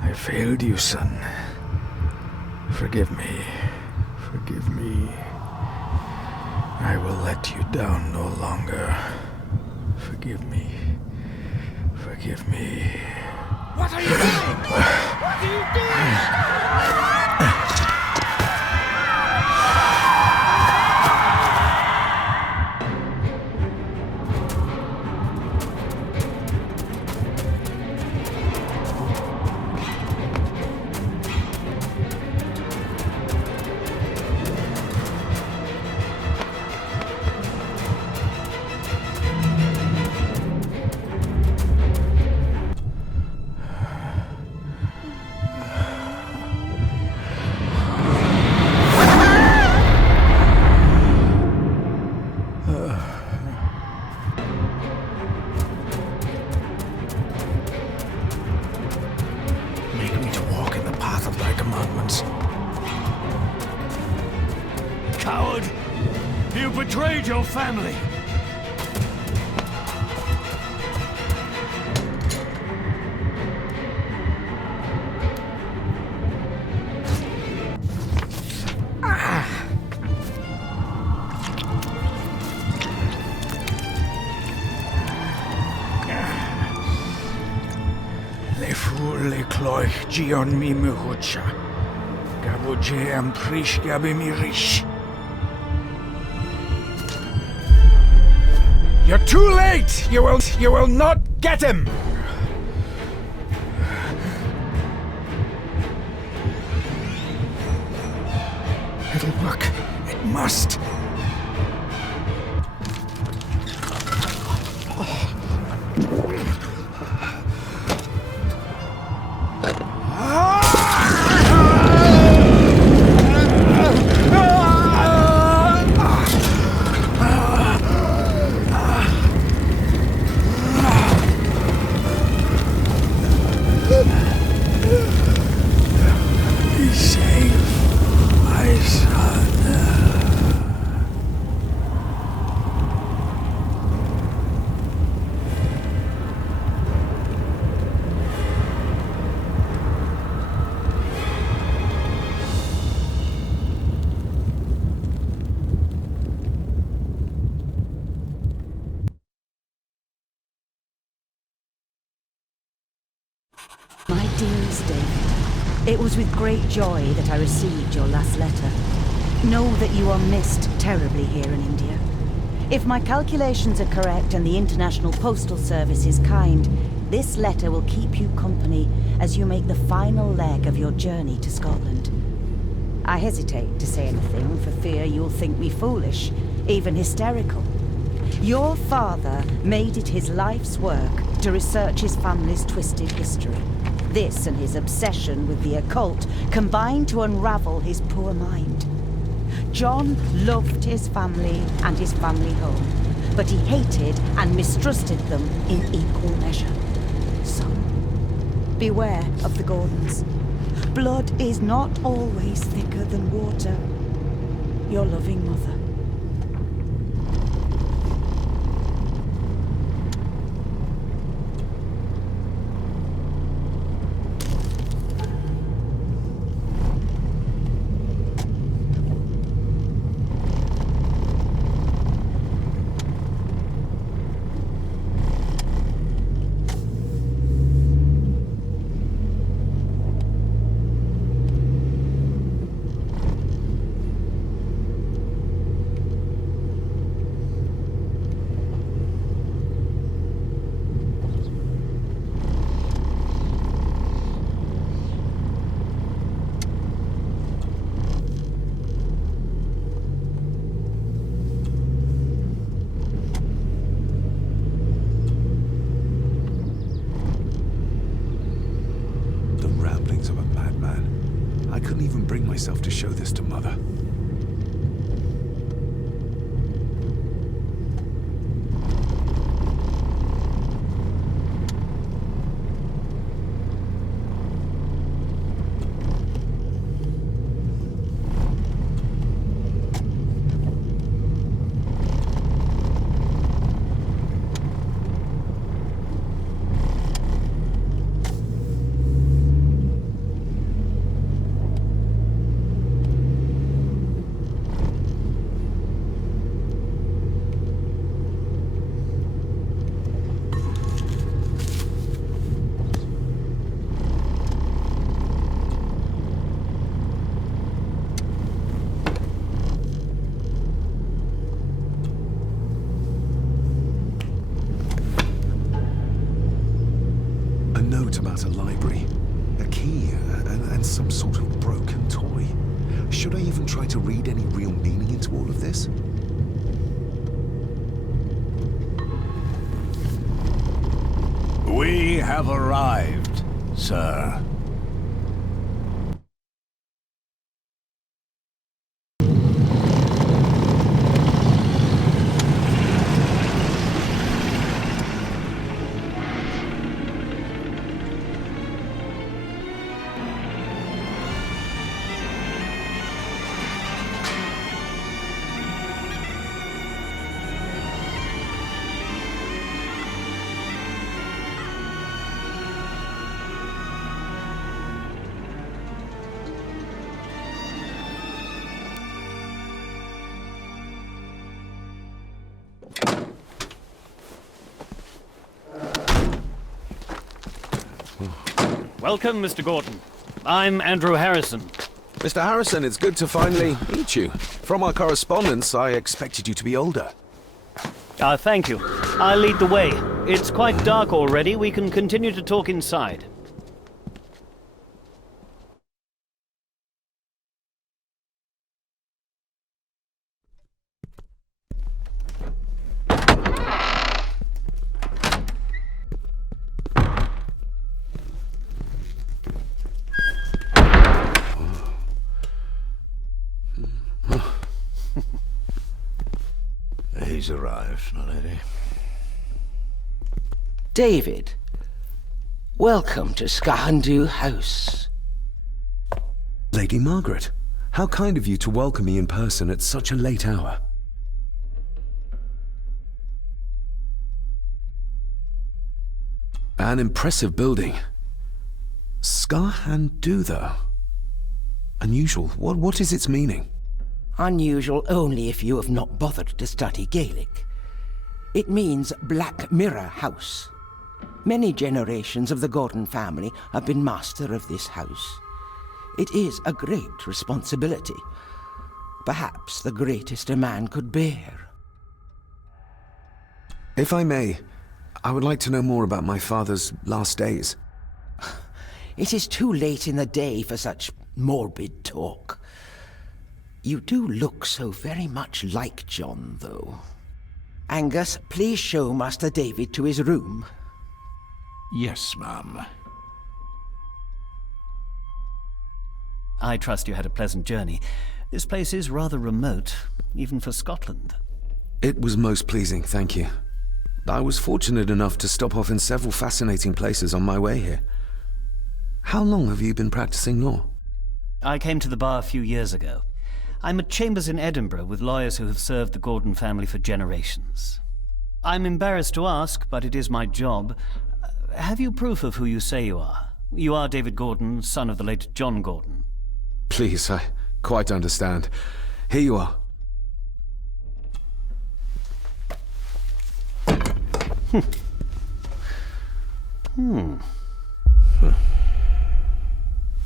I failed you, son. Forgive me. Forgive me. I will let you down no longer. Forgive me. Forgive me. What are you doing? What are you doing? Coward! You betrayed your family! Le fur le cloich gion mi muhucha. Gaboje am prish gabi mi rish. You're too late! You will not get him! It'll work. It must. My dearest David, it was with great joy that I received your last letter. Know that you are missed terribly here in India. If my calculations are correct and the International Postal Service is kind, this letter will keep you company as you make the final leg of your journey to Scotland. I hesitate to say anything for fear you'll think me foolish, even hysterical. Your father made it his life's work to research his family's twisted history. This and his obsession with the occult combined to unravel his poor mind. John loved his family and his family home, but he hated and mistrusted them in equal measure. So, beware of the Gordons. Blood is not always thicker than water. Your loving mother. Of a madman. I couldn't even bring myself to show this to Mother. has a library, a key, and some sort of broken toy. Should I even try to read any real meaning into all of this? We have arrived, sir. Welcome, Mr. Gordon. I'm Andrew Harrison. Mr. Harrison, it's good to finally meet you. From our correspondence, I expected you to be older. Thank you. I'll lead the way. It's quite dark already. We can continue to talk inside. He's arrived, my lady. David, welcome to Skahandu House. Lady Margaret, how kind of you to welcome me in person at such a late hour. An impressive building. Skahandu, though. Unusual. What is its meaning? Unusual only if you have not bothered to study Gaelic. It means Black Mirror House. Many generations of the Gordon family have been master of this house. It is a great responsibility. Perhaps the greatest a man could bear. If I may, I would like to know more about my father's last days. It is too late in the day for such morbid talk. You do look so very much like John, though. Angus, please show Master David to his room. Yes, ma'am. I trust you had a pleasant journey. This place is rather remote, even for Scotland. It was most pleasing, thank you. I was fortunate enough to stop off in several fascinating places on my way here. How long have you been practicing law? I came to the bar a few years ago. I'm at chambers in Edinburgh with lawyers who have served the Gordon family for generations. I'm embarrassed to ask, but it is my job. Have you proof of who you say you are? You are David Gordon, son of the late John Gordon. Please, I quite understand. Here you are.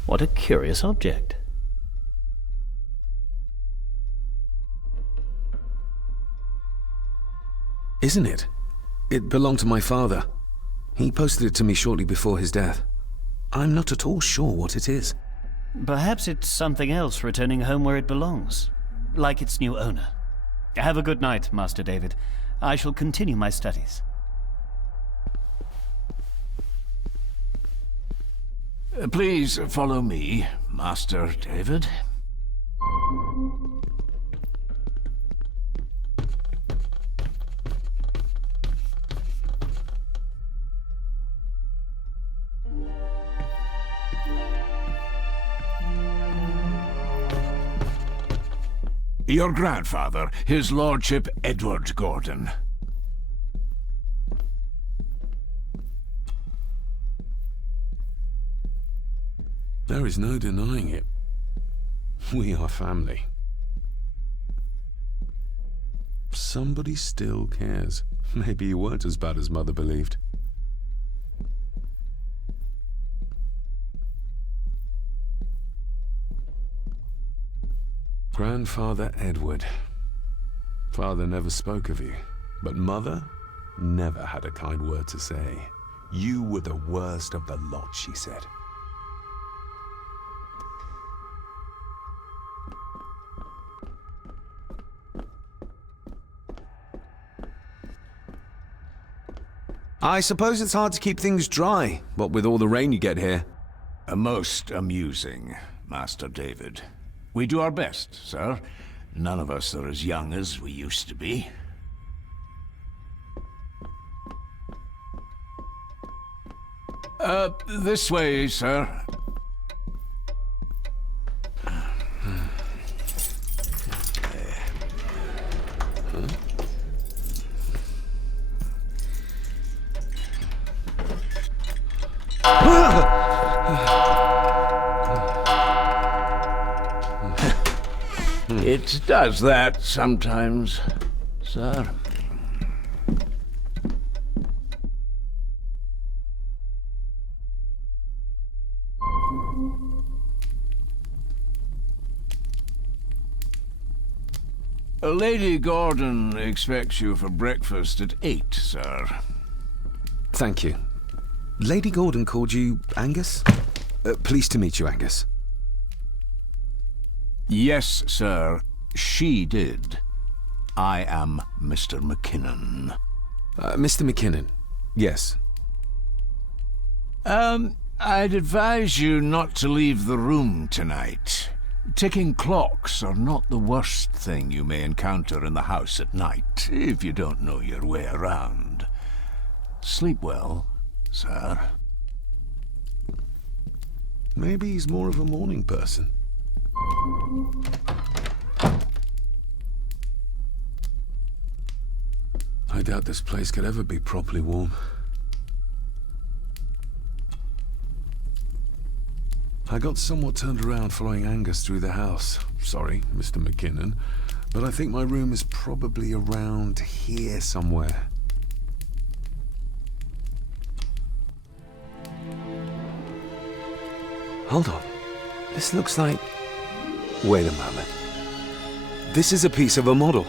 What a curious object. Isn't it? It belonged to my father. He posted it to me shortly before his death. I'm not at all sure what it is. Perhaps it's something else returning home where it belongs, like its new owner. Have a good night, Master David. I shall continue my studies. Please follow me, Master David. Your grandfather, his lordship Edward Gordon. There is no denying it. We are family. Somebody still cares. Maybe you weren't as bad as Mother believed. Grandfather Edward. Father never spoke of you, but Mother never had a kind word to say. You were the worst of the lot, she said. I suppose it's hard to keep things dry, what with all the rain you get here. Most amusing, Master David. We do our best, sir. None of us are as young as we used to be. This way, sir. It does that sometimes, sir. Lady Gordon expects you for breakfast at 8, sir. Thank you. Lady Gordon called you Angus? Pleased to meet you, Angus. Yes, sir. She did. I am Mr. McKinnon. Mr. McKinnon. Yes. I'd advise you not to leave the room tonight. Ticking clocks are not the worst thing you may encounter in the house at night, if you don't know your way around. Sleep well, sir. Maybe he's more of a morning person. I doubt this place could ever be properly warm. I got somewhat turned around following Angus through the house. Sorry, Mr. McKinnon, but I think my room is probably around here somewhere. Hold on. This looks like... Wait a moment. This is a piece of a model.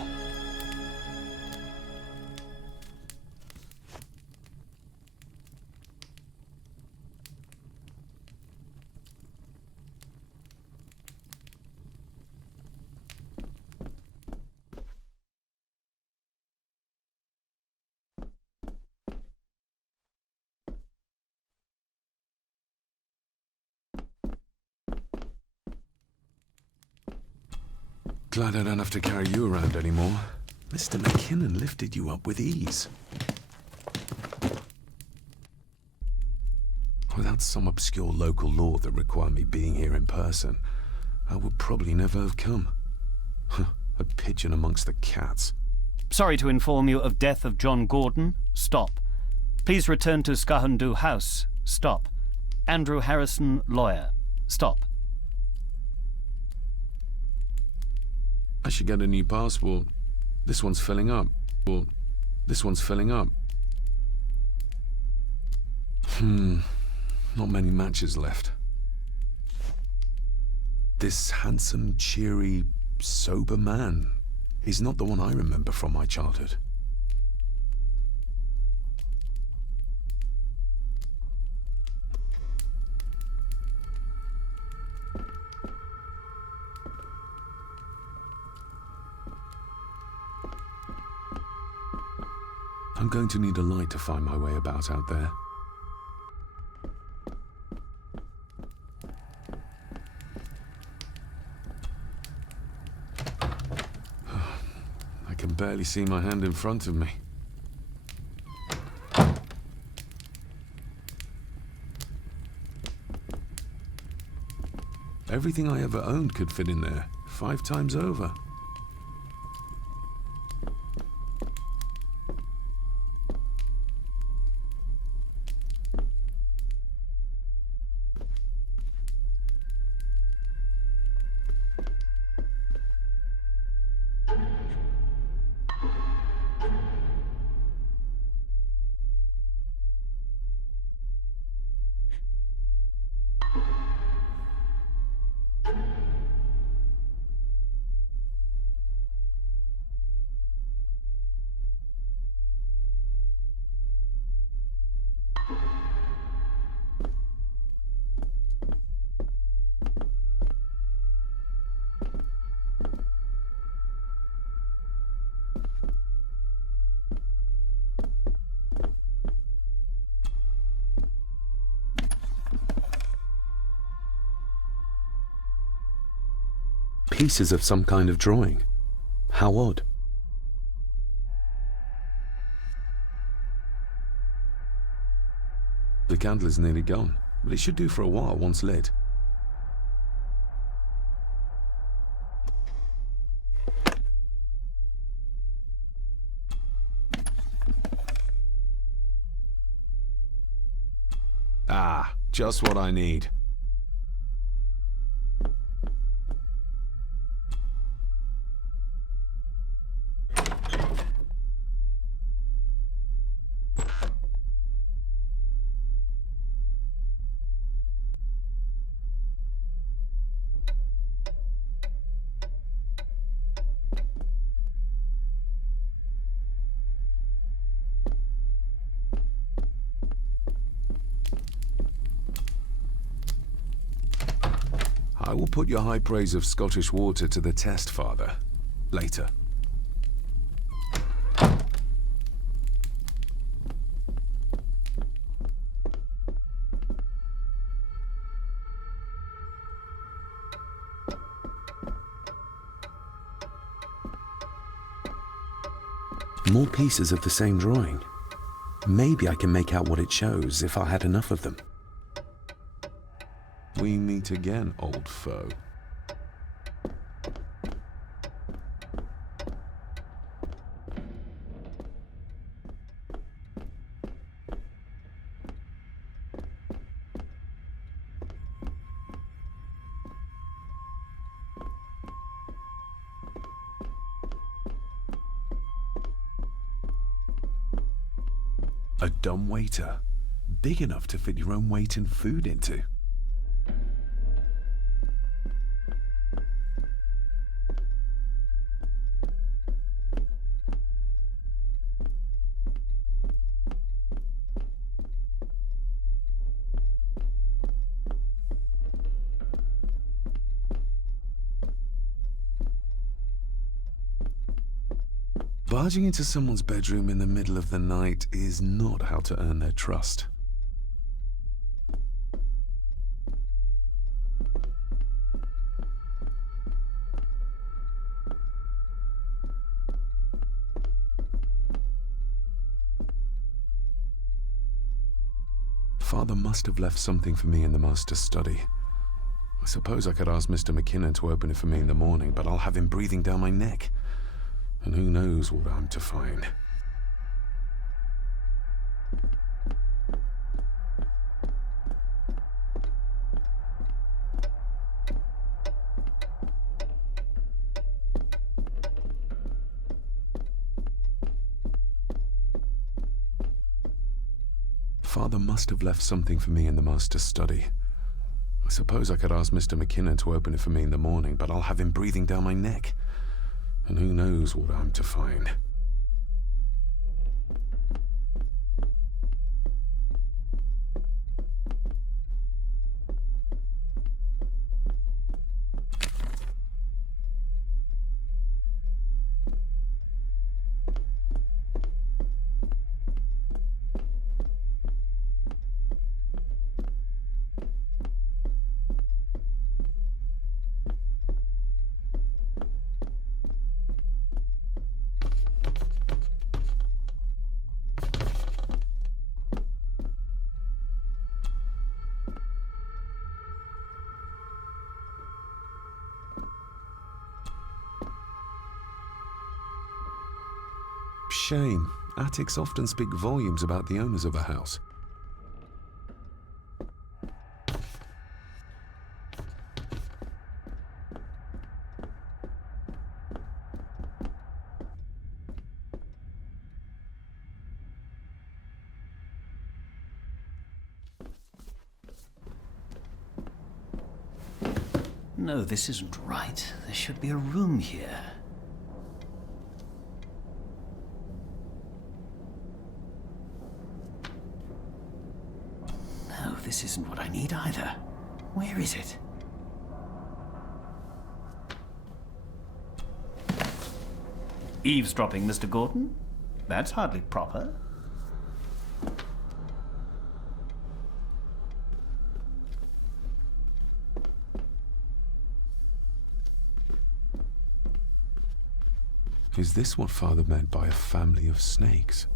Glad I don't have to carry you around anymore. Mr. McKinnon lifted you up with ease. Without some obscure local law that required me being here in person, I would probably never have come. A pigeon amongst the cats. Sorry to inform you of death of John Gordon. Stop. Please return to Skahundu House. Stop. Andrew Harrison, lawyer. Stop. I should get a new passport. This one's filling up. Or, this one's filling up. Not many matches left. This handsome, cheery, sober man is not the one I remember from my childhood. I'm going to need a light to find my way about out there. I can barely see my hand in front of me. Everything I ever owned could fit in there, 5 times over. pieces of some kind of drawing. How odd. The candle is nearly gone, but it should do for a while once lit. Ah, just what I need. I will put your high praise of Scottish water to the test, Father. Later. More pieces of the same drawing. Maybe I can make out what it shows if I had enough of them. We meet again, old foe. A dumb waiter, big enough to fit your own weight in food into. Barging into someone's bedroom in the middle of the night is not how to earn their trust. Father must have left something for me in the master's study. I suppose I could ask Mr. McKinnon to open it for me in the morning, but I'll have him breathing down my neck. And who knows what I'm to find. Father must have left something for me in the master's study. I suppose I could ask Mr. McKinnon to open it for me in the morning, but I'll have him breathing down my neck. And who knows what I'm to find. Shame. Attics often speak volumes about the owners of a house. No, this isn't right. There should be a room here. No, this isn't what I need either. Where is it? Eavesdropping, Mr. Gordon? That's hardly proper. Is this what Father meant by a family of snakes?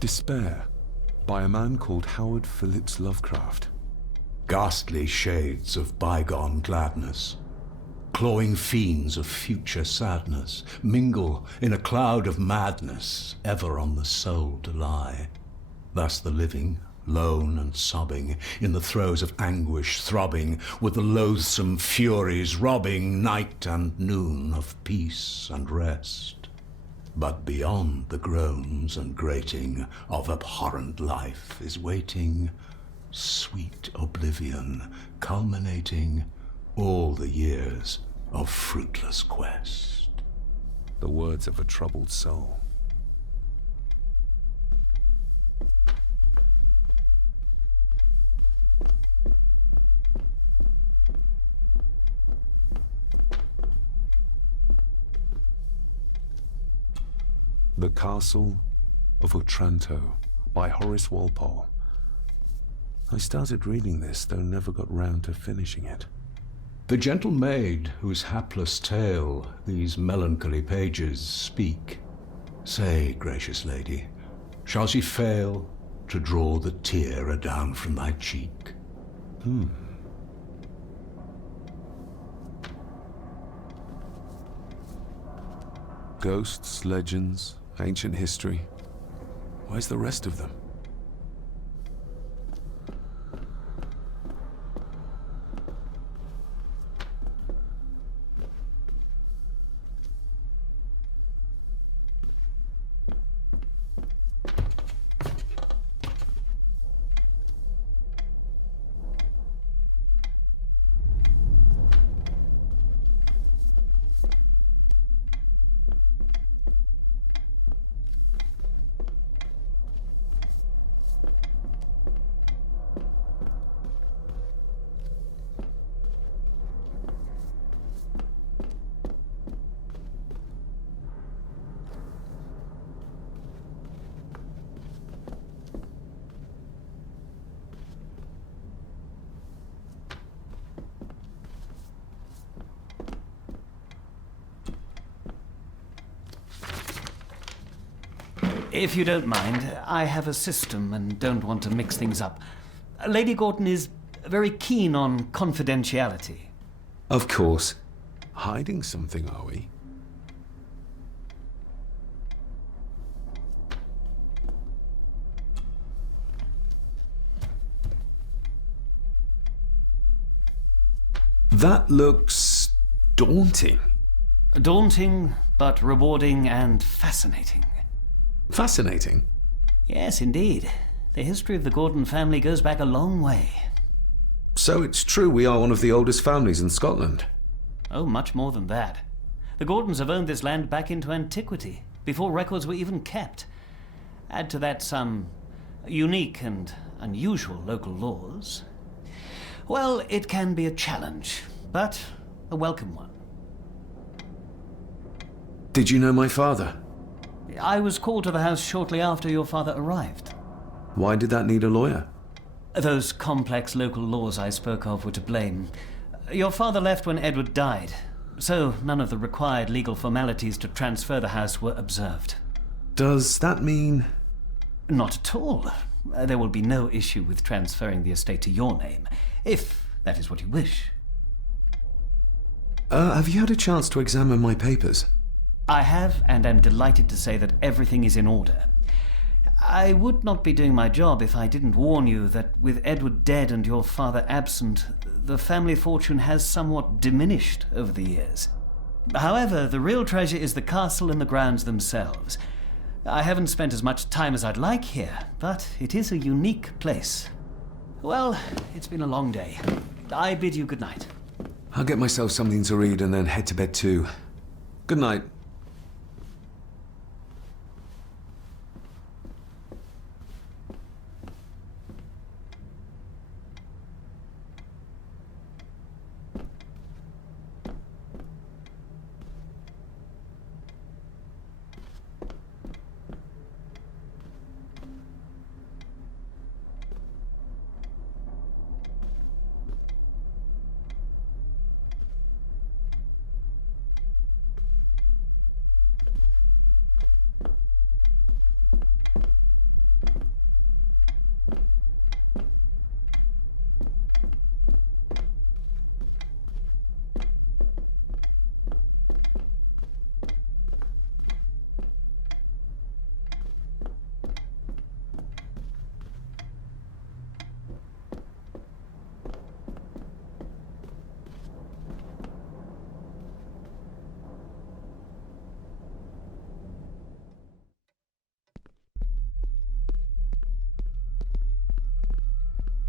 Despair, by a man called Howard Phillips Lovecraft. Ghastly shades of bygone gladness, clawing fiends of future sadness, mingle in a cloud of madness, ever on the soul to lie. Thus the living, lone and sobbing, in the throes of anguish throbbing, with the loathsome furies robbing night and noon of peace and rest. But beyond the groans and grating of abhorrent life is waiting sweet oblivion, culminating all the years of fruitless quest. The words of a troubled soul. The Castle of Otranto by Horace Walpole. I started reading this, though never got round to finishing it. The gentle maid whose hapless tale these melancholy pages speak, say, gracious lady, shall she fail to draw the tear adown from thy cheek? Ghosts, legends, ancient history. Where's the rest of them? If you don't mind, I have a system and don't want to mix things up. Lady Gordon is very keen on confidentiality. Of course. Hiding something, are we? That looks daunting. Daunting, but rewarding and fascinating. Fascinating? Yes, indeed. The history of the Gordon family goes back a long way. So it's true we are one of the oldest families in Scotland. Oh, much more than that. The Gordons have owned this land back into antiquity, before records were even kept. Add to that some unique and unusual local laws. Well, it can be a challenge, but a welcome one. Did you know my father? I was called to the house shortly after your father arrived. Why did that need a lawyer? Those complex local laws I spoke of were to blame. Your father left when Edward died, so none of the required legal formalities to transfer the house were observed. Does that mean... Not at all. There will be no issue with transferring the estate to your name, if that is what you wish. Have you had a chance to examine my papers? I have, and am delighted to say that everything is in order. I would not be doing my job if I didn't warn you that with Edward dead and your father absent, the family fortune has somewhat diminished over the years. However, the real treasure is the castle and the grounds themselves. I haven't spent as much time as I'd like here, but it is a unique place. Well, it's been a long day. I bid you good night. I'll get myself something to read and then head to bed too. Good night.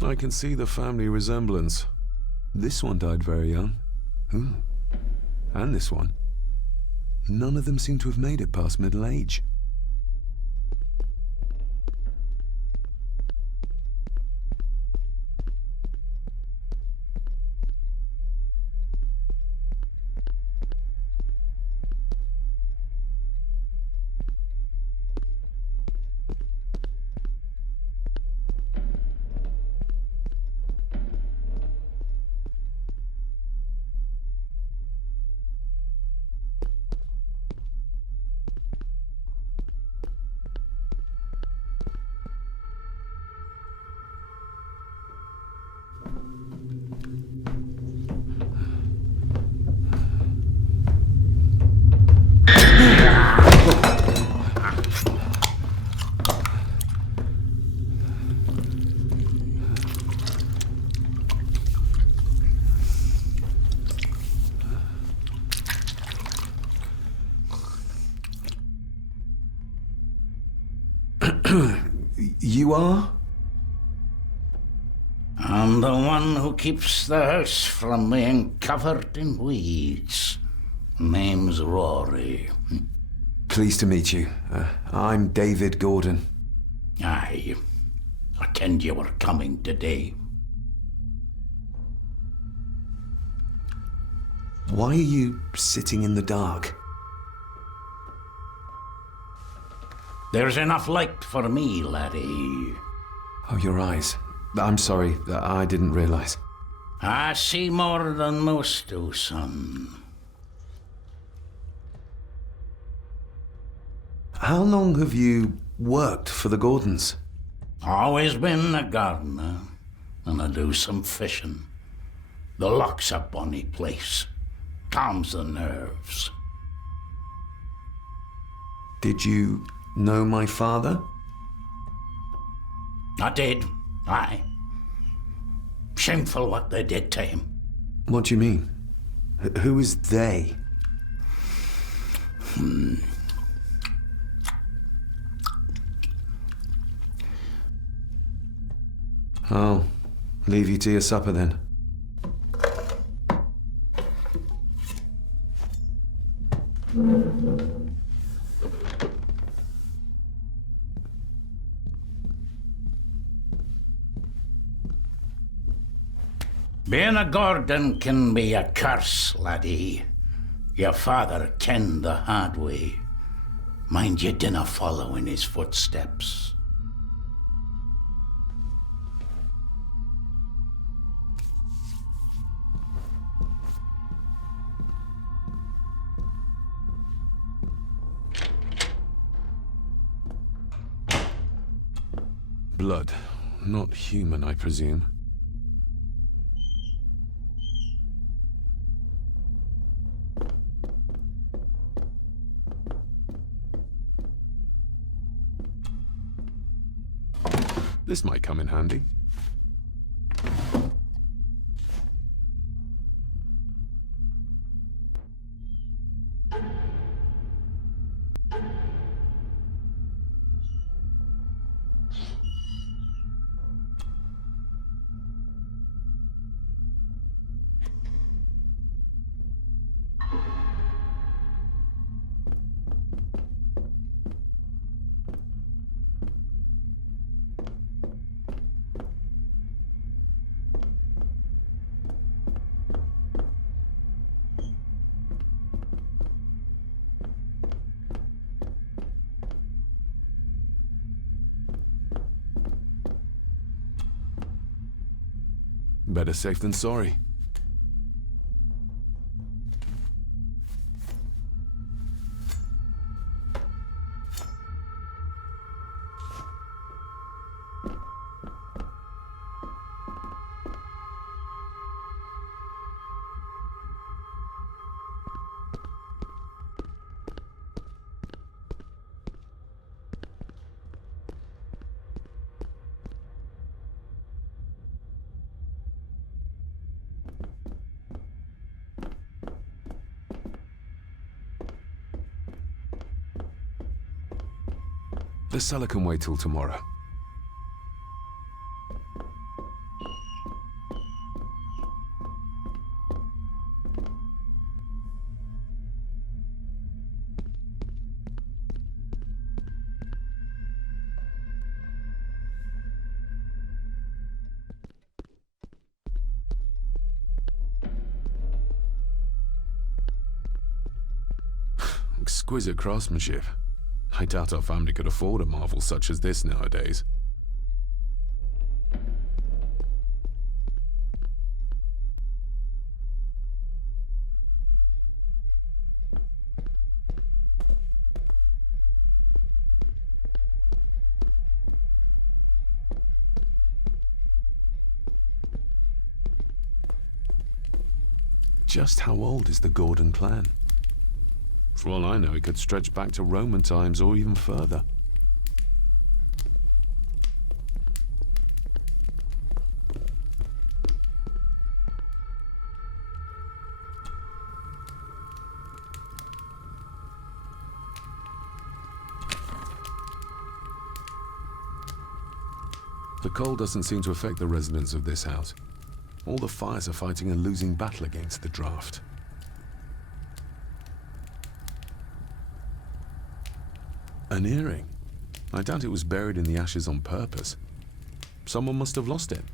I can see the family resemblance. This one died very young. Ooh. And this one. None of them seem to have made it past middle age. You are? I'm the one who keeps the house from being covered in weeds. Name's Rory. Pleased to meet you. I'm David Gordon. Aye. I kenned you were coming today. Why are you sitting in the dark? There's enough light for me, laddie. Oh, your eyes. I'm sorry, I didn't realize. I see more than most do, son. How long have you worked for the Gordons? Always been a gardener. and I do some fishing. The loch's a bonny place. Calms the nerves. Did you know my father? I did, aye. Shameful what they did to him. What do you mean? Who is they? I'll leave you to your supper then. Being a Gordon can be a curse, laddie. Your father kenned the hard way. Mind you dinna follow in his footsteps. Blood. Not human, I presume. This might come in handy. Better safe than sorry. The cellar can wait till tomorrow. Exquisite craftsmanship. I doubt our family could afford a marvel such as this nowadays. Just how old is the Gordon clan? For all I know, it could stretch back to Roman times or even further. The cold doesn't seem to affect the residents of this house. All the fires are fighting a losing battle against the draft. An earring? I doubt it was buried in the ashes on purpose. Someone must have lost it.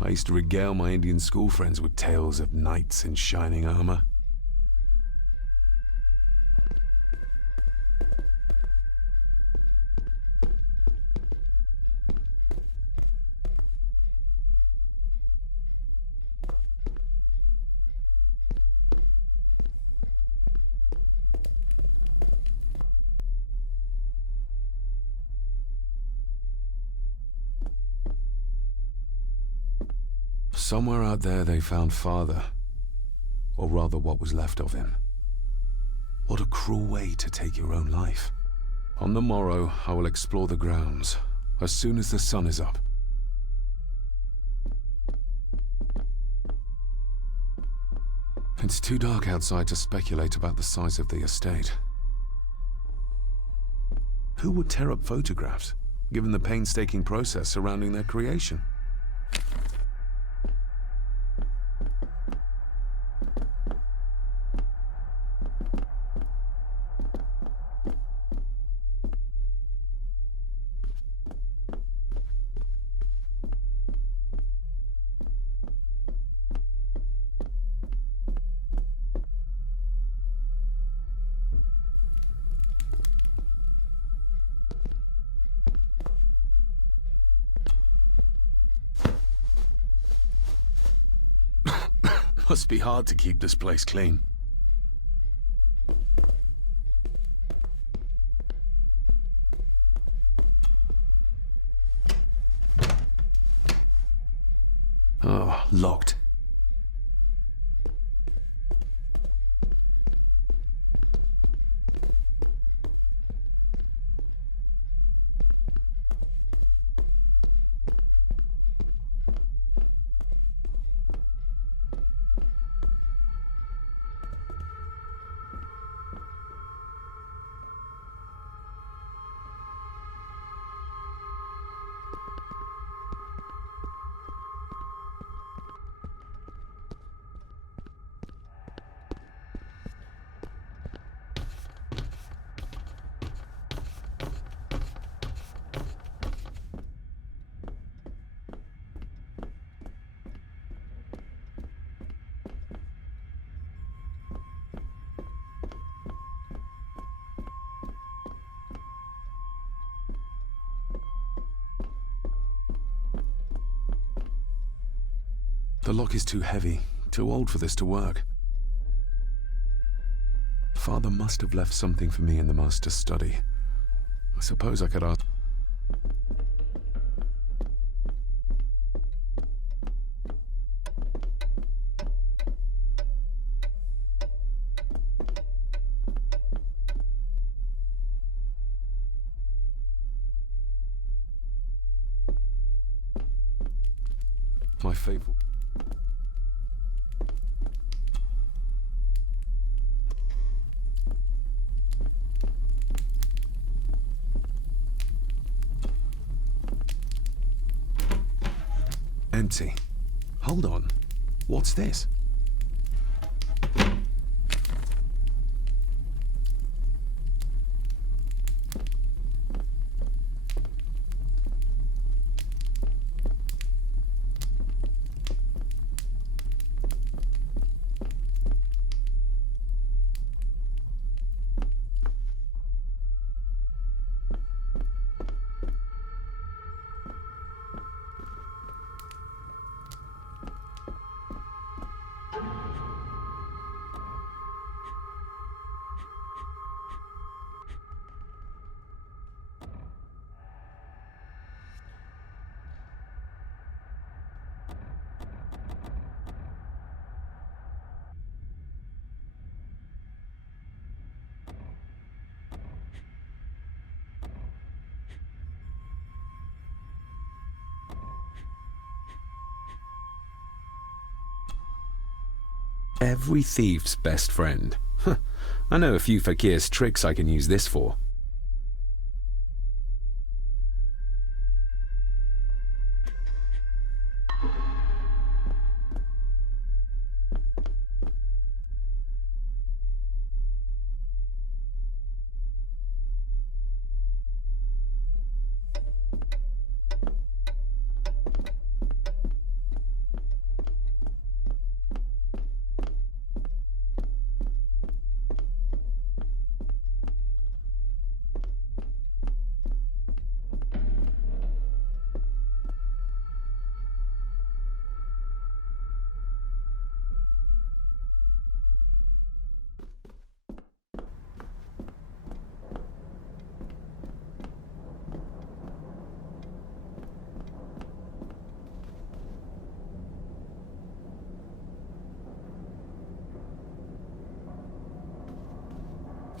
I used to regale my Indian school friends with tales of knights in shining armor. Somewhere out there they found Father. Or rather, what was left of him. What a cruel way to take your own life. On the morrow, I will explore the grounds, as soon as the sun is up. It's too dark outside to speculate about the size of the estate. Who would tear up photographs, given the painstaking process surrounding their creation? Must be hard to keep this place clean. Oh, locked. The lock is too heavy, too old for this to work. Father must have left something for me in the master's study. I suppose I could ask... My faithful... Empty. Hold on. What's this? Every thief's best friend. I know a few fakir's tricks I can use this for.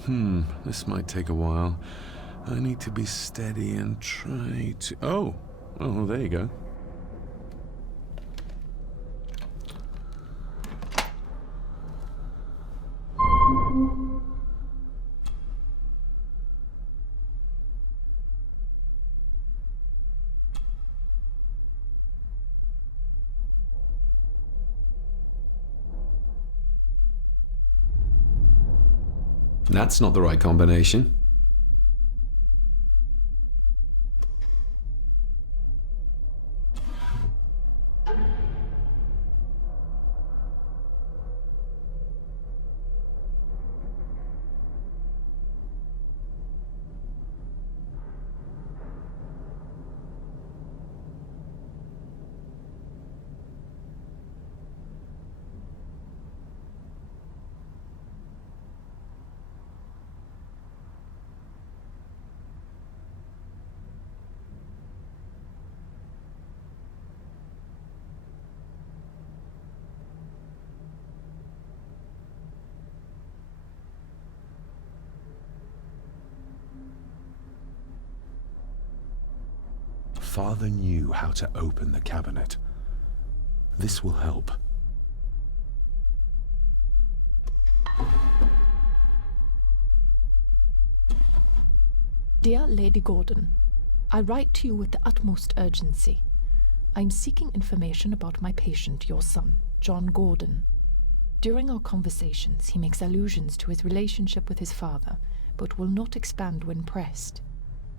This might take a while. I need to be steady and try to... Oh, well, there you go. That's not the right combination. Father knew how to open the cabinet. This will help. Dear Lady Gordon, I write to you with the utmost urgency. I am seeking information about my patient, your son, John Gordon. During our conversations, he makes allusions to his relationship with his father, but will not expand when pressed.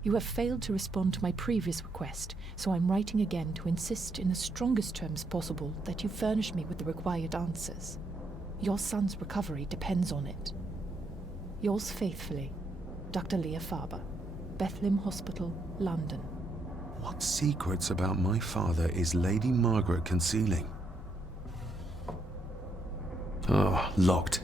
You have failed to respond to my previous request, so I'm writing again to insist in the strongest terms possible that you furnish me with the required answers. Your son's recovery depends on it. Yours faithfully, Dr. Leah Farber, Bethlehem Hospital, London. What secrets about my father is Lady Margaret concealing? Oh, locked.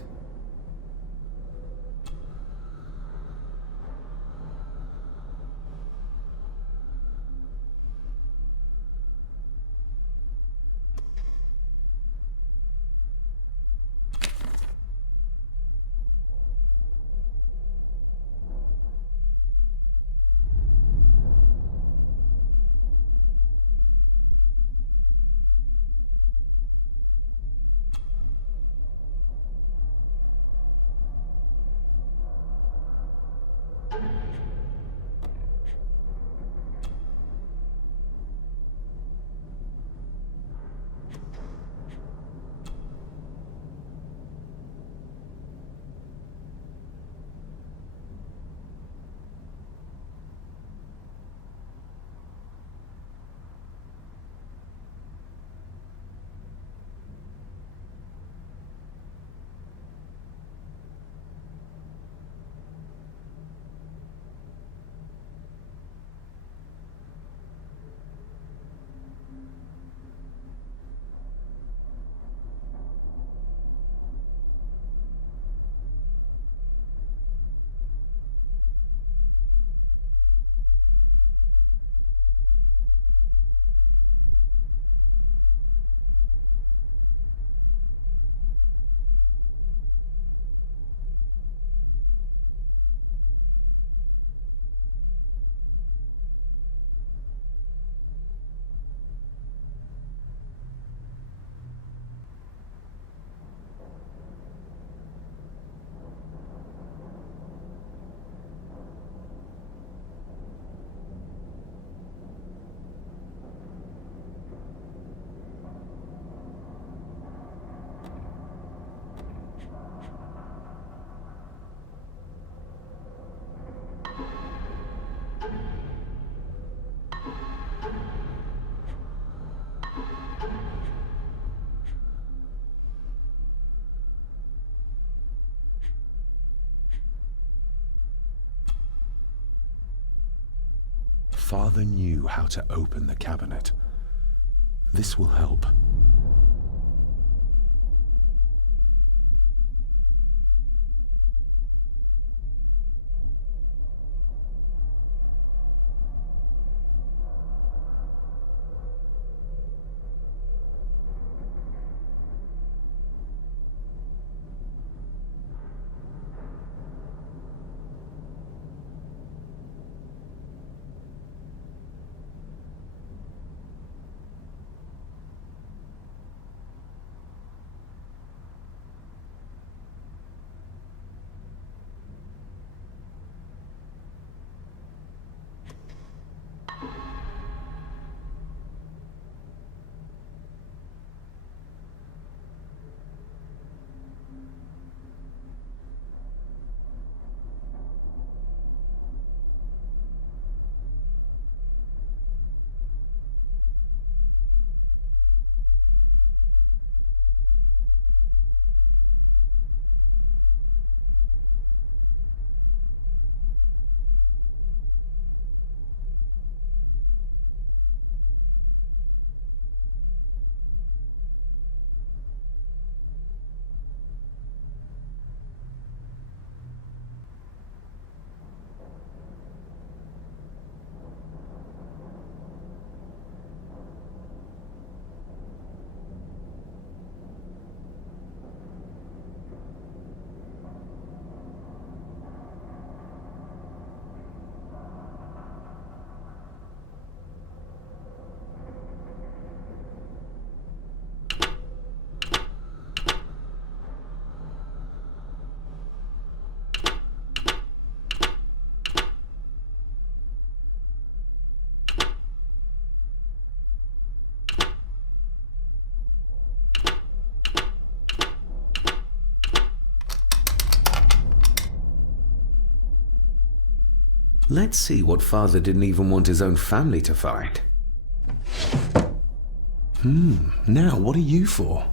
Father knew how to open the cabinet. This will help. Let's see what father didn't even want his own family to find. Now what are you for?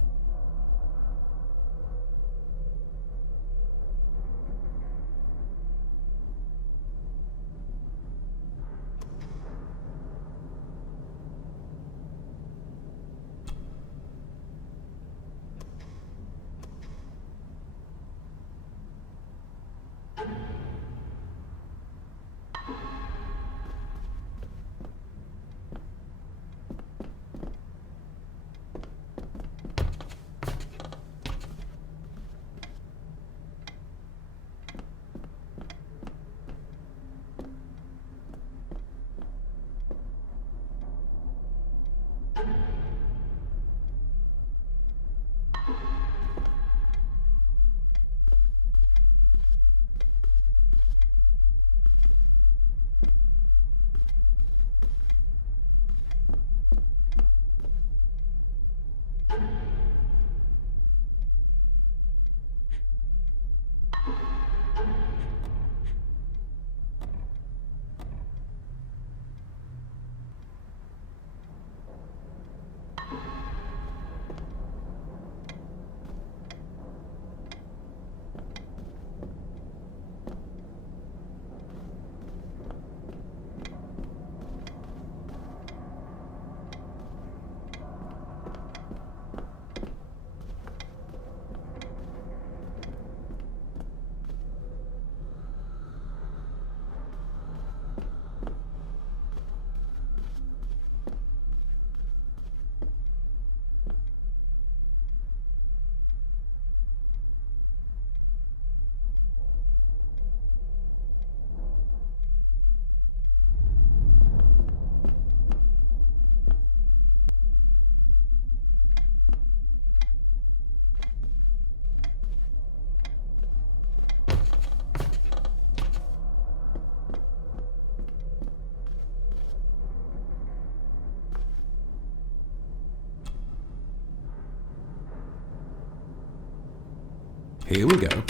Here we go.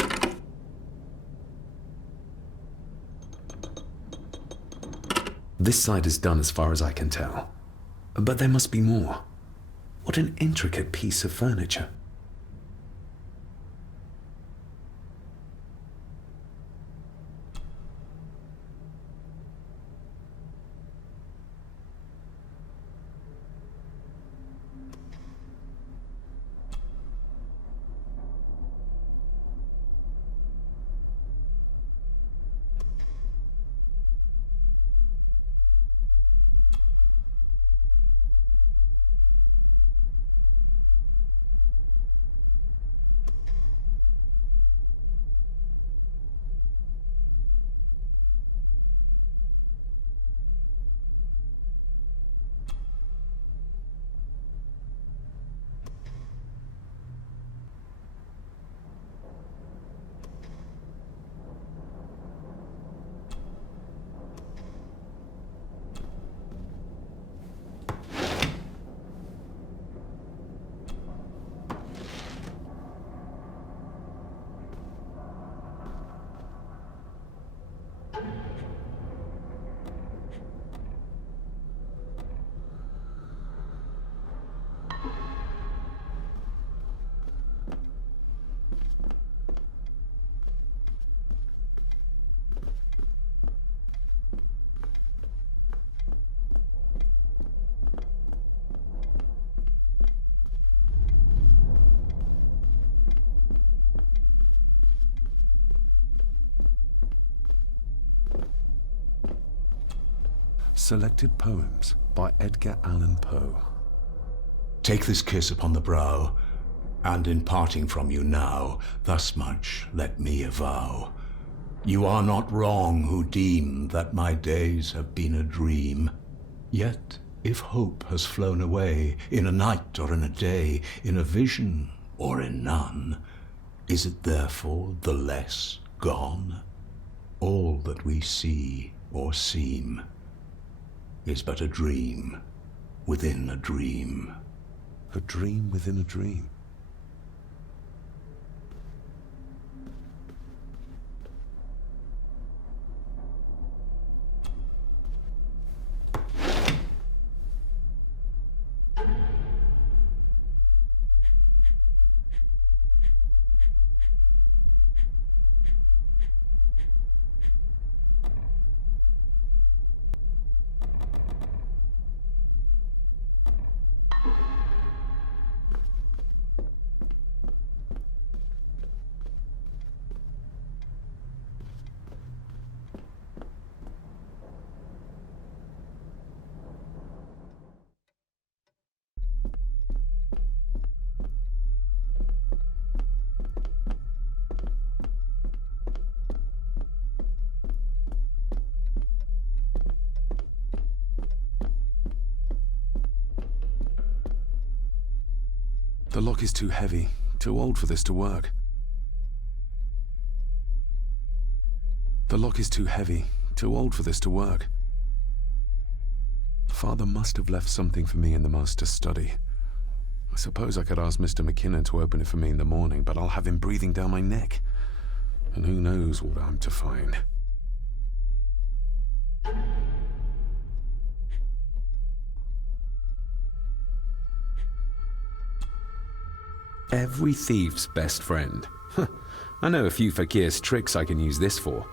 This side is done as far as I can tell. But there must be more. What an intricate piece of furniture. Selected Poems by Edgar Allan Poe. Take this kiss upon the brow, and in parting from you now, thus much let me avow. You are not wrong who deem that my days have been a dream. Yet, if hope has flown away, in a night or in a day, in a vision or in none, is it therefore the less gone? All that we see or seem is but a dream within a dream. A dream within a dream. The lock is too heavy, too old for this to work. The lock is too heavy, too old for this to work. Father must have left something for me in the master's study. I suppose I could ask Mr. McKinnon to open it for me in the morning, but I'll have him breathing down my neck. And who knows what I'm to find. Every thief's best friend. I know a few fakir's tricks I can use this for.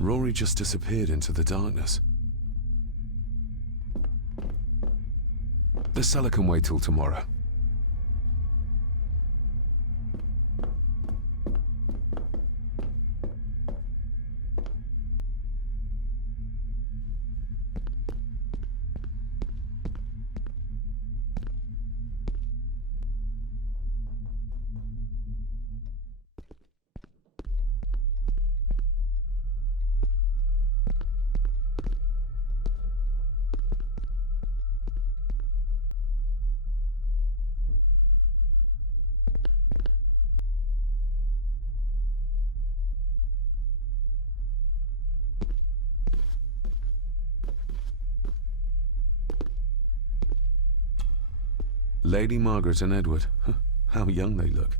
Rory just disappeared into the darkness. The cellar can wait till tomorrow. Lady Margaret and Edward. How young they look.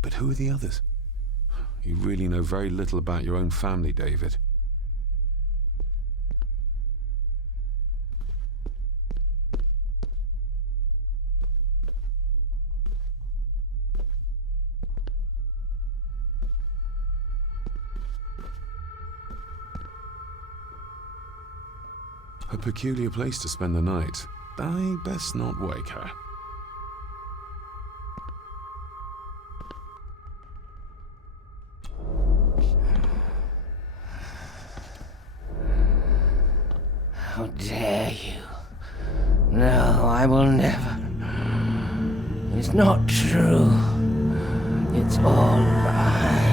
But who are the others? You really know very little about your own family, David. A peculiar place to spend the night. I best not wake her. How dare you? No, I will never. It's not true. It's all right.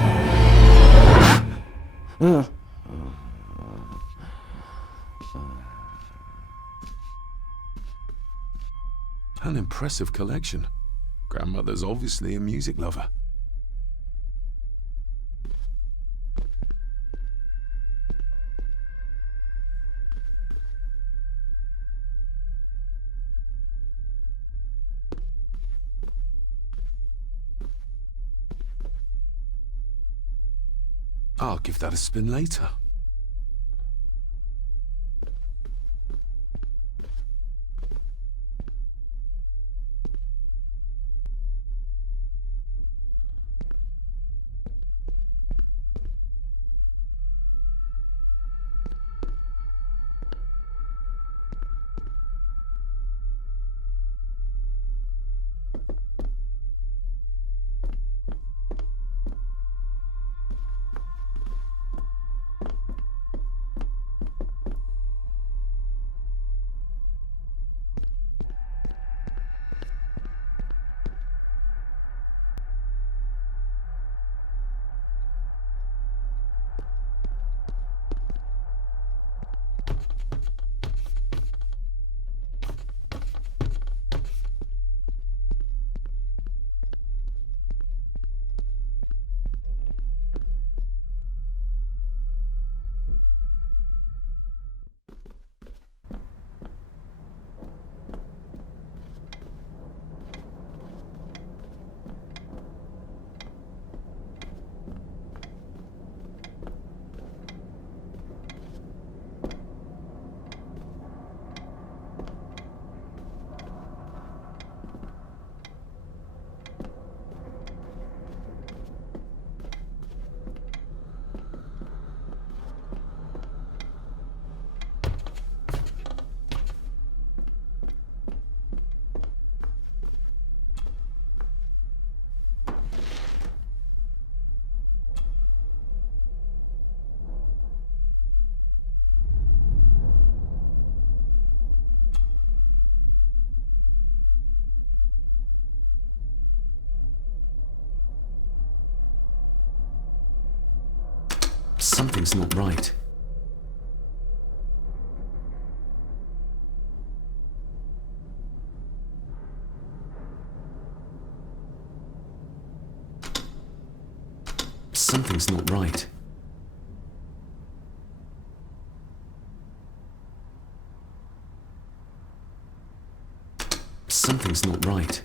An impressive collection. Grandmother's obviously a music lover. I'll give that a spin later. Something's not right. Something's not right. Something's not right.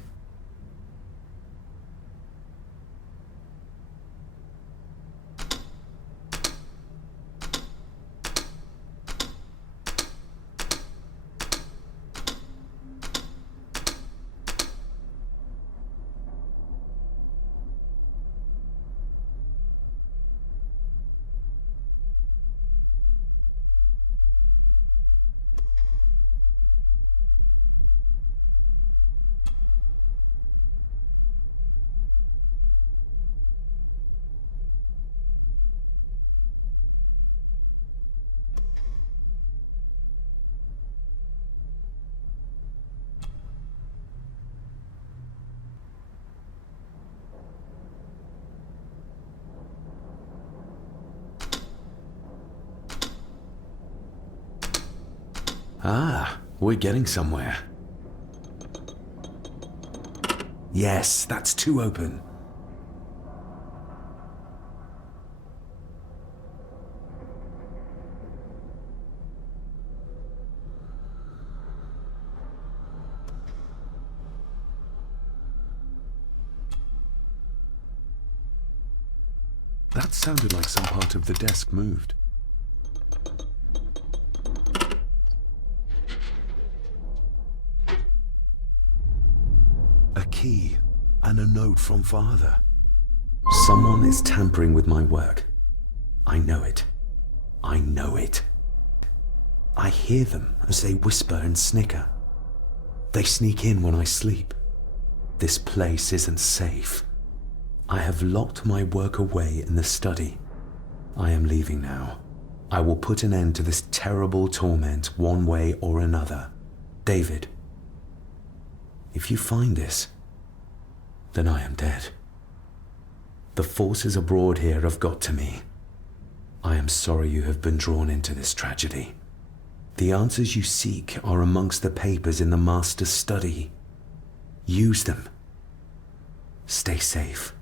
Ah, we're getting somewhere. Yes, that's two open. That sounded like some part of the desk moved. Key and a note from Father. Someone is tampering with my work. I know it. I know it. I hear them as they whisper and snicker. They sneak in when I sleep. This place isn't safe. I have locked my work away in the study. I am leaving now. I will put an end to this terrible torment one way or another. David, if you find this, then I am dead. The forces abroad here have got to me. I am sorry you have been drawn into this tragedy. The answers you seek are amongst the papers in the Master's study. Use them. Stay safe.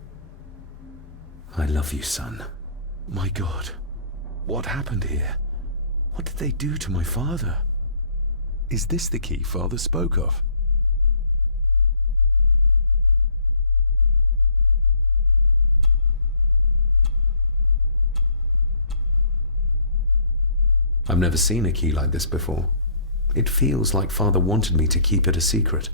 I love you, son. My God, what happened here? What did they do to my father? Is this the key Father spoke of? I've never seen a key like this before. It feels like Father wanted me to keep it a secret.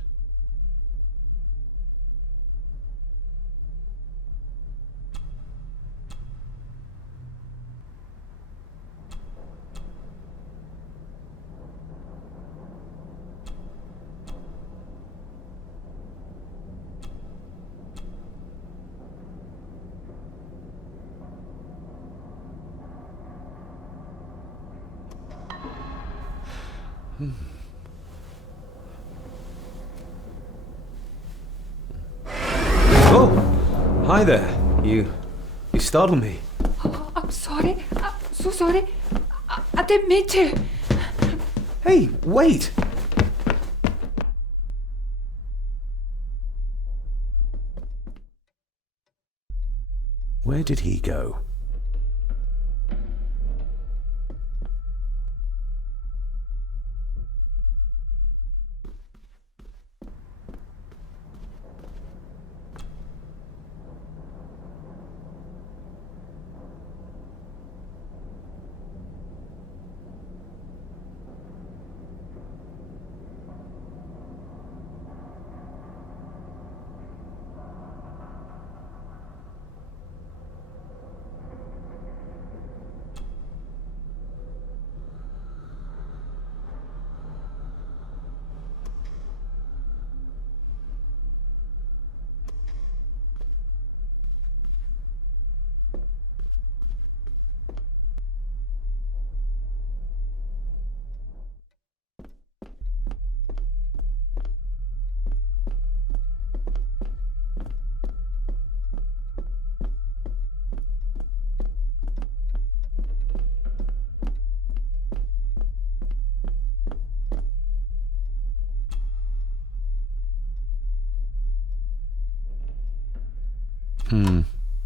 Oh! Hi there. You startled me. Oh, I'm sorry. I'm so sorry. I didn't mean to. Hey, wait! Where did he go?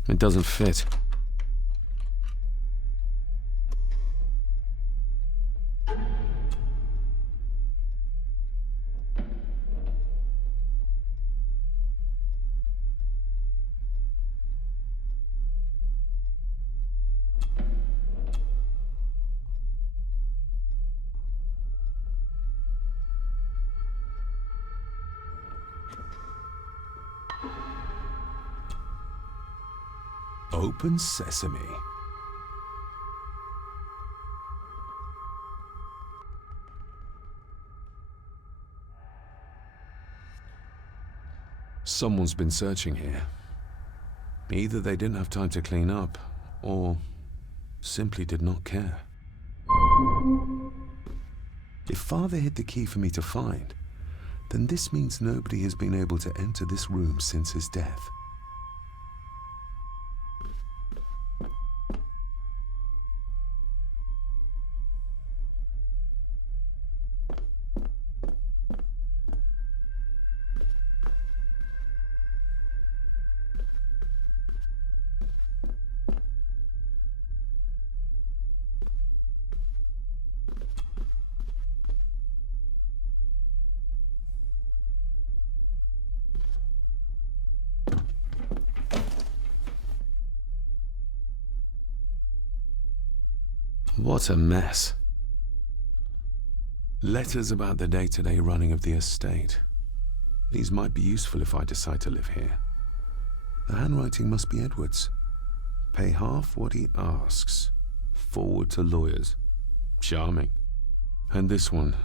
It doesn't fit. Open sesame. Someone's been searching here. Either they didn't have time to clean up, or simply did not care. If Father hid the key for me to find, then this means nobody has been able to enter this room since his death. What a mess. Letters about the day-to-day running of the estate. These might be useful if I decide to live here. The handwriting must be Edward's. Pay half what he asks. Forward to lawyers. Charming. And this one.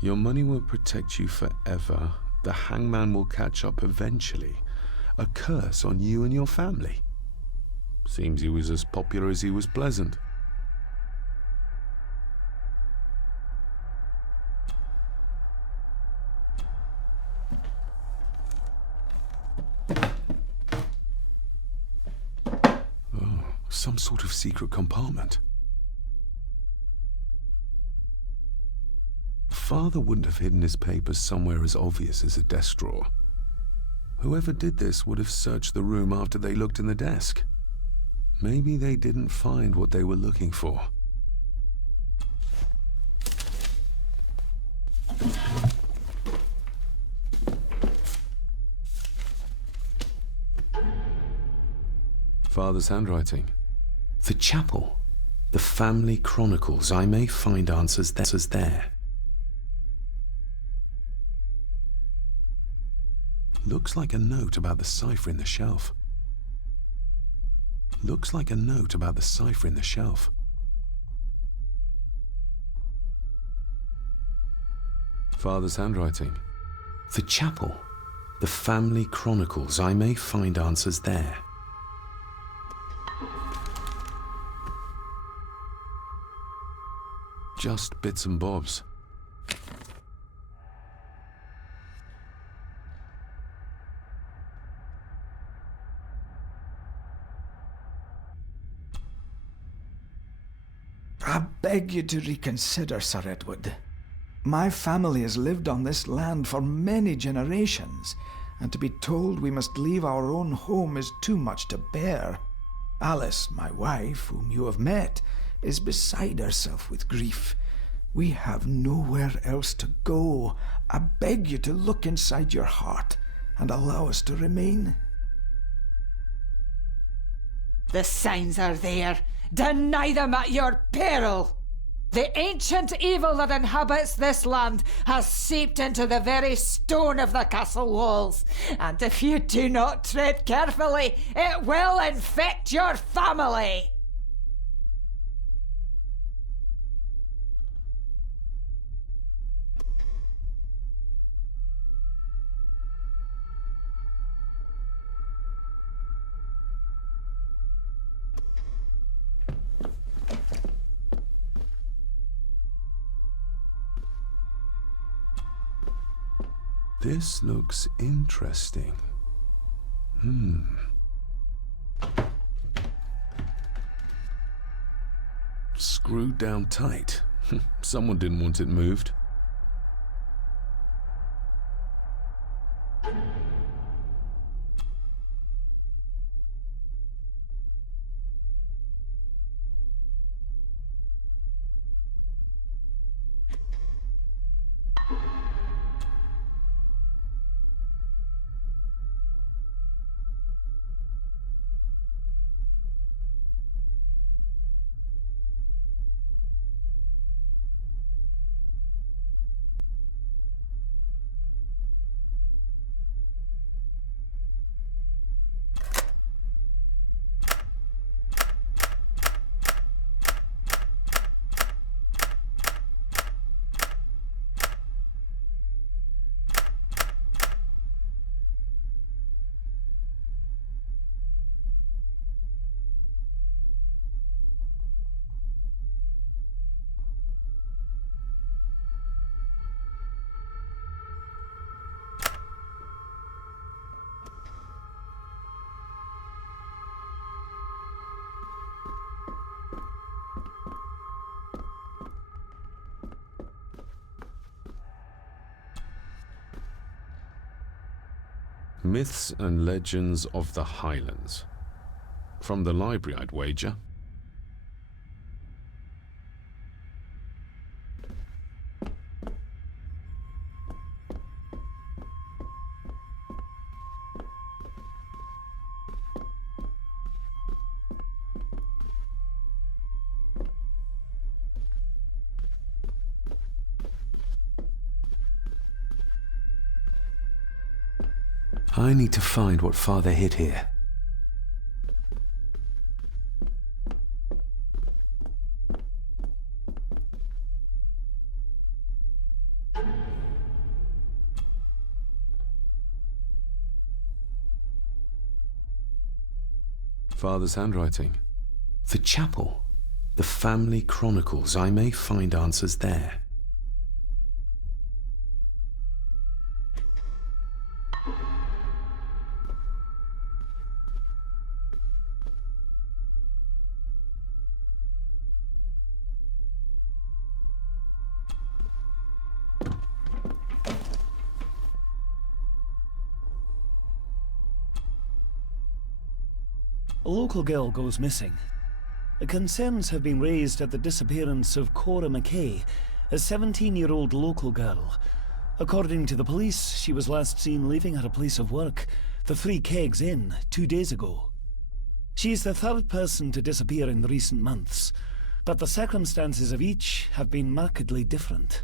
Your money won't protect you forever. The hangman will catch up eventually. A curse on you and your family. Seems he was as popular as he was pleasant. Some sort of secret compartment. Father wouldn't have hidden his papers somewhere as obvious as a desk drawer. Whoever did this would have searched the room after they looked in the desk. Maybe they didn't find what they were looking for. Father's handwriting. The chapel. The family chronicles. I may find answers there. Looks like a note about the cipher in the shelf. Looks like a note about the cipher in the shelf. Father's handwriting. The chapel. The family chronicles. I may find answers there. Just bits and bobs. I beg you to reconsider, Sir Edward. My family has lived on this land for many generations, and to be told we must leave our own home is too much to bear. Alice, my wife, whom you have met, is beside herself with grief. We have nowhere else to go. I beg you to look inside your heart and allow us to remain. The signs are there. Deny them at your peril. The ancient evil that inhabits this land has seeped into the very stone of the castle walls, and if you do not tread carefully, it will infect your family. This looks interesting. Screwed down tight. Someone didn't want it moved. Myths and Legends of the Highlands. From the library, I'd wager. I need to find what Father hid here. Father's handwriting. The chapel. The family chronicles. I may find answers there. A local girl goes missing. Concerns have been raised at the disappearance of Cora McKay, a 17-year-old local girl. According to the police, she was last seen leaving her place of work, the Three Kegs Inn, 2 days ago. She's the third person to disappear in recent months, but the circumstances of each have been markedly different.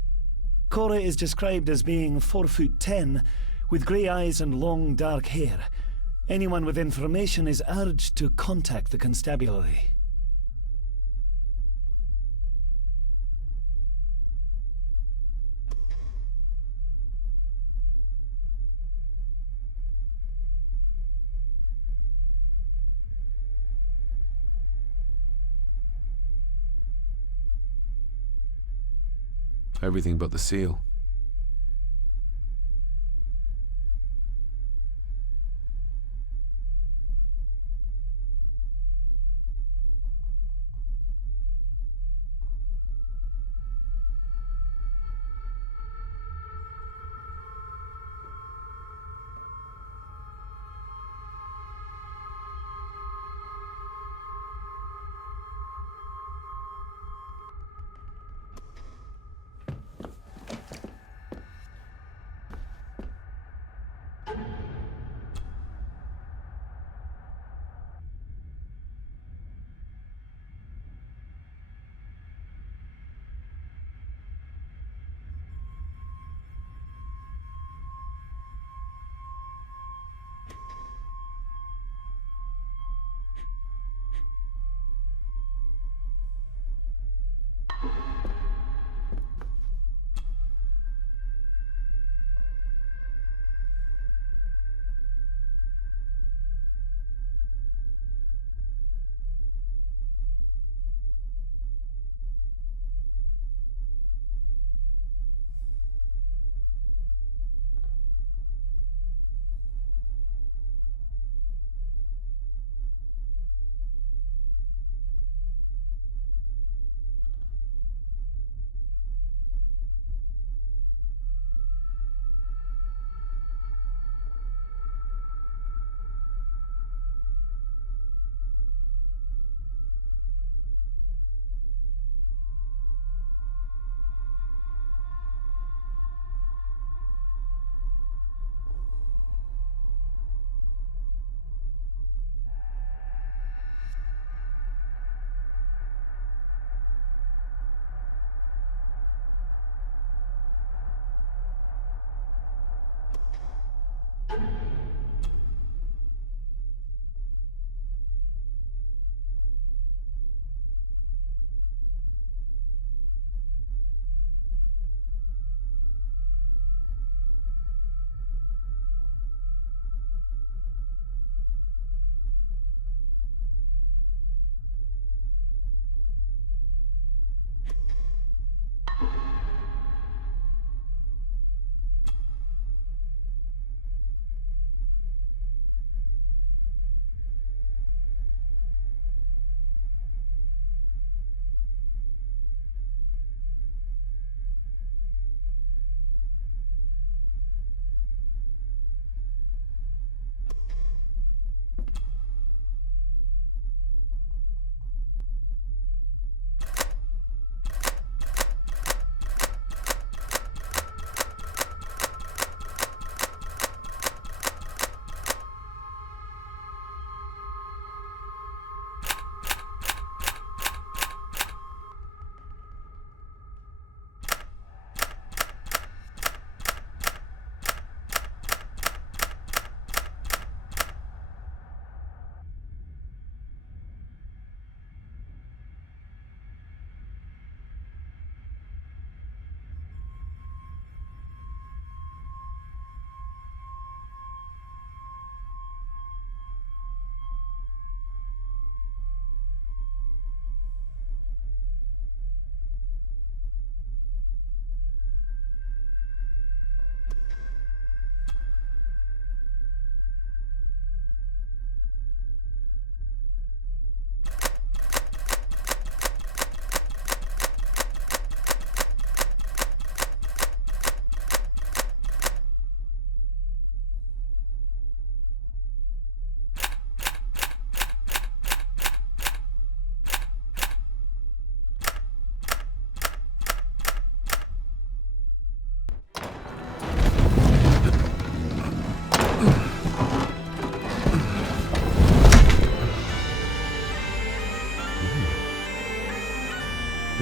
Cora is described as being 4'10", with grey eyes and long dark hair. Anyone with information is urged to contact the constabulary. Everything but the seal.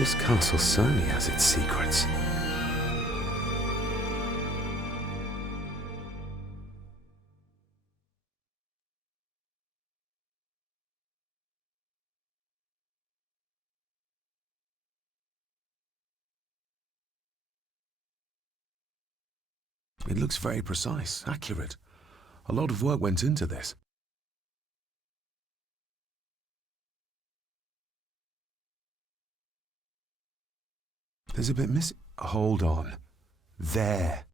This castle certainly has its secrets. It looks very precise, accurate. A lot of work went into this. There's a bit missing. Hold on. There.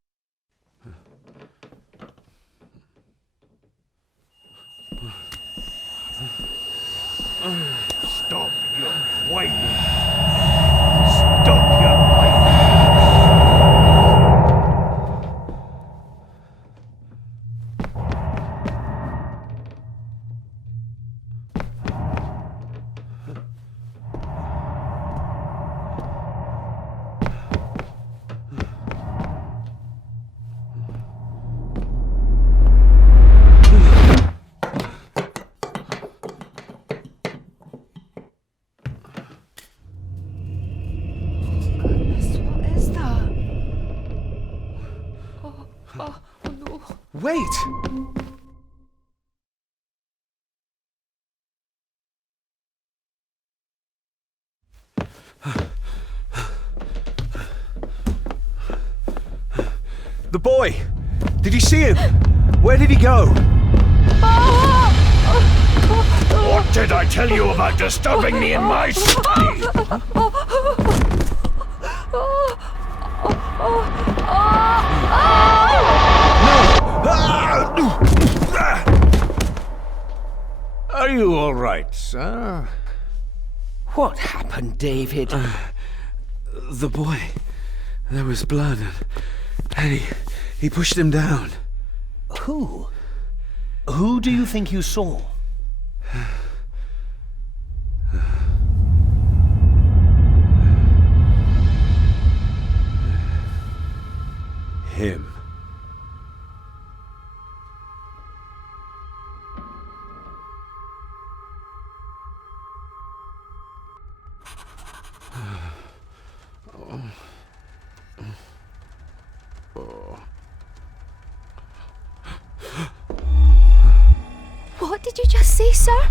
Stop your whining. Stop your whining. Wait! The boy! Did you see him? Where did he go? What did I tell you about disturbing me in my study? Are you all right, sir? What happened, David? The boy. There was blood and he pushed him down. Who? Who do you think you saw? Him. What did you just say, sir?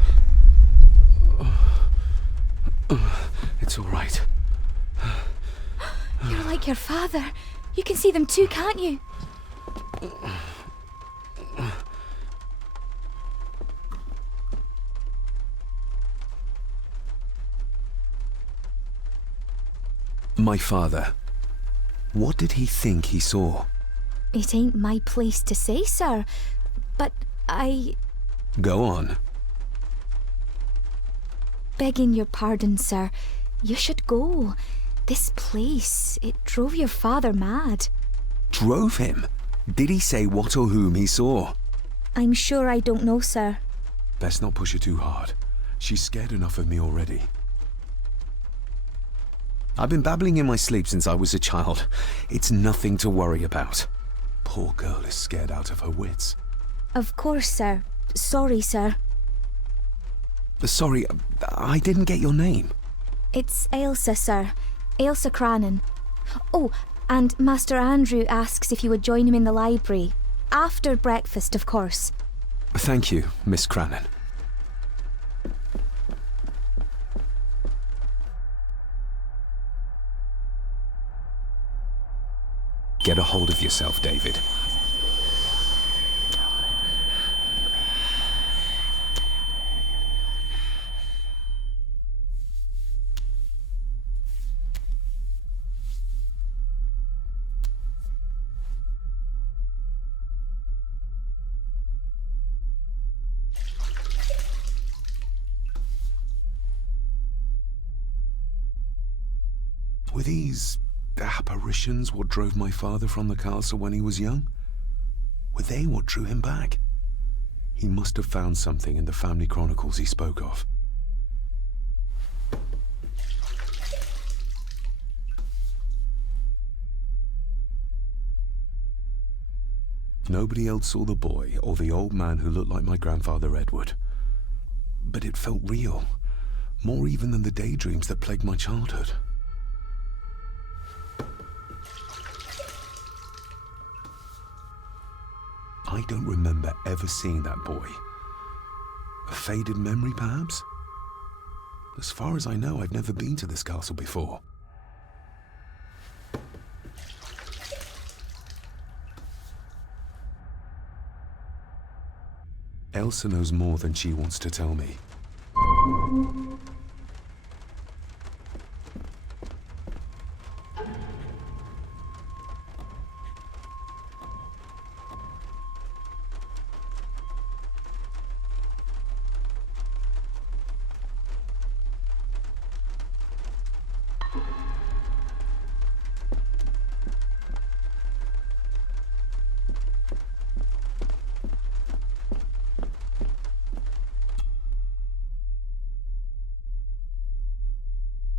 It's all right. You're like your father. You can see them too, can't you? My father. What did he think he saw? It ain't my place to say, sir. But Go on. begging your pardon, sir, you should go. This place, it drove your father mad. Drove him? Did he say what or whom he saw? I'm sure I don't know, sir. Best not push her too hard. She's scared enough of me already. I've been babbling in my sleep since I was a child. It's nothing to worry about. Poor girl is scared out of her wits. Of course, sir. Sorry, sir. Sorry, I didn't get your name. It's Ailsa, sir. Ailsa Crannan. Oh, and Master Andrew asks if you would join him in the library. After breakfast, of course. Thank you, Miss Crannan. Get a hold of yourself, David. Were these apparitions what drove my father from the castle when he was young? Were they what drew him back? He must have found something in the family chronicles he spoke of. Nobody else saw the boy or the old man who looked like my grandfather Edward. But it felt real, more even than the daydreams that plagued my childhood. I don't remember ever seeing that boy. A faded memory, perhaps? As far as I know, I've never been to this castle before. Elsa knows more than she wants to tell me.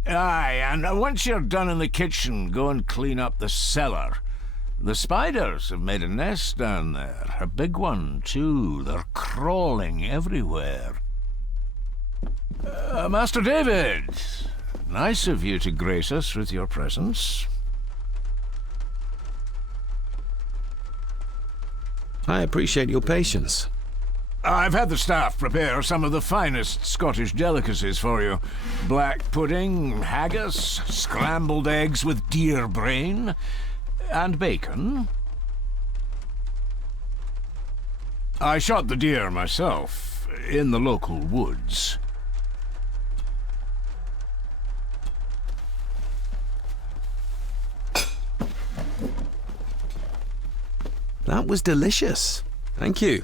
Aye, and once you're done in the kitchen, go and clean up the cellar. The spiders have made a nest down there. A big one, too. They're crawling everywhere. Master David, nice of you to grace us with your presence. I appreciate your patience. I've had the staff prepare some of the finest Scottish delicacies for you. Black pudding, haggis, scrambled eggs with deer brain, and bacon. I shot the deer myself, in the local woods. That was delicious. Thank you.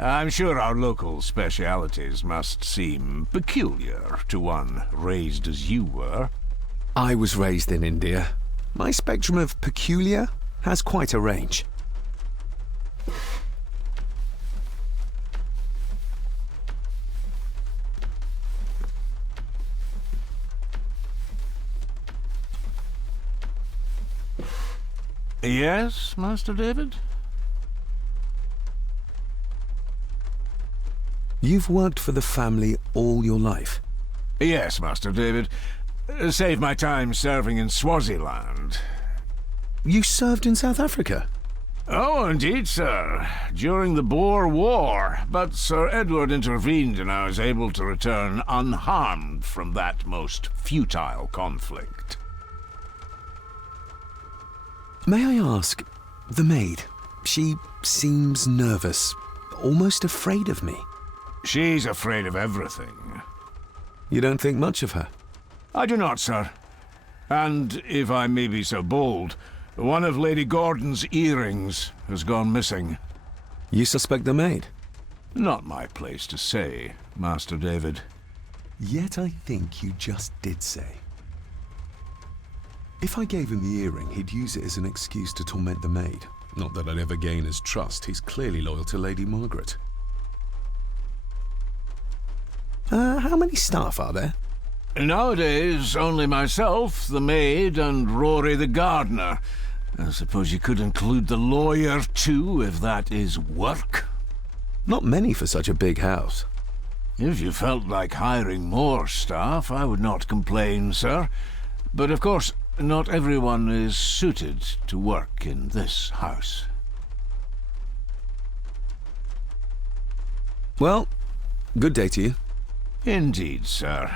I'm sure our local specialities must seem peculiar to one raised as you were. I was raised in India. My spectrum of peculiar has quite a range. Yes, Master David? You've worked for the family all your life? Yes, Master David. Save my time serving in Swaziland. You served in South Africa? Oh, indeed, sir. During the Boer War. But Sir Edward intervened and I was able to return unharmed from that most futile conflict. May I ask, the maid, she seems nervous, almost afraid of me. She's afraid of everything. You don't think much of her? I do not, sir. And, if I may be so bold, one of Lady Gordon's earrings has gone missing. You suspect the maid? Not my place to say, Master David. Yet I think you just did say. If I gave him the earring, he'd use it as an excuse to torment the maid. Not that I'd ever gain his trust. He's clearly loyal to Lady Margaret. How many staff are there? Nowadays, only myself, the maid, and Rory the gardener. I suppose you could include the lawyer, too, if that is work. Not many for such a big house. If you felt like hiring more staff, I would not complain, sir. But of course, not everyone is suited to work in this house. Well, good day to you. Indeed, sir.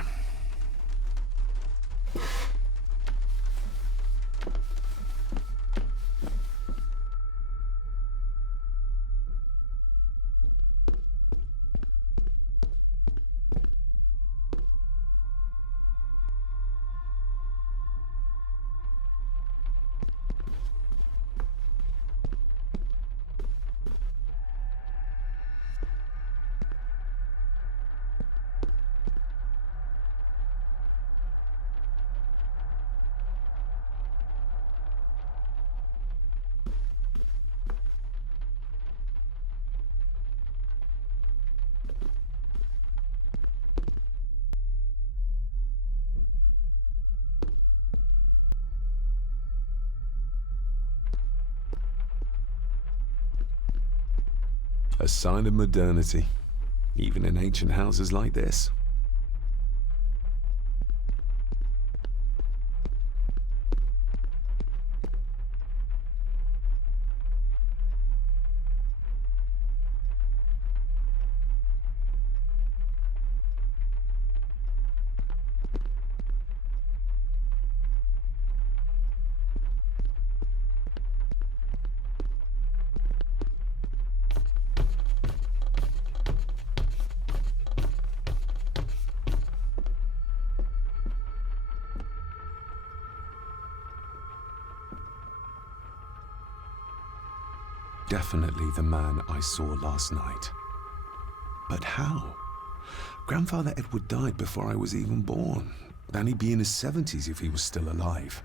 A sign of modernity, even in ancient houses like this. Definitely the man I saw last night. But how? Grandfather Edward died before I was even born. And he'd be in his 70s if he was still alive.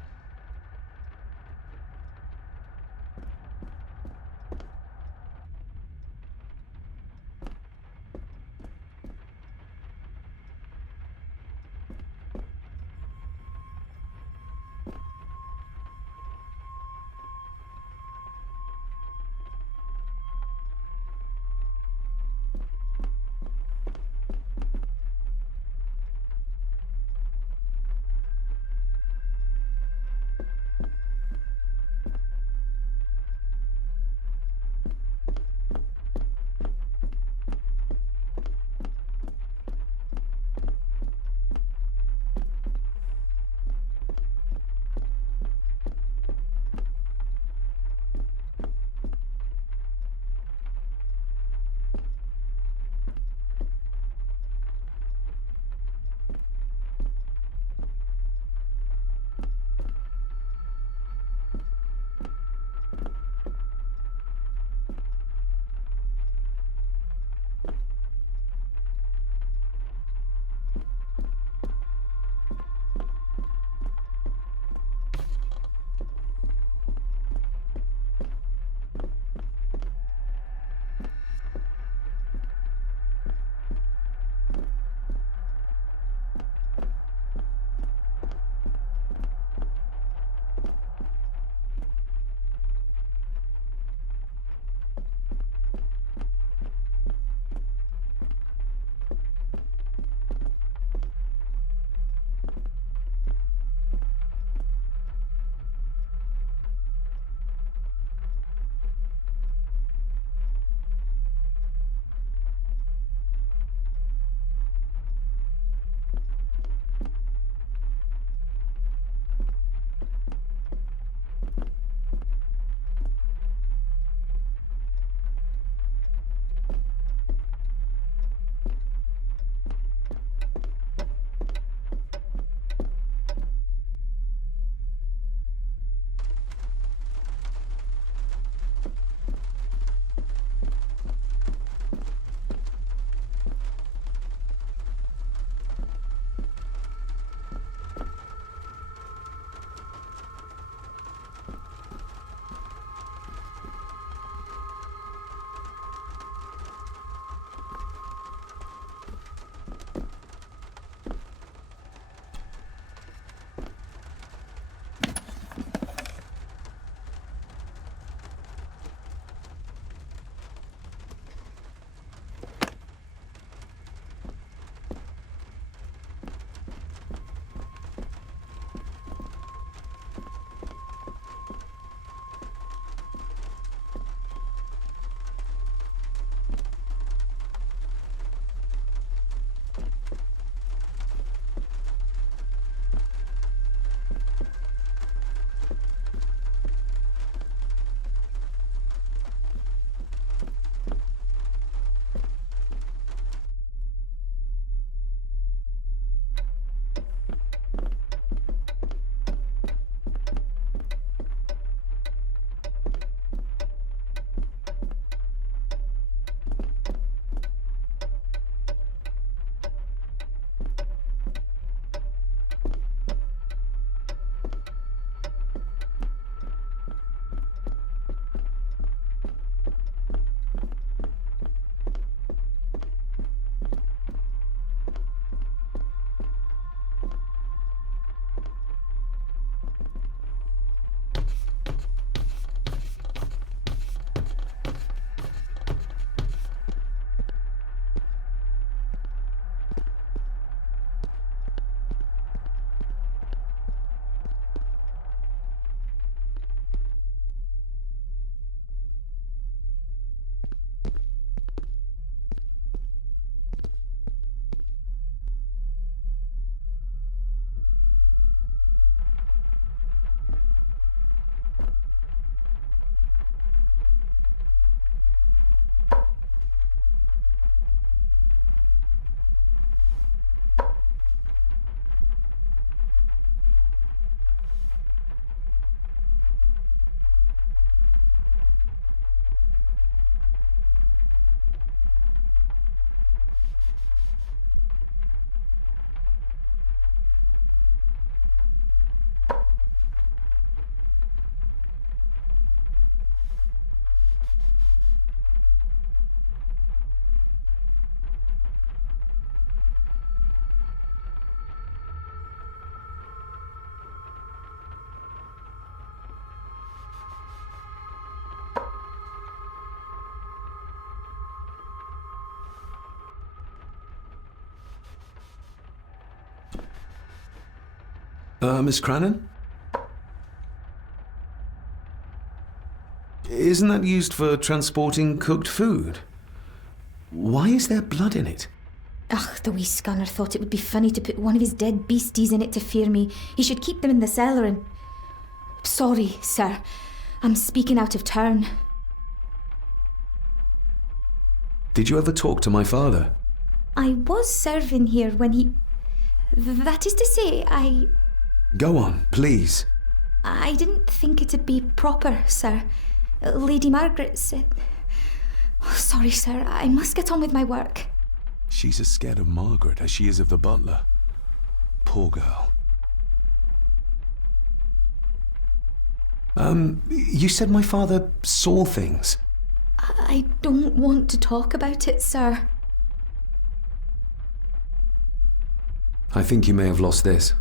Miss Crannan? Isn't that used for transporting cooked food? Why is there blood in it? Ugh, the wee scunner thought it would be funny to put one of his dead beasties in it to fear me. He should keep them in the cellar and... Sorry, sir. I'm speaking out of turn. Did you ever talk to my father? I was serving here when he... That is to say, Go on, please. I didn't think it'd be proper, sir. Lady Margaret said... Oh, sorry, sir. I must get on with my work. She's as scared of Margaret as she is of the butler. Poor girl. You said my father saw things. I don't want to talk about it, sir. I think you may have lost this.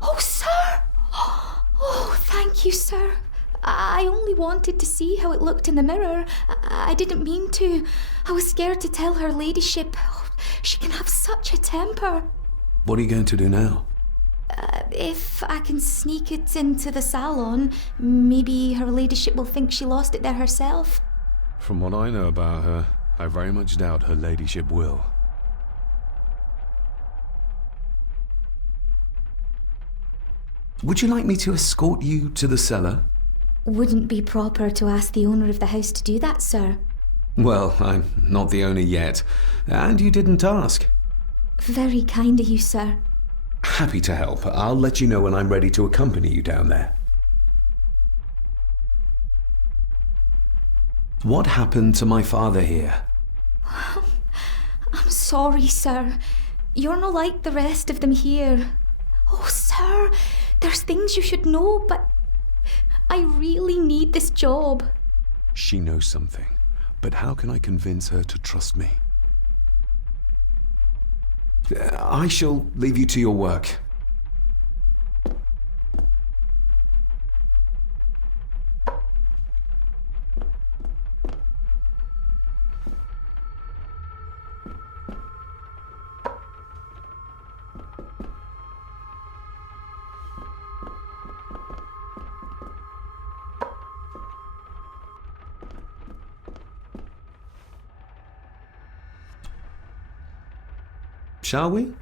Oh, sir! Oh, thank you, sir. I only wanted to see how it looked in the mirror. I didn't mean to. I was scared to tell her ladyship. Oh, she can have such a temper. What are you going to do now? If I can sneak it into the salon, maybe her ladyship will think she lost it there herself. From what I know about her, I very much doubt her ladyship will. Would you like me to escort you to the cellar? Wouldn't be proper to ask the owner of the house to do that, sir. Well, I'm not the owner yet, and you didn't ask. Very kind of you, sir. Happy to help. I'll let you know when I'm ready to accompany you down there. What happened to my father here? I'm sorry, sir. You're not like the rest of them here. Oh, sir, there's things you should know, but I really need this job. She knows something, but how can I convince her to trust me? I shall leave you to your work. Shall we?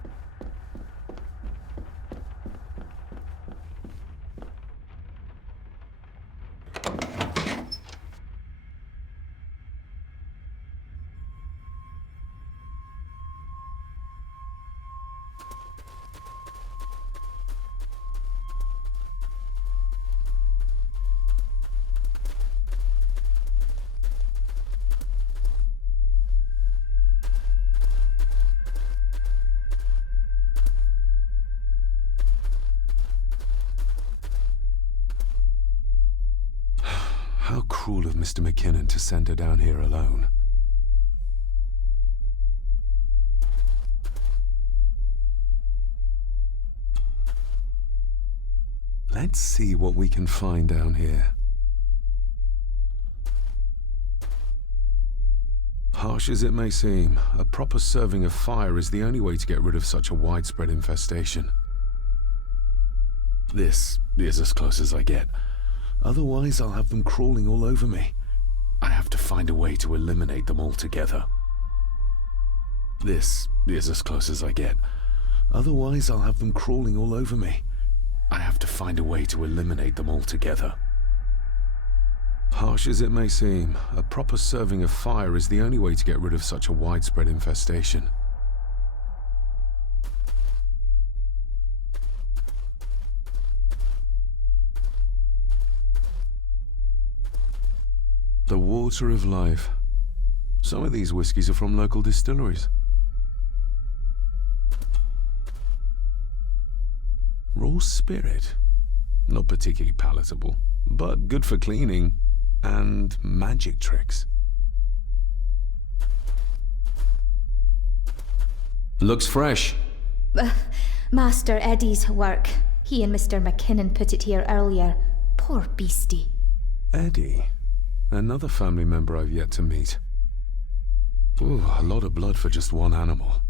How cruel of Mr. McKinnon to send her down here alone. Let's see what we can find down here. Harsh as it may seem, a proper serving of fire is the only way to get rid of such a widespread infestation. This is as close as I get. Otherwise, I'll have them crawling all over me. I have to find a way to eliminate them altogether. This is as close as I get. Otherwise, I'll have them crawling all over me. I have to find a way to eliminate them altogether. Harsh as it may seem, a proper serving of fire is the only way to get rid of such a widespread infestation. The water of life. Some of these whiskies are from local distilleries. Raw spirit. Not particularly palatable, but good for cleaning and magic tricks. Looks fresh. Master Eddie's work. He and Mr. McKinnon put it here earlier. Poor beastie. Eddie. Another family member I've yet to meet. Ooh, a lot of blood for just one animal.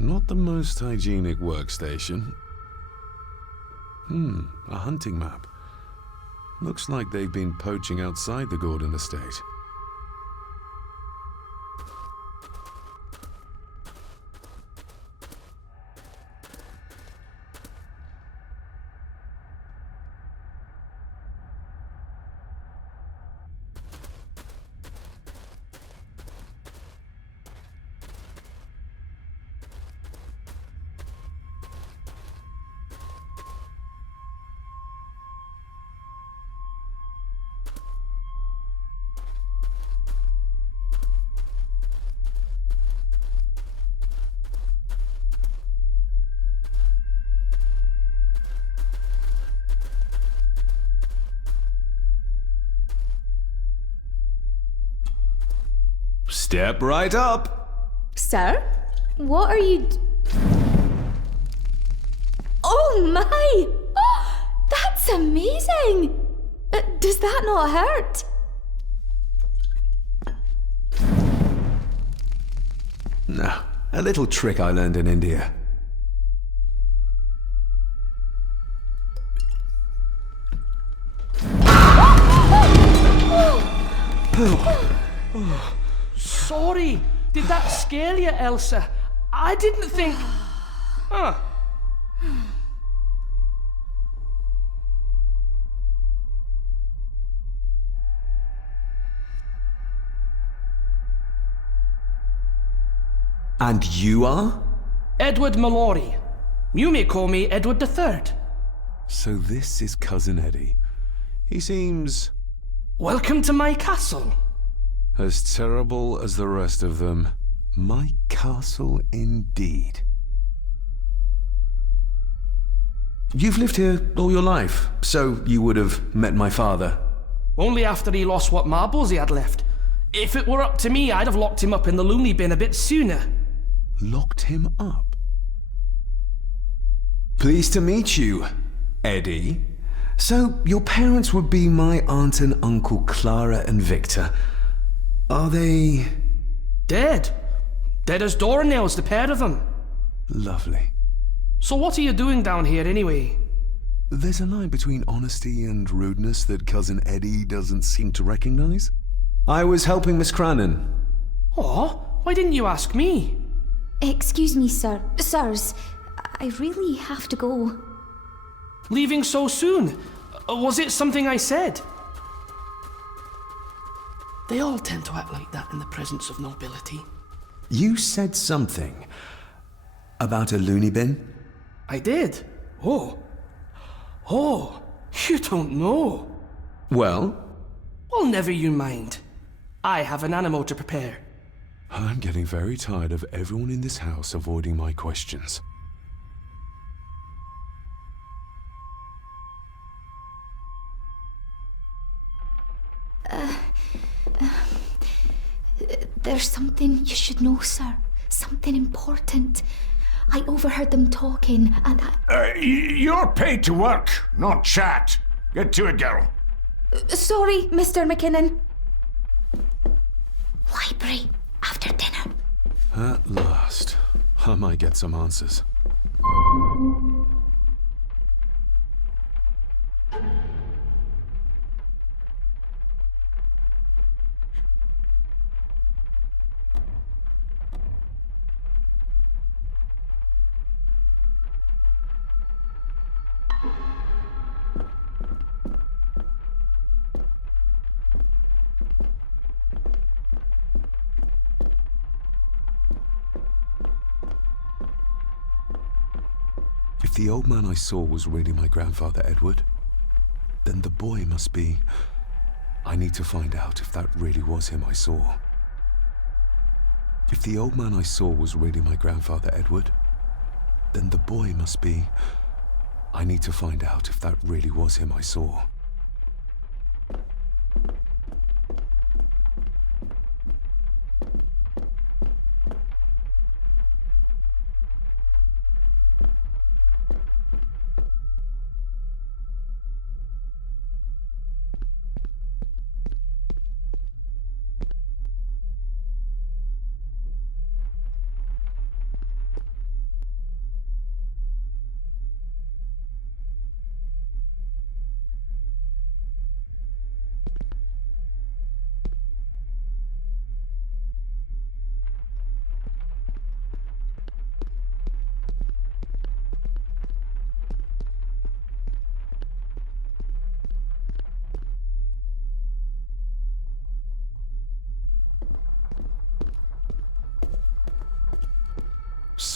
Not the most hygienic workstation. A hunting map. Looks like they've been poaching outside the Gordon estate. Step right up. Sir? What are you Oh my! Oh, that's amazing! Does that not hurt? No, a little trick I learned in India. Sorry, did that scare you, Elsa? I didn't think... And you are? Edward Mallory. You may call me Edward III. So this is Cousin Eddie. He seems... Welcome to my castle. as terrible as the rest of them. My castle indeed. You've lived here all your life, so you would have met my father. Only after he lost what marbles he had left. If it were up to me, I'd have locked him up in the loony bin a bit sooner. Locked him up? Pleased to meet you, Eddie. So, your parents would be my aunt and uncle Clara and Victor. Are they... Dead. Dead as doornails, the pair of them. Lovely. So what are you doing down here anyway? There's a line between honesty and rudeness that Cousin Eddie doesn't seem to recognize. I was helping Miss Crannan. Oh, why didn't you ask me? Excuse me, sir. Sirs, I really have to go. Leaving so soon? Was it something I said? They all tend to act like that in the presence of nobility. You said something about a loony bin? I did. Oh, you don't know. Well? Well, never you mind. I have an animal to prepare. I'm getting very tired of everyone in this house avoiding my questions. There's something you should know, sir. Something important. I overheard them talking, and You're paid to work, not chat. Get to it, girl. Sorry, Mr. McKinnon. Library, after dinner. At last. I might get some answers. If the old man I saw was really my grandfather Edward, then the boy must be... I need to find out if that really was him I saw. If the old man I saw was really my grandfather Edward, then the boy must be... I need to find out if that really was him I saw.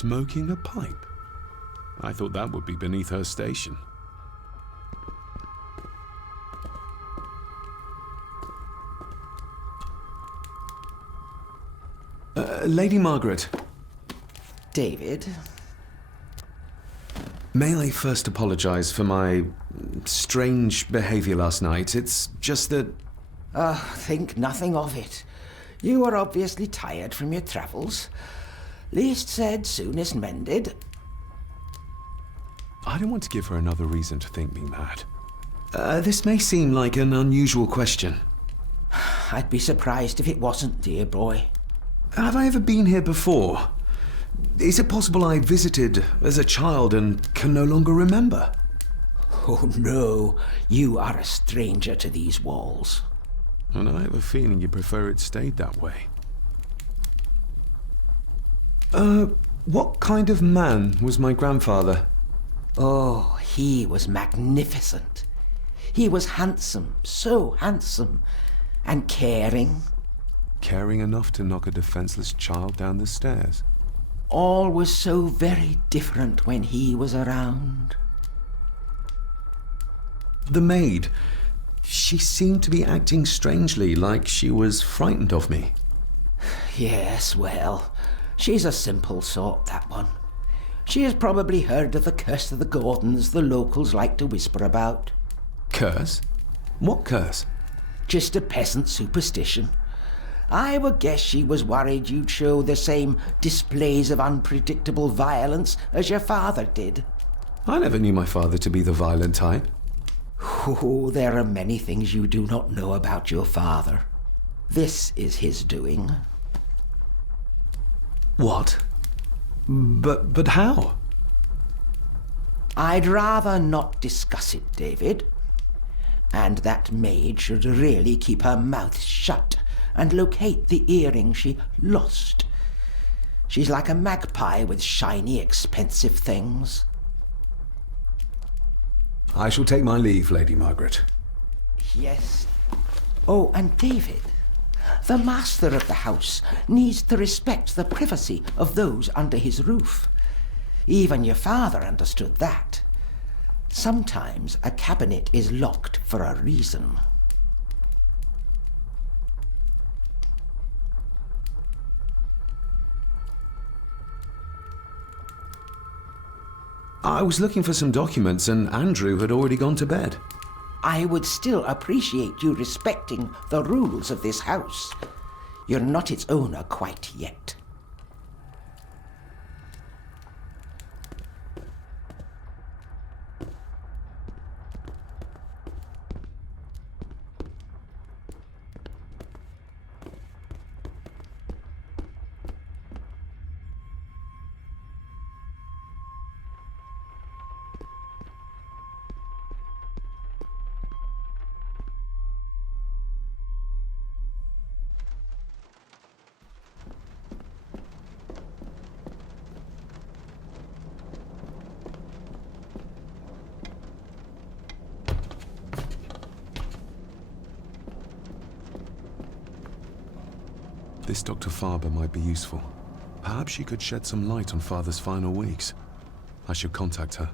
Smoking a pipe? I thought that would be beneath her station. Lady Margaret. David? May I first apologize for my strange behavior last night? It's just that... Think nothing of it. You were obviously tired from your travels. Least said, soonest mended. I don't want to give her another reason to think me mad. This may seem like an unusual question. I'd be surprised if it wasn't, dear boy. Have I ever been here before? Is it possible I visited as a child and can no longer remember? Oh no, you are a stranger to these walls. And I have a feeling you prefer it stayed that way. What kind of man was my grandfather? Oh, he was magnificent. He was handsome, so handsome, and caring. Caring enough to knock a defenseless child down the stairs. All was so very different when he was around. The maid. She seemed to be acting strangely, like she was frightened of me. Yes, well, she's a simple sort, that one. She has probably heard of the curse of the Gordons the locals like to whisper about. Curse? What curse? Just a peasant superstition. I would guess she was worried you'd show the same displays of unpredictable violence as your father did. I never knew my father to be the violent type. Oh, there are many things you do not know about your father. This is his doing. What? But how? I'd rather not discuss it, David. And that maid should really keep her mouth shut and locate the earring she lost. She's like a magpie with shiny, expensive things. I shall take my leave, Lady Margaret. Yes. Oh, and David, the master of the house needs to respect the privacy of those under his roof. Even your father understood that. Sometimes a cabinet is locked for a reason. I was looking for some documents and Andrew had already gone to bed. I would still appreciate you respecting the rules of this house. You're not its owner quite yet. This Dr. Farber might be useful. Perhaps she could shed some light on Father's final weeks. I should contact her.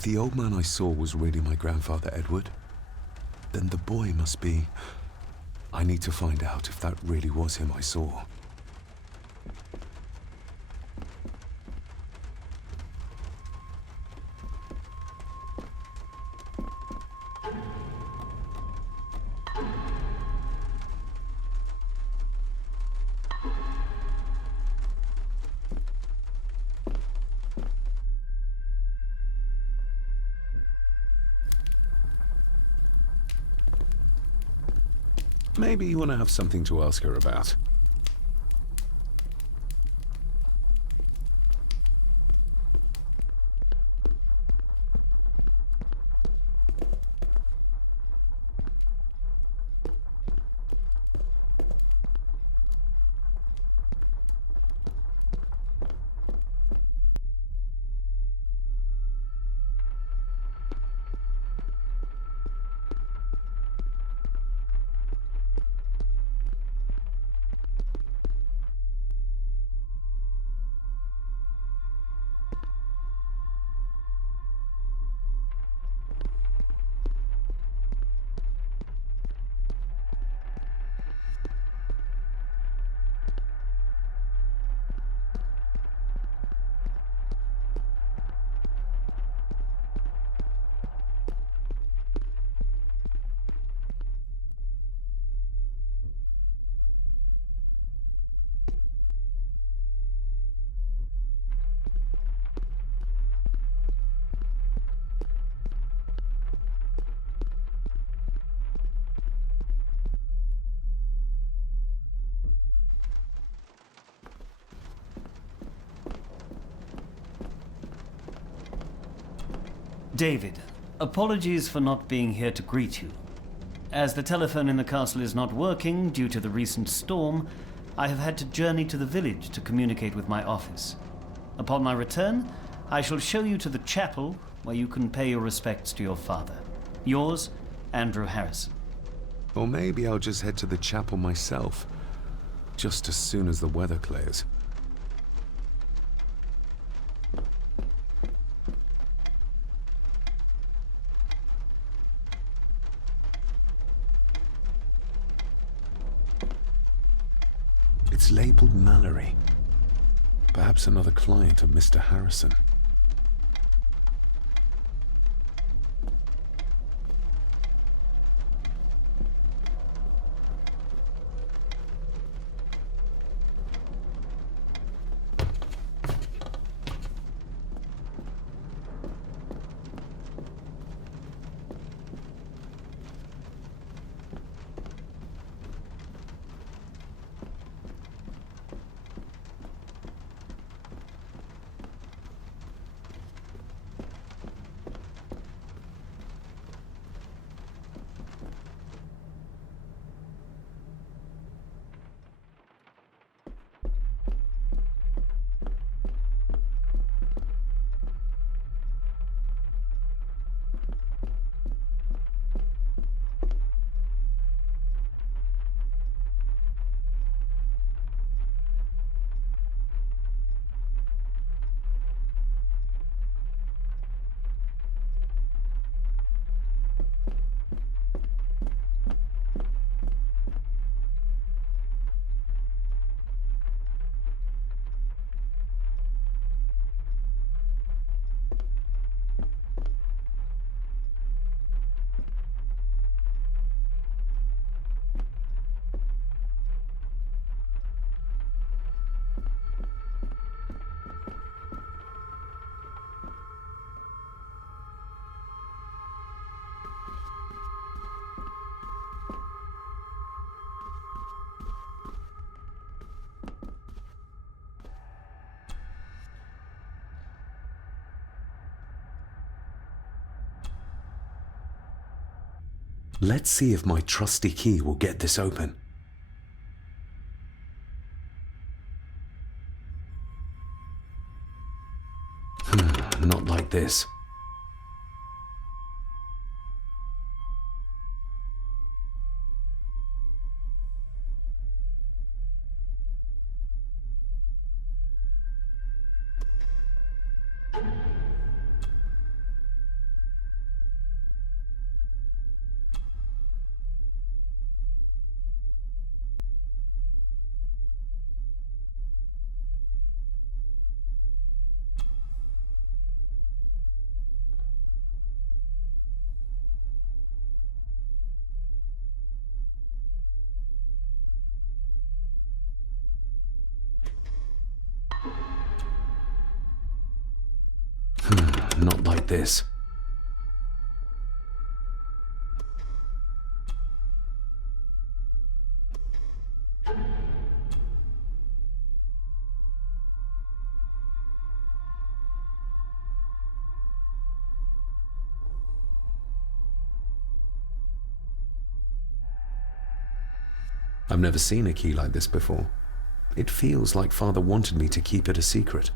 If the old man I saw was really my grandfather Edward, then the boy must be... I need to find out if that really was him I saw. Maybe you want to have something to ask her about. David, apologies for not being here to greet you. As the telephone in the castle is not working due to the recent storm, I have had to journey to the village to communicate with my office. Upon my return, I shall show you to the chapel where you can pay your respects to your father. Yours, Andrew Harrison. Or maybe I'll just head to the chapel myself, just as soon as the weather clears. It's labeled Mallory. Perhaps another client of Mr. Harrison. Let's see if my trusty key will get this open. Not like this. Not like this. I've never seen a key like this before. It feels like Father wanted me to keep it a secret.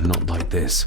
Not like this.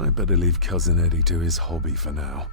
I better leave Cousin Eddie to his hobby for now.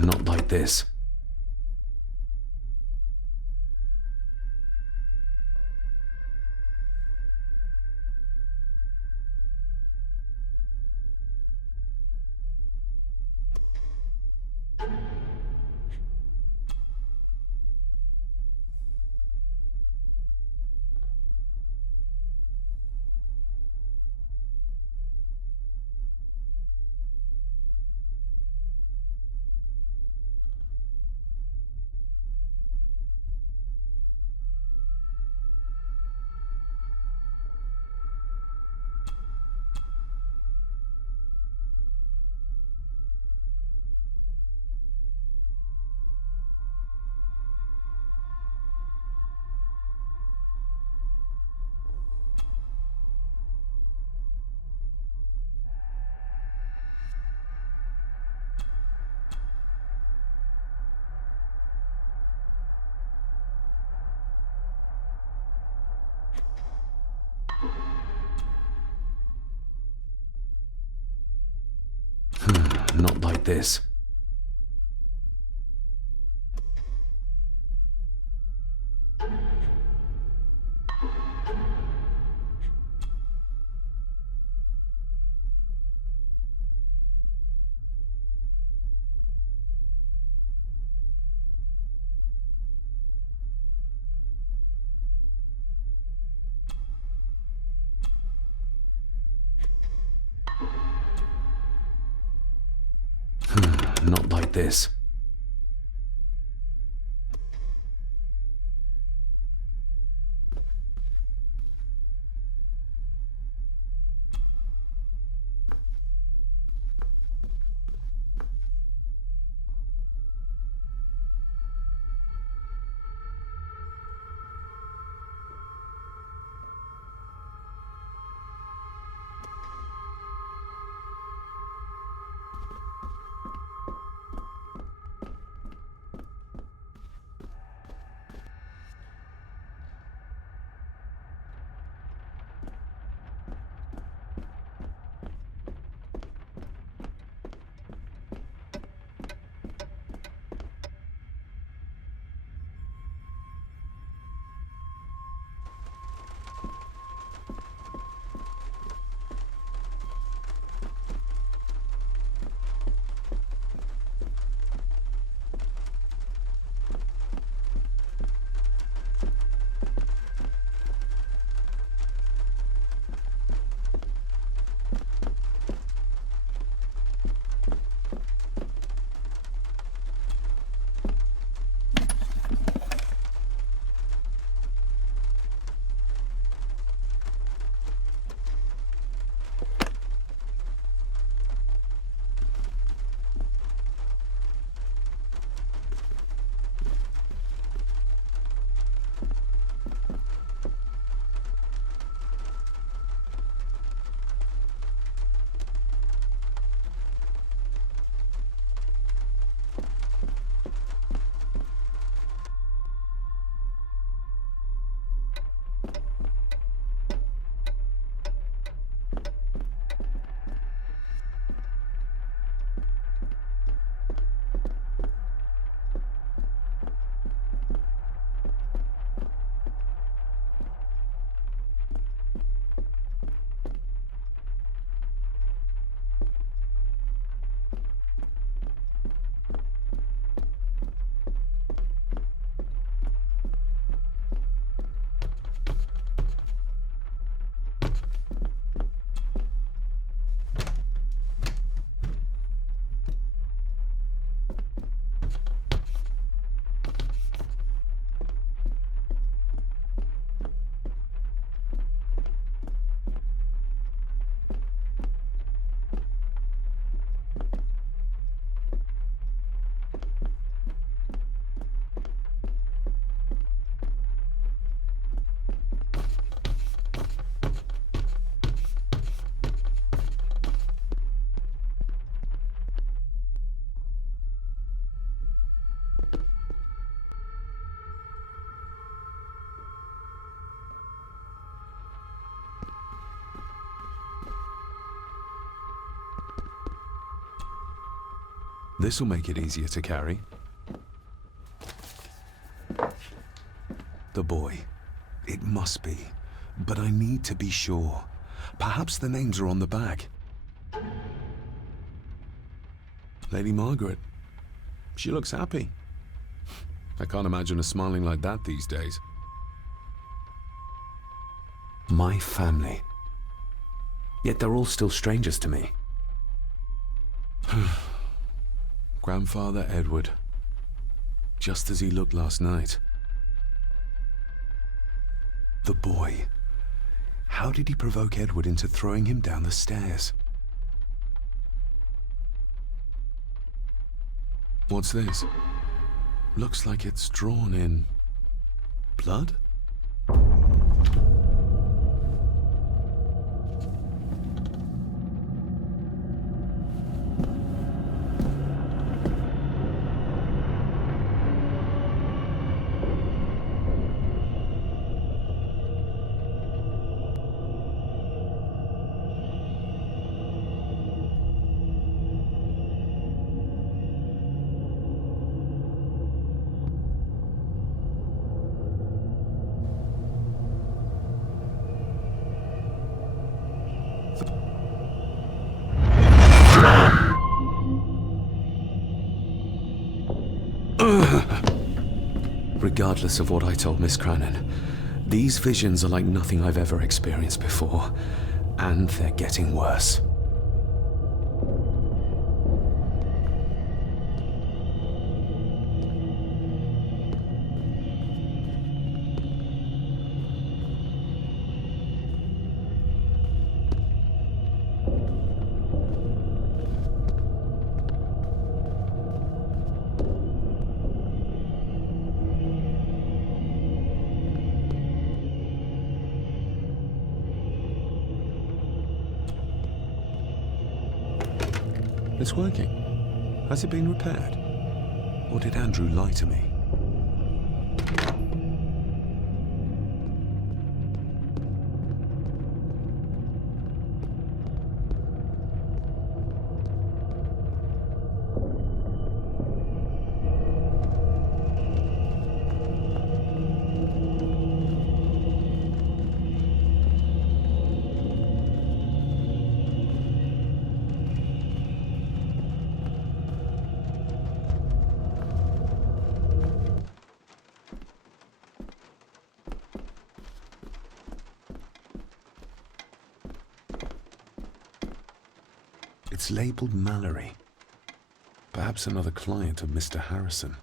Not like this. Not like this. Not like this. This'll make it easier to carry. The boy. It must be. But I need to be sure. Perhaps the names are on the back. Lady Margaret. She looks happy. I can't imagine her smiling like that these days. My family. Yet they're all still strangers to me. Grandfather Edward. Just as he looked last night. The boy. How did he provoke Edward into throwing him down the stairs? What's this? Looks like it's drawn in blood? Regardless of what I told Miss Crannan, these visions are like nothing I've ever experienced before, and they're getting worse. It's working. Has it been repaired? Or did Andrew lie to me? It's labeled Mallory. Perhaps another client of Mr. Harrison.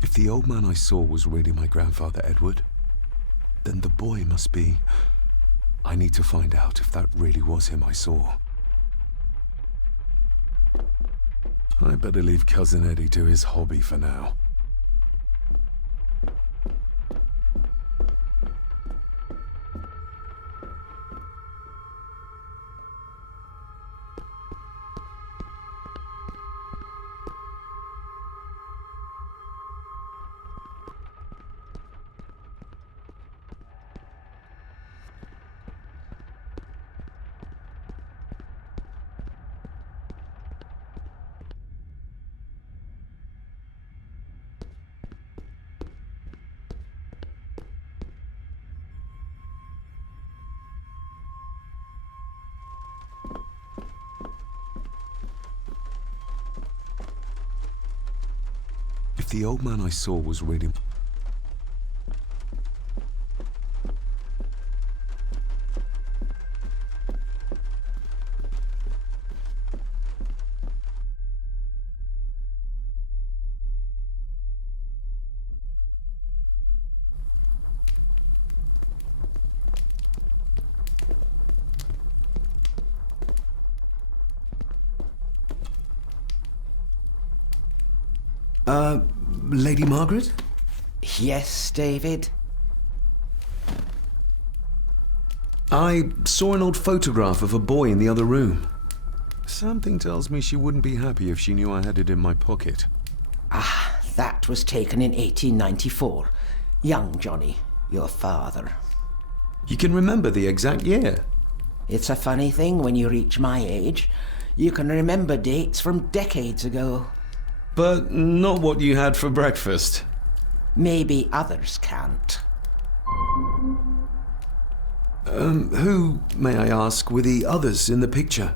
If the old man I saw was really my grandfather Edward, then the boy must be... I need to find out if that really was him I saw. I better leave Cousin Eddie to his hobby for now. If the old man I saw was really... Lady Margaret? Yes, David? I saw an old photograph of a boy in the other room. Something tells me she wouldn't be happy if she knew I had it in my pocket. Ah, that was taken in 1894. Young Johnny, your father. You can remember the exact year? It's a funny thing when you reach my age. You can remember dates from decades ago. But not what you had for breakfast. Maybe others can't. Who, may I ask, were the others in the picture?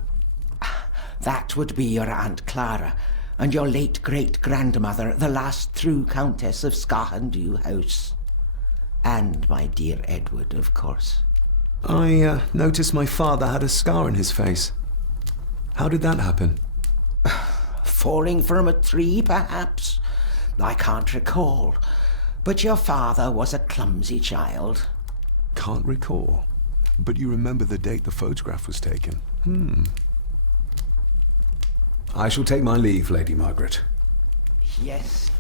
That would be your Aunt Clara and your late great-grandmother, the last true Countess of Scahandew House. And my dear Edward, of course. I noticed my father had a scar on his face. How did that happen? Falling from a tree, perhaps? I can't recall. But your father was a clumsy child. Can't recall. But you remember the date the photograph was taken? I shall take my leave, Lady Margaret. Yes.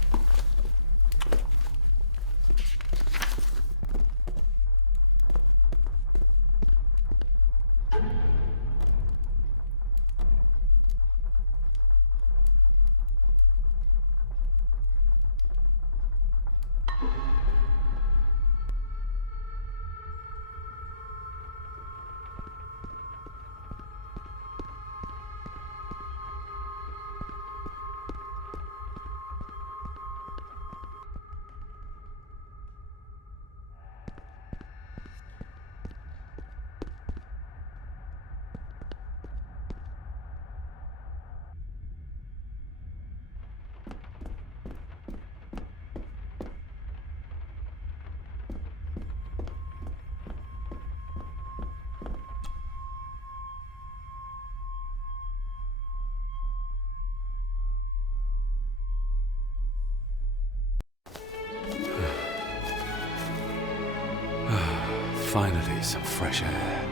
Finally, some fresh air.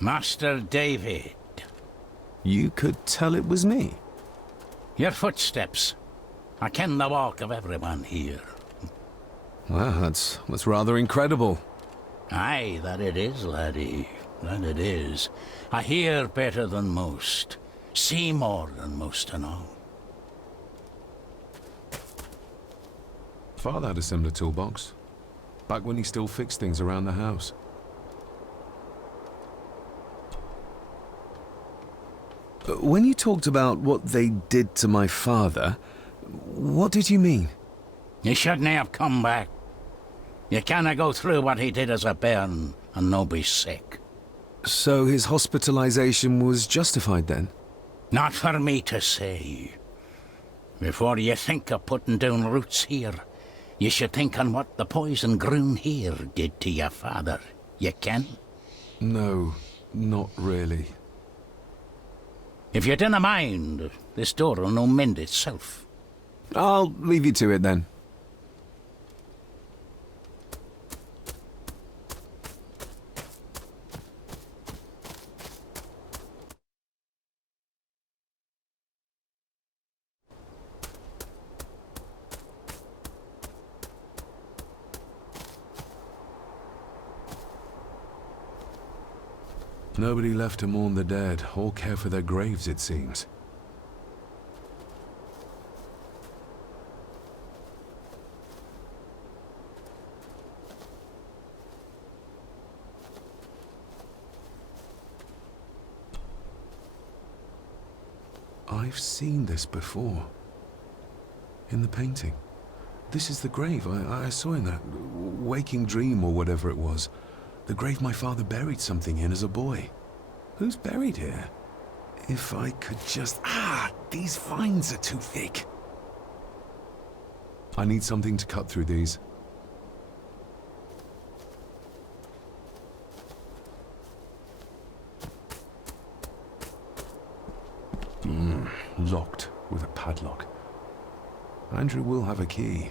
Master David. You could tell it was me. Your footsteps. I ken the walk of everyone here. Well, that's rather incredible. Aye, that it is, laddie. That it is. I hear better than most. See more than most and all. Father had a similar toolbox. Back when he still fixed things around the house. When you talked about what they did to my father, what did you mean? You shouldn't have come back. You canna go through what he did as a bairn and no be sick. So his hospitalization was justified then? Not for me to say. Before you think of putting down roots here, you should think on what the poison grown here did to your father. You can? No, not really. If you dinna mind, this door will no mend itself. I'll leave you to it then. Nobody left to mourn the dead, or care for their graves, it seems. I've seen this before. In the painting. This is the grave I saw in that waking dream or whatever it was. The grave my father buried something in as a boy. Who's buried here? If I could just... these vines are too thick. I need something to cut through these. locked with a padlock. Andrew will have a key,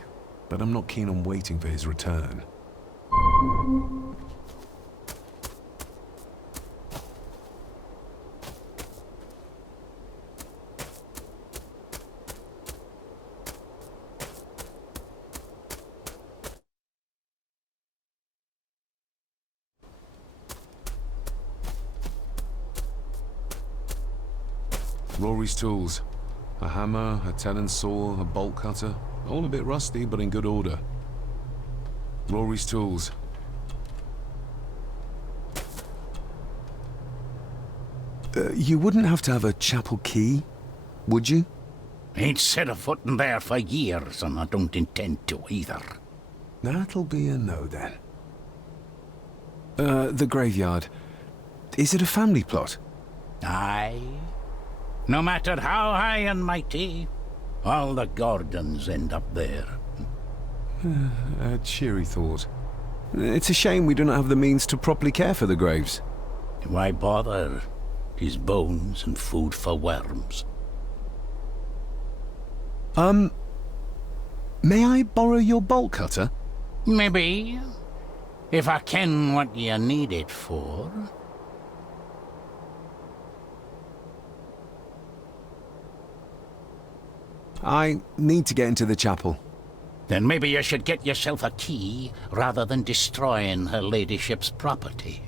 but I'm not keen on waiting for his return. Rory's tools. A hammer, a tenon saw, a bolt cutter. All a bit rusty, but in good order. Rory's tools. You wouldn't have to have a chapel key, would you? Ain't set a foot in there for years, and I don't intend to either. That'll be a no, then. The graveyard. Is it a family plot? Aye. No matter how high and mighty, all the Gordons end up there. A cheery thought. It's a shame we do not have the means to properly care for the graves. Why bother? 'Tis bones and food for worms. May I borrow your bolt cutter? Maybe. If I ken what you need it for. I need to get into the chapel. Then maybe you should get yourself a key rather than destroying her ladyship's property.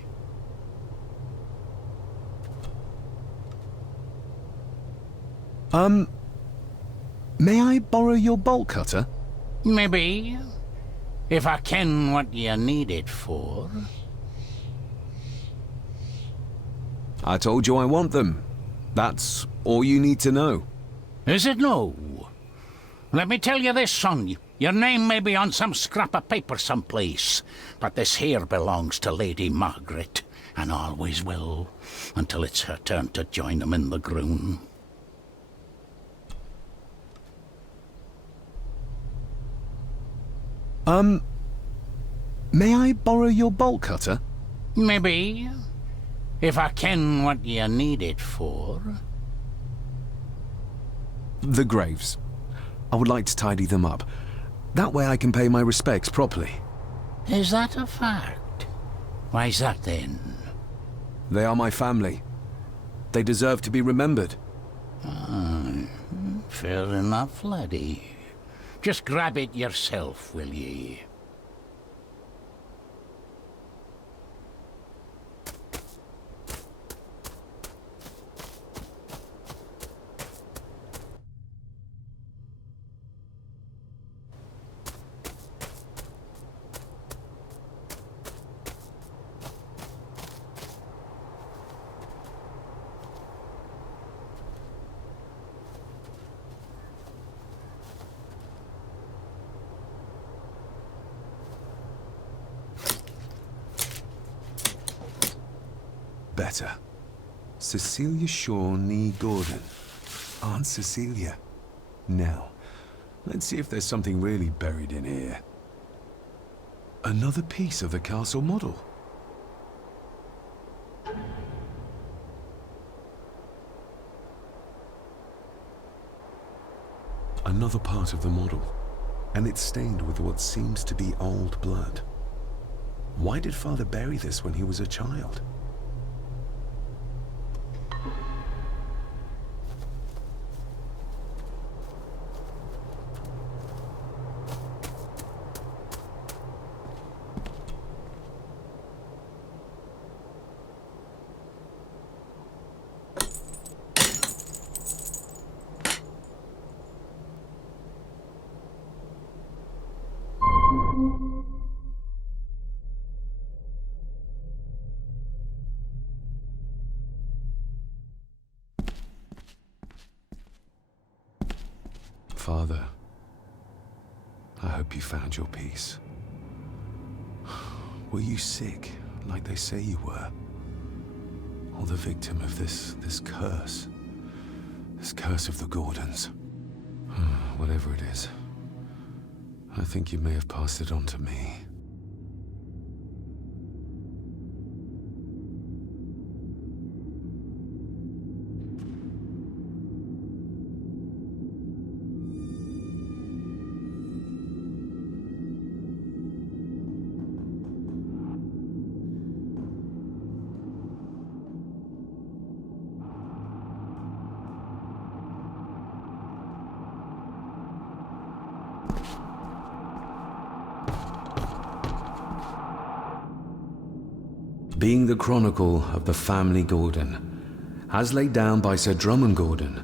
May I borrow your bolt cutter? Maybe. If I ken what you need it for. I told you I want them. That's all you need to know. Is it no? Let me tell you this, son. Your name may be on some scrap of paper someplace, but this here belongs to Lady Margaret, and always will, until it's her turn to join them in the groon. May I borrow your bolt cutter? Maybe. If I ken what you need it for. The graves. I would like to tidy them up. That way I can pay my respects properly. Is that a fact? Why's that then? They are my family. They deserve to be remembered. Fair enough, laddie. Just grab it yourself, will ye? Better. Cecilia Shaw Nee Gordon. Aunt Cecilia. Now, let's see if there's something really buried in here. Another piece of the castle model. Another part of the model, and it's stained with what seems to be old blood. Why did Father bury this when he was a child? Father, I hope you found your peace. Were you sick, like they say you were? Or the victim of this curse? This curse of the Gordons? Whatever it is, I think you may have passed it on to me. being the chronicle of the family Gordon, as laid down by Sir Drummond Gordon,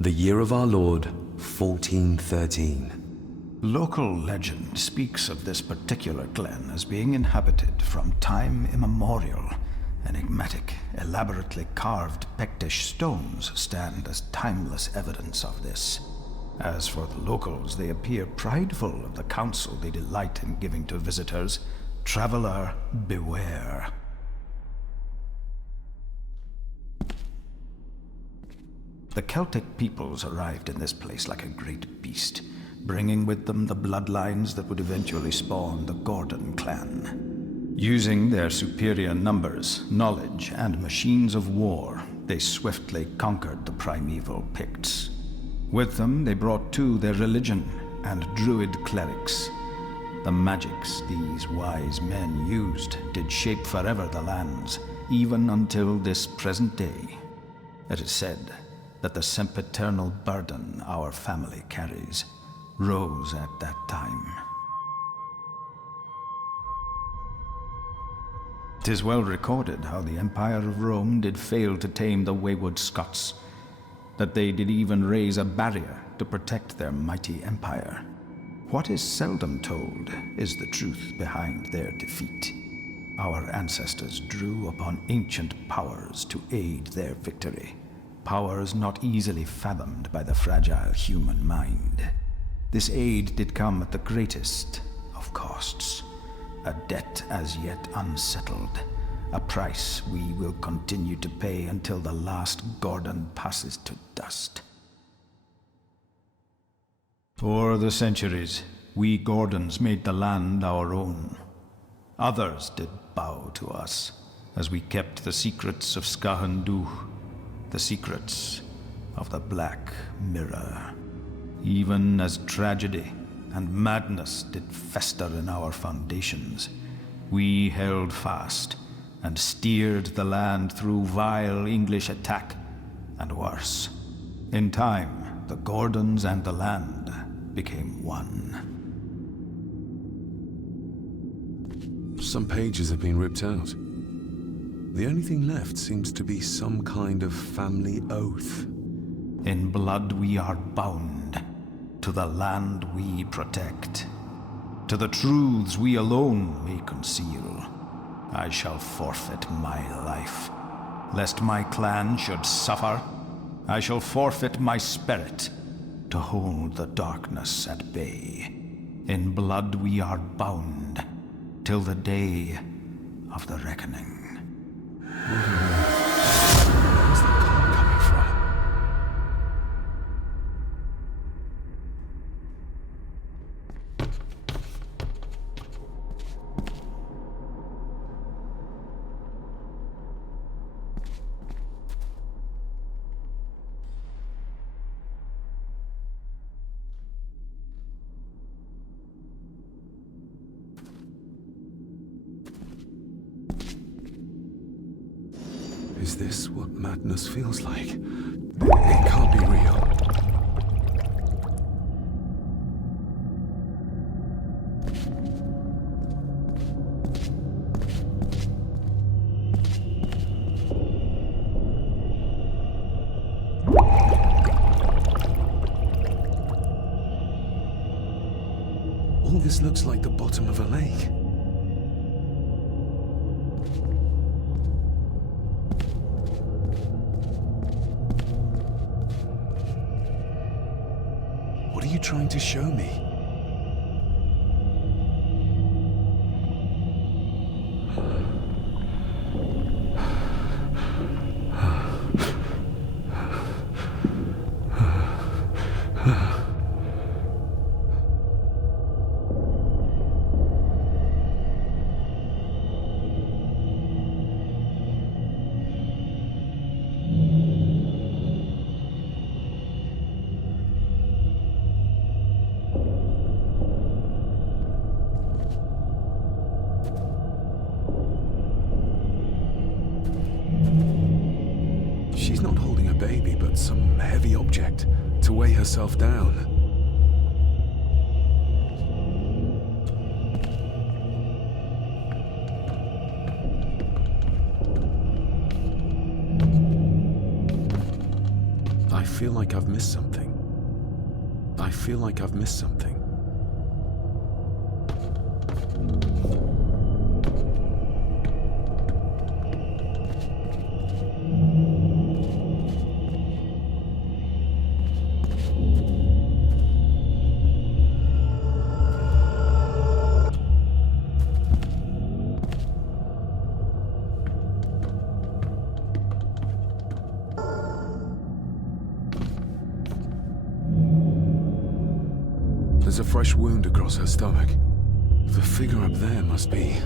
the year of our Lord, 1413. Local legend speaks of this particular glen as being inhabited from time immemorial. Enigmatic, elaborately carved Pictish stones stand as timeless evidence of this. As for the locals, they appear prideful of the counsel they delight in giving to visitors. Traveler, beware. The Celtic peoples arrived in this place like a great beast, bringing with them the bloodlines that would eventually spawn the Gordon clan. Using their superior numbers, knowledge, and machines of war, they swiftly conquered the primeval Picts. With them, they brought too their religion and druid clerics. The magics these wise men used did shape forever the lands, even until this present day. It is said that the sempiternal burden our family carries rose at that time. 'Tis well recorded how the Empire of Rome did fail to tame the wayward Scots, that they did even raise a barrier to protect their mighty empire. What is seldom told is the truth behind their defeat. Our ancestors drew upon ancient powers to aid their victory, powers not easily fathomed by the fragile human mind. This aid did come at the greatest of costs. A debt as yet unsettled, a price we will continue to pay until the last Gordon passes to dust. For the centuries, we Gordons made the land our own. Others did bow to us, as we kept the secrets of Scahan Dubh, the secrets of the Black Mirror. Even as tragedy and madness did fester in our foundations, we held fast and steered the land through vile English attack and worse. In time, the Gordons and the land became one. Some pages have been ripped out. The only thing left seems to be some kind of family oath. In blood we are bound to the land we protect, to the truths we alone may conceal. I shall forfeit my life, lest my clan should suffer. I shall forfeit my spirit to hold the darkness at bay. In blood we are bound till the day of the reckoning. Where's the call coming from? Is this what madness feels like? It can't be real. All this looks like the bottom of a lake. What are you trying to show me? She's not holding a baby, but some heavy object to weigh herself down. I feel like I've missed something. I feel like I've missed something. There's a fresh wound across her stomach. The figure up there must be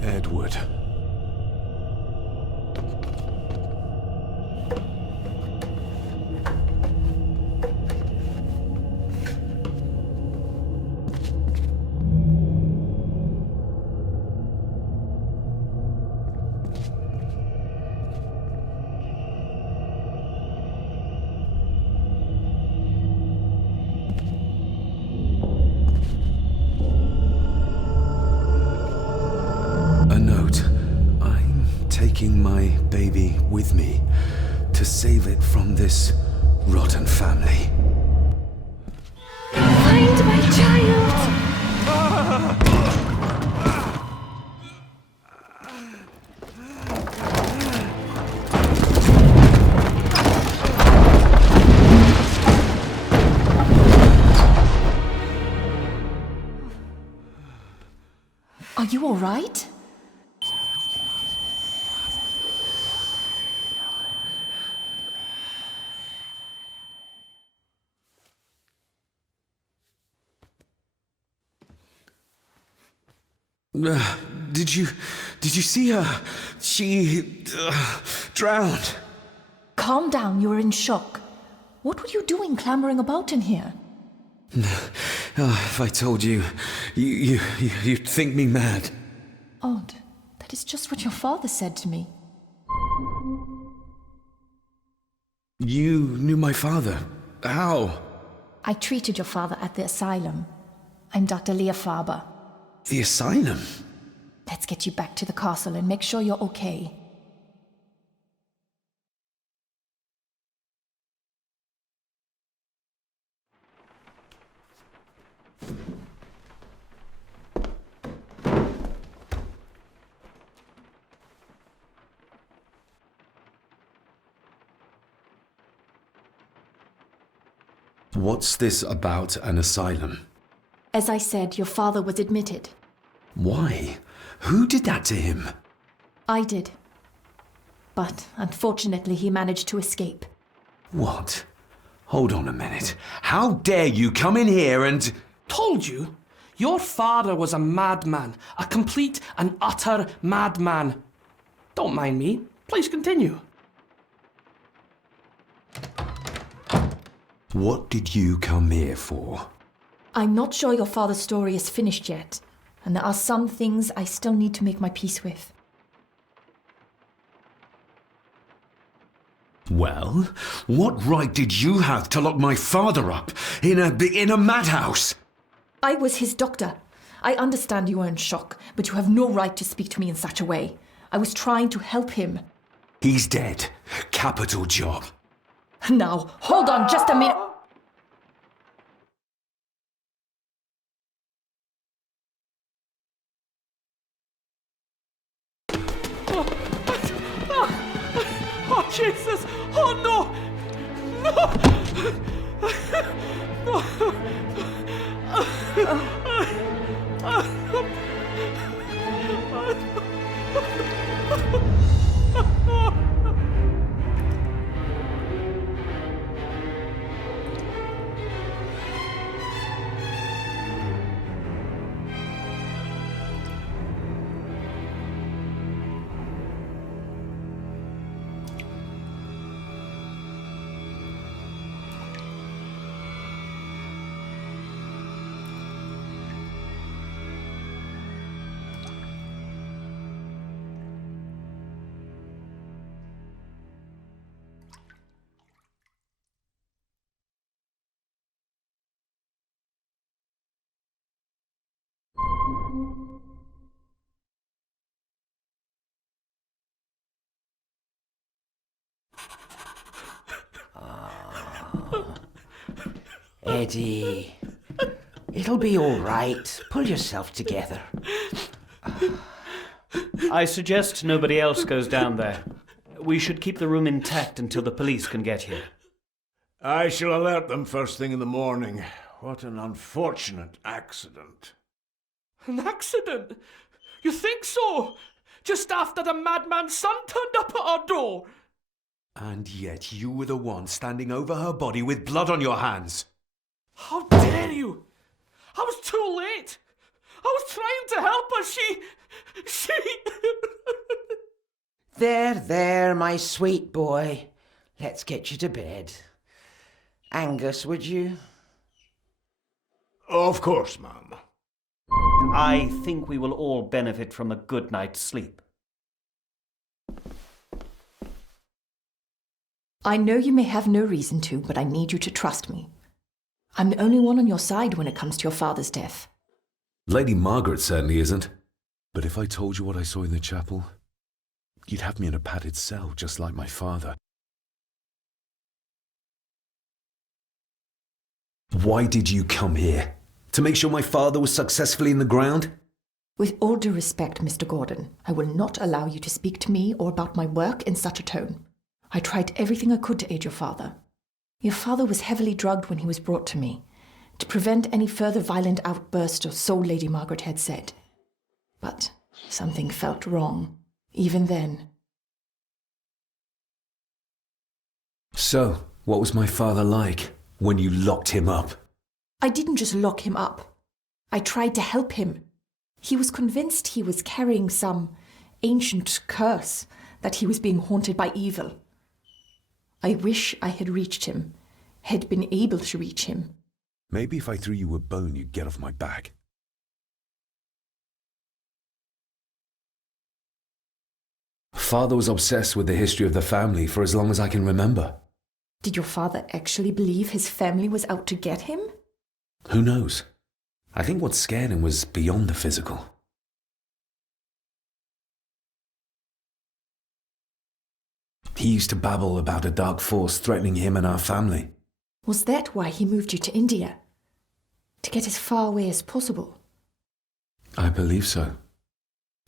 Edward. A note. I'm taking my baby with me to save it from this rotten family. Find my child! Are you all right? Did you see her? She drowned. Calm down, you were in shock. What were you doing clambering about in here? If I told you, you'd think me mad. Odd. That is just what your father said to me. You knew my father. How? I treated your father at the asylum. I'm Dr. Leah Faber. The asylum? Let's get you back to the castle and make sure you're okay. What's this about an asylum? As I said, your father was admitted. Why? Who did that to him? I did. But unfortunately, he managed to escape. What? Hold on a minute. How dare you come in here and... Told you? Your father was a madman. A complete and utter madman. Don't mind me. Please continue. What did you come here for? I'm not sure your father's story is finished yet, and there are some things I still need to make my peace with. Well, what right did you have to lock my father up in a madhouse? I was his doctor. I understand you are in shock, but you have no right to speak to me in such a way. I was trying to help him. He's dead. Capital job. Now, hold on just a minute. Oh, Jesus! Oh, no! Eddie, it'll be all right. Pull yourself together. I suggest nobody else goes down there. We should keep the room intact until the police can get here. I shall alert them first thing in the morning. What an unfortunate accident. An accident? You think so? Just after the madman's son turned up at our door? And yet you were the one standing over her body with blood on your hands. How dare you! I was too late! I was trying to help her, she... There, my sweet boy. Let's get you to bed. Angus, would you? Of course, ma'am. I think we will all benefit from a good night's sleep. I know you may have no reason to, but I need you to trust me. I'm the only one on your side when it comes to your father's death. Lady Margaret certainly isn't. But if I told you what I saw in the chapel, you'd have me in a padded cell, just like my father. Why did you come here? To make sure my father was successfully in the ground? With all due respect, Mr. Gordon, I will not allow you to speak to me or about my work in such a tone. I tried everything I could to aid your father. Your father was heavily drugged when he was brought to me, to prevent any further violent outburst, or so Lady Margaret had said. But something felt wrong, even then. So, what was my father like when you locked him up? I didn't just lock him up. I tried to help him. He was convinced he was carrying some ancient curse, that he was being haunted by evil. I wish I had reached him, had been able to reach him. Maybe if I threw you a bone, you'd get off my back. Father was obsessed with the history of the family for as long as I can remember. Did your father actually believe his family was out to get him? Who knows? I think what scared him was beyond the physical. He used to babble about a dark force threatening him and our family. Was that why he moved you to India? To get as far away as possible? I believe so.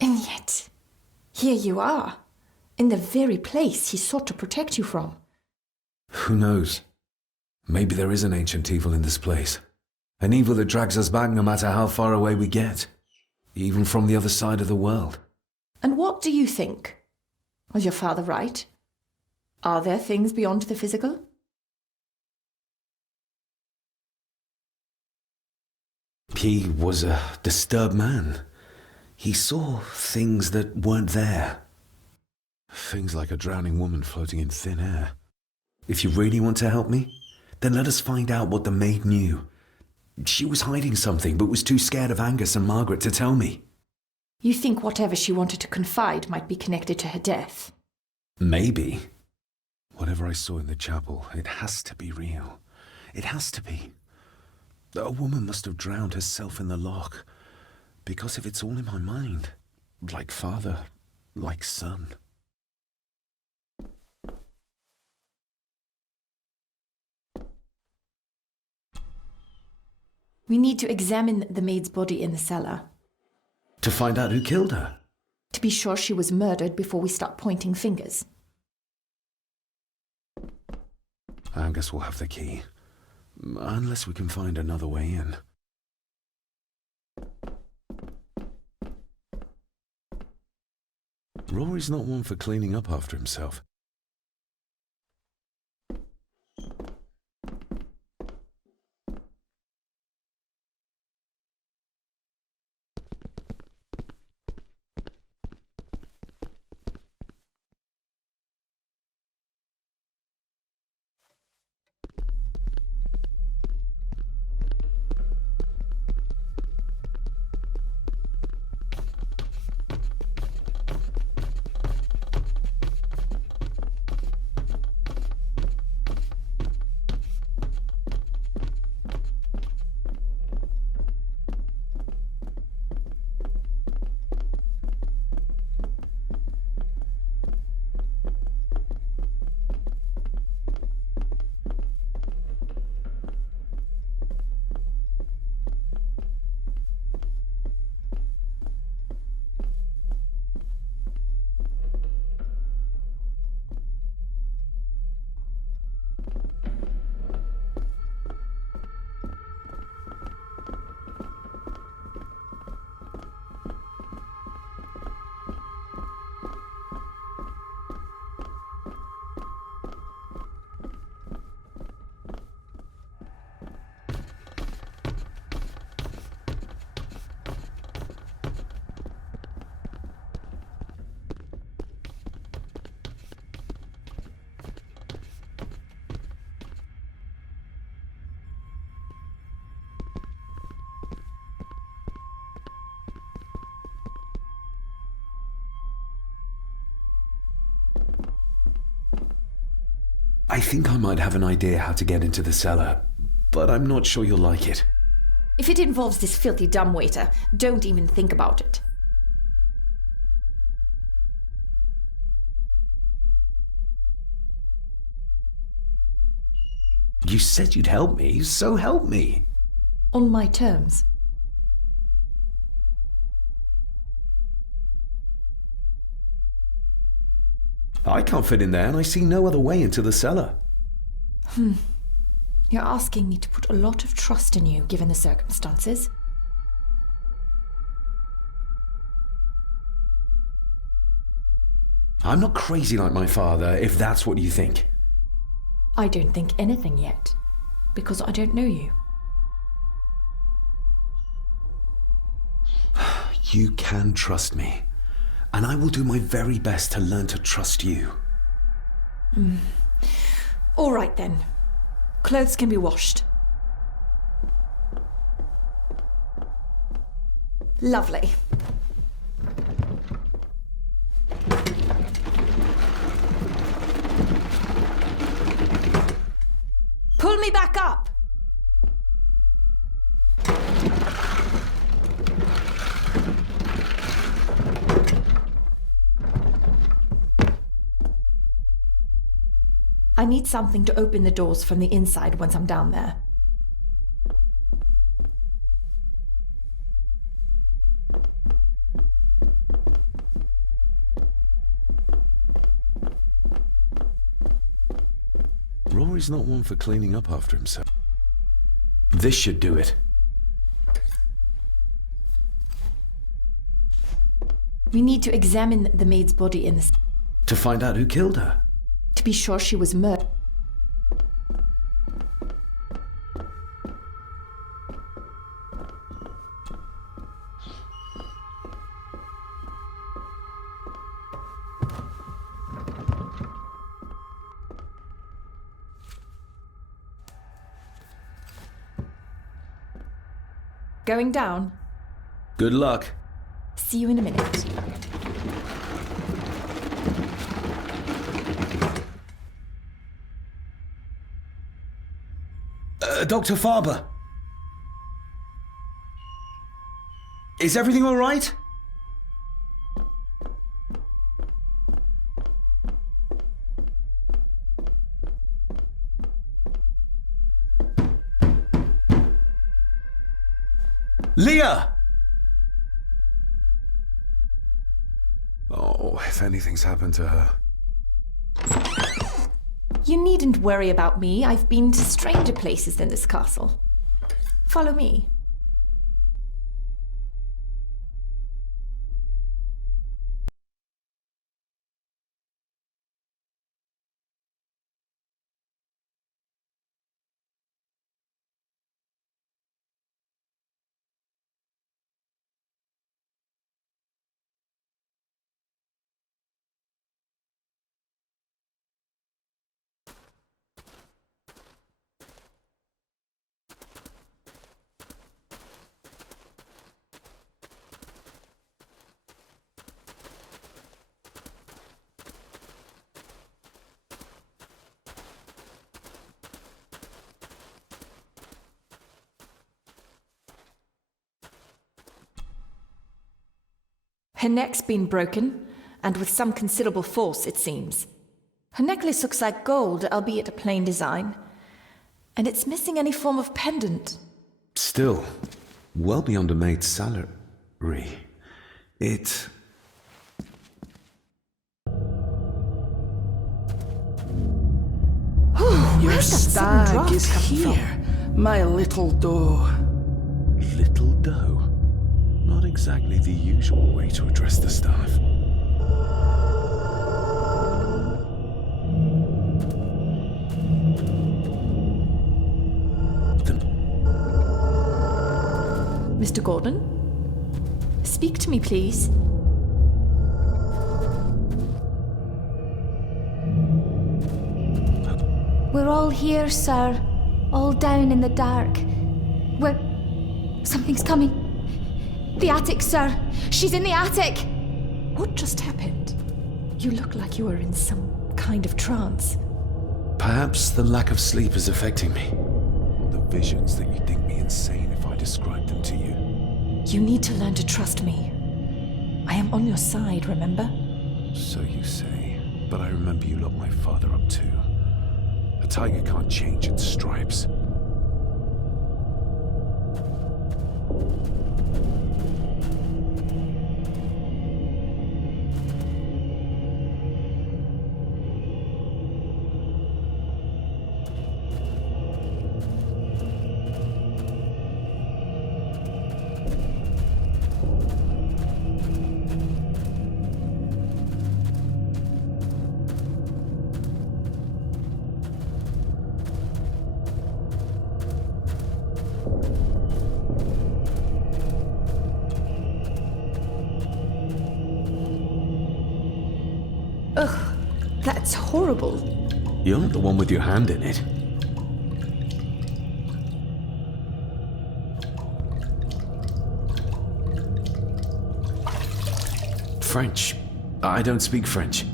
And yet, here you are, in the very place he sought to protect you from. Who knows? Maybe there is an ancient evil in this place. An evil that drags us back no matter how far away we get. Even from the other side of the world. And what do you think? Was your father right? Are there things beyond the physical? He was a disturbed man. He saw things that weren't there. Things like a drowning woman floating in thin air. If you really want to help me, then let us find out what the maid knew. She was hiding something, but was too scared of Angus and Margaret to tell me. You think whatever she wanted to confide might be connected to her death? Maybe. Whatever I saw in the chapel, it has to be real. It has to be. A woman must have drowned herself in the loch. Because if it's all in my mind, like father, like son. We need to examine the maid's body in the cellar. To find out who killed her? To be sure she was murdered before we start pointing fingers. Angus will have the key. Unless we can find another way in. Rory's not one for cleaning up after himself. I think I might have an idea how to get into the cellar, but I'm not sure you'll like it. If it involves this filthy dumbwaiter, don't even think about it. You said you'd help me, so help me. On my terms. I can't fit in there, and I see no other way into the cellar. You're asking me to put a lot of trust in you, given the circumstances. I'm not crazy like my father, if that's what you think. I don't think anything yet, because I don't know you. You can trust me, and I will do my very best to learn to trust you. All right then. Clothes can be washed. Lovely. Pull me back up! I need something to open the doors from the inside once I'm down there. Rory's not one for cleaning up after himself. This should do it. We need to examine the maid's body in this To find out who killed her. to be sure she was murdered. Going down. Good luck. See you in a minute. Dr. Farber. Is everything all right? Leah! Oh, if anything's happened to her. You needn't worry about me. I've been to stranger places than this castle. Follow me. Her neck's been broken, and with some considerable force, it seems. Her necklace looks like gold, albeit a plain design, and it's missing any form of pendant. Still, well beyond a maid's salary. It... Your Where's that sudden stag draft is coming from? here, my little doe. Little doe. Not exactly the usual way to address the staff. Mr. Gordon? Speak to me, please. We're all here, sir. All down in the dark. We're... Something's coming. The attic, sir. She's in the attic. What just happened? You look like you were in some kind of trance. Perhaps the lack of sleep is affecting me. The visions that you'd think me insane if I described them to you. You need to learn to trust me. I am on your side, remember? So you say, but I remember you locked my father up too. A tiger can't change its stripes. Ugh, that's horrible. You're not the one with your hand in it. French. I don't speak French.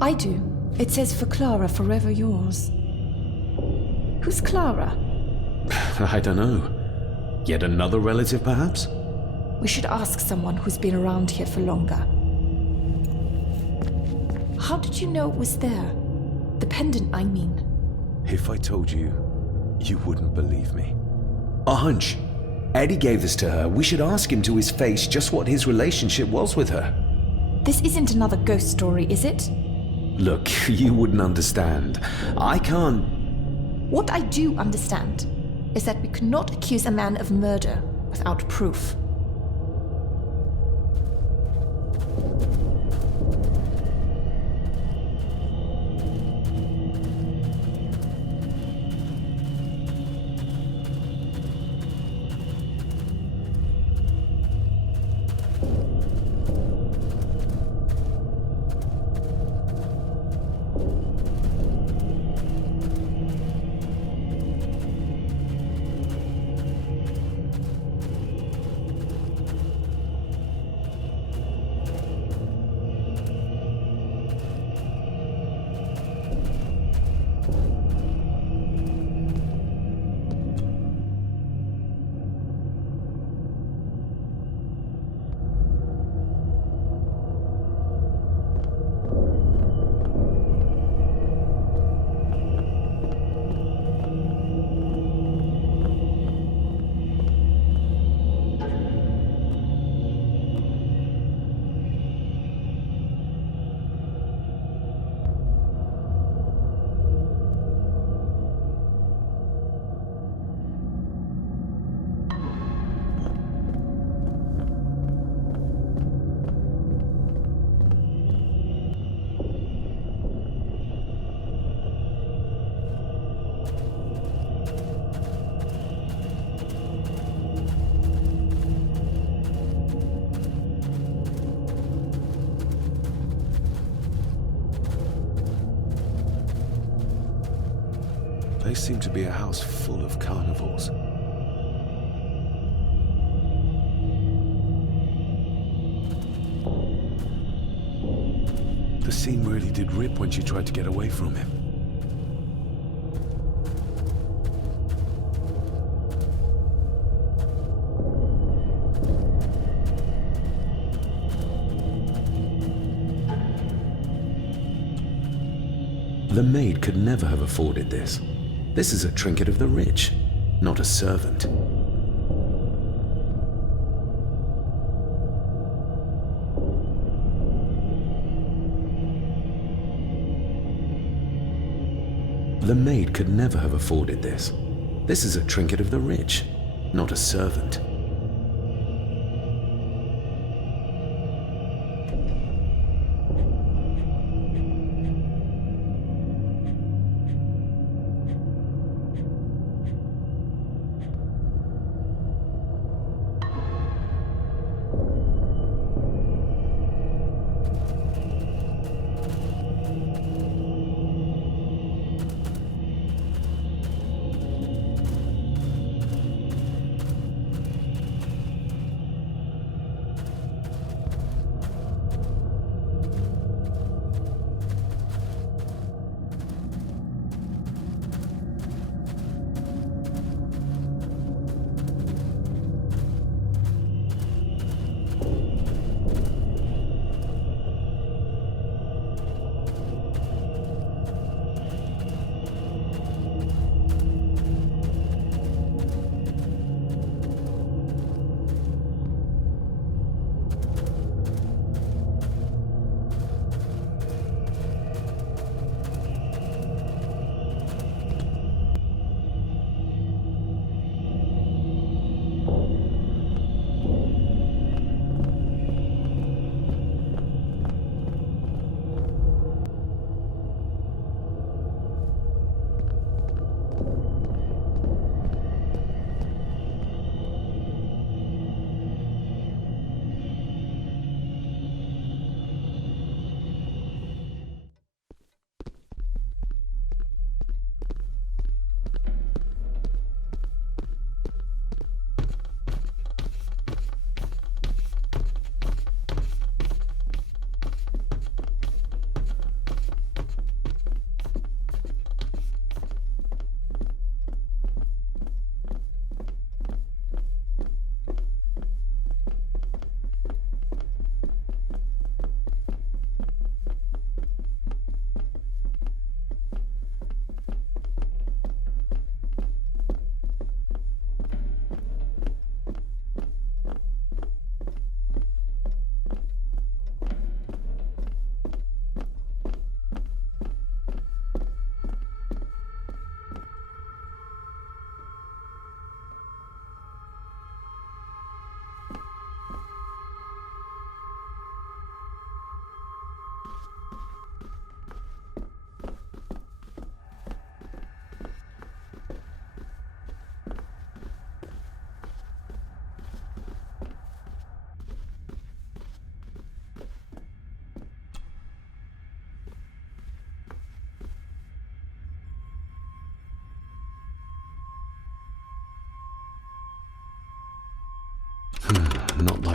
I do. It says for Clara, forever yours. Who's Clara? I don't know. Yet another relative, perhaps? We should ask someone who's been around here for longer. How did you know it was there? The pendant, I mean. If I told you, you wouldn't believe me. A hunch. Eddie gave this to her. We should ask him to his face just what his relationship was with her. This isn't another ghost story, is it? Look, you wouldn't understand. I can't... What I do understand is that we cannot accuse a man of murder without proof. They seem to be a house full of carnivals. The scene really did rip when she tried to get away from him. The maid could never have afforded this. This is a trinket of the rich, not a servant. The maid could never have afforded this. This is a trinket of the rich, not a servant.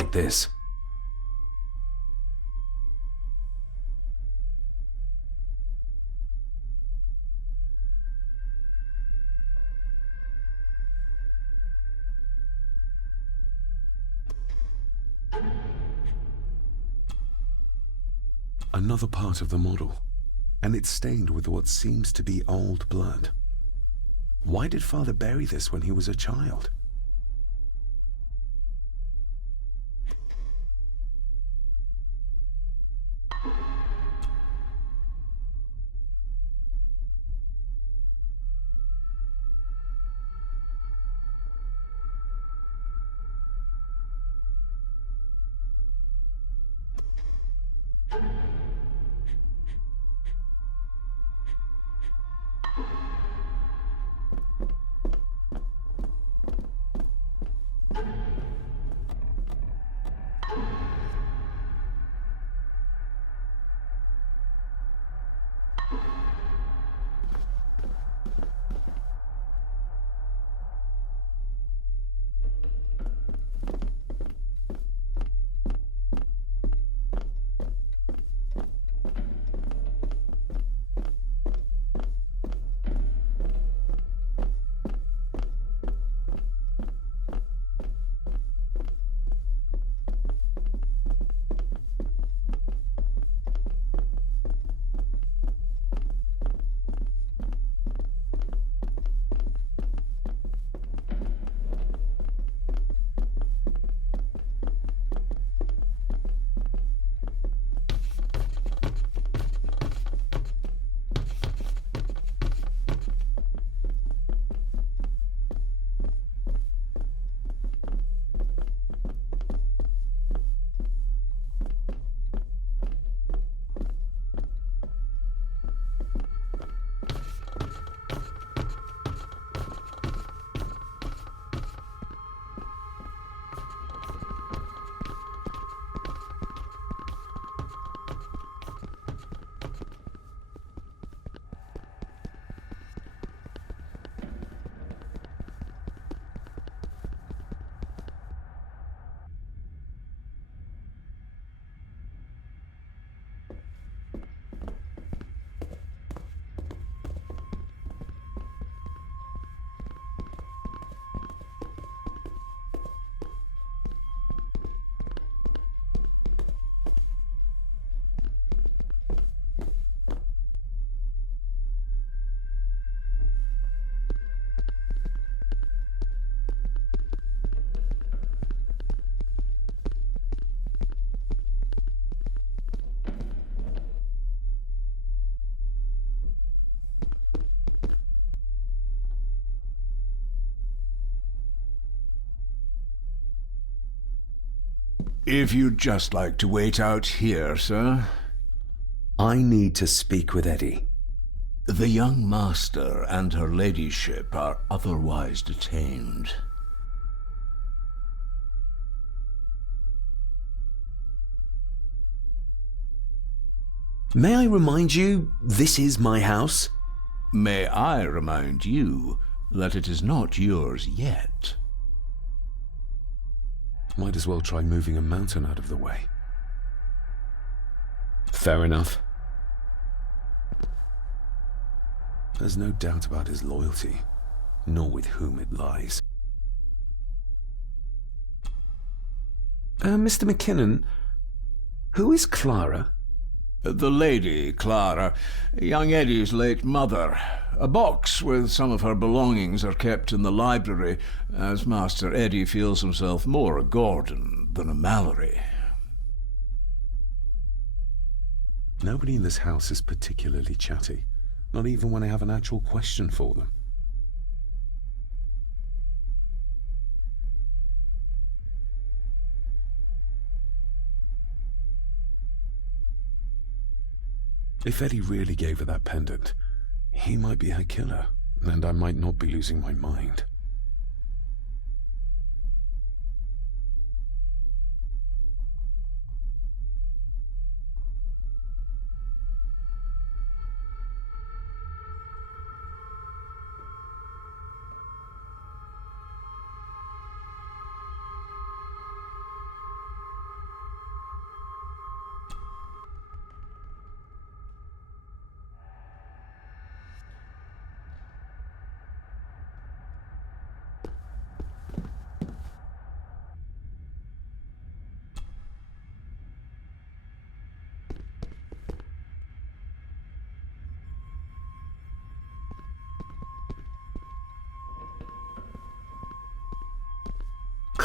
like this. Another part of the model, and it's stained with what seems to be old blood. Why did Father bury this when he was a child? If you'd just like to wait out here, sir. I need to speak with Eddie. The young master and her ladyship are otherwise detained. May I remind you, this is my house? May I remind you that it is not yours yet? Might as well try moving a mountain out of the way. Fair enough. There's no doubt about his loyalty, nor with whom it lies. Mr. McKinnon, who is Clara? The lady, Clara, young Eddie's late mother. A box with some of her belongings are kept in the library, as Master Eddie feels himself more a Gordon than a Mallory. Nobody in this house is particularly chatty, not even when I have an actual question for them. If Eddie really gave her that pendant, he might be her killer, and I might not be losing my mind.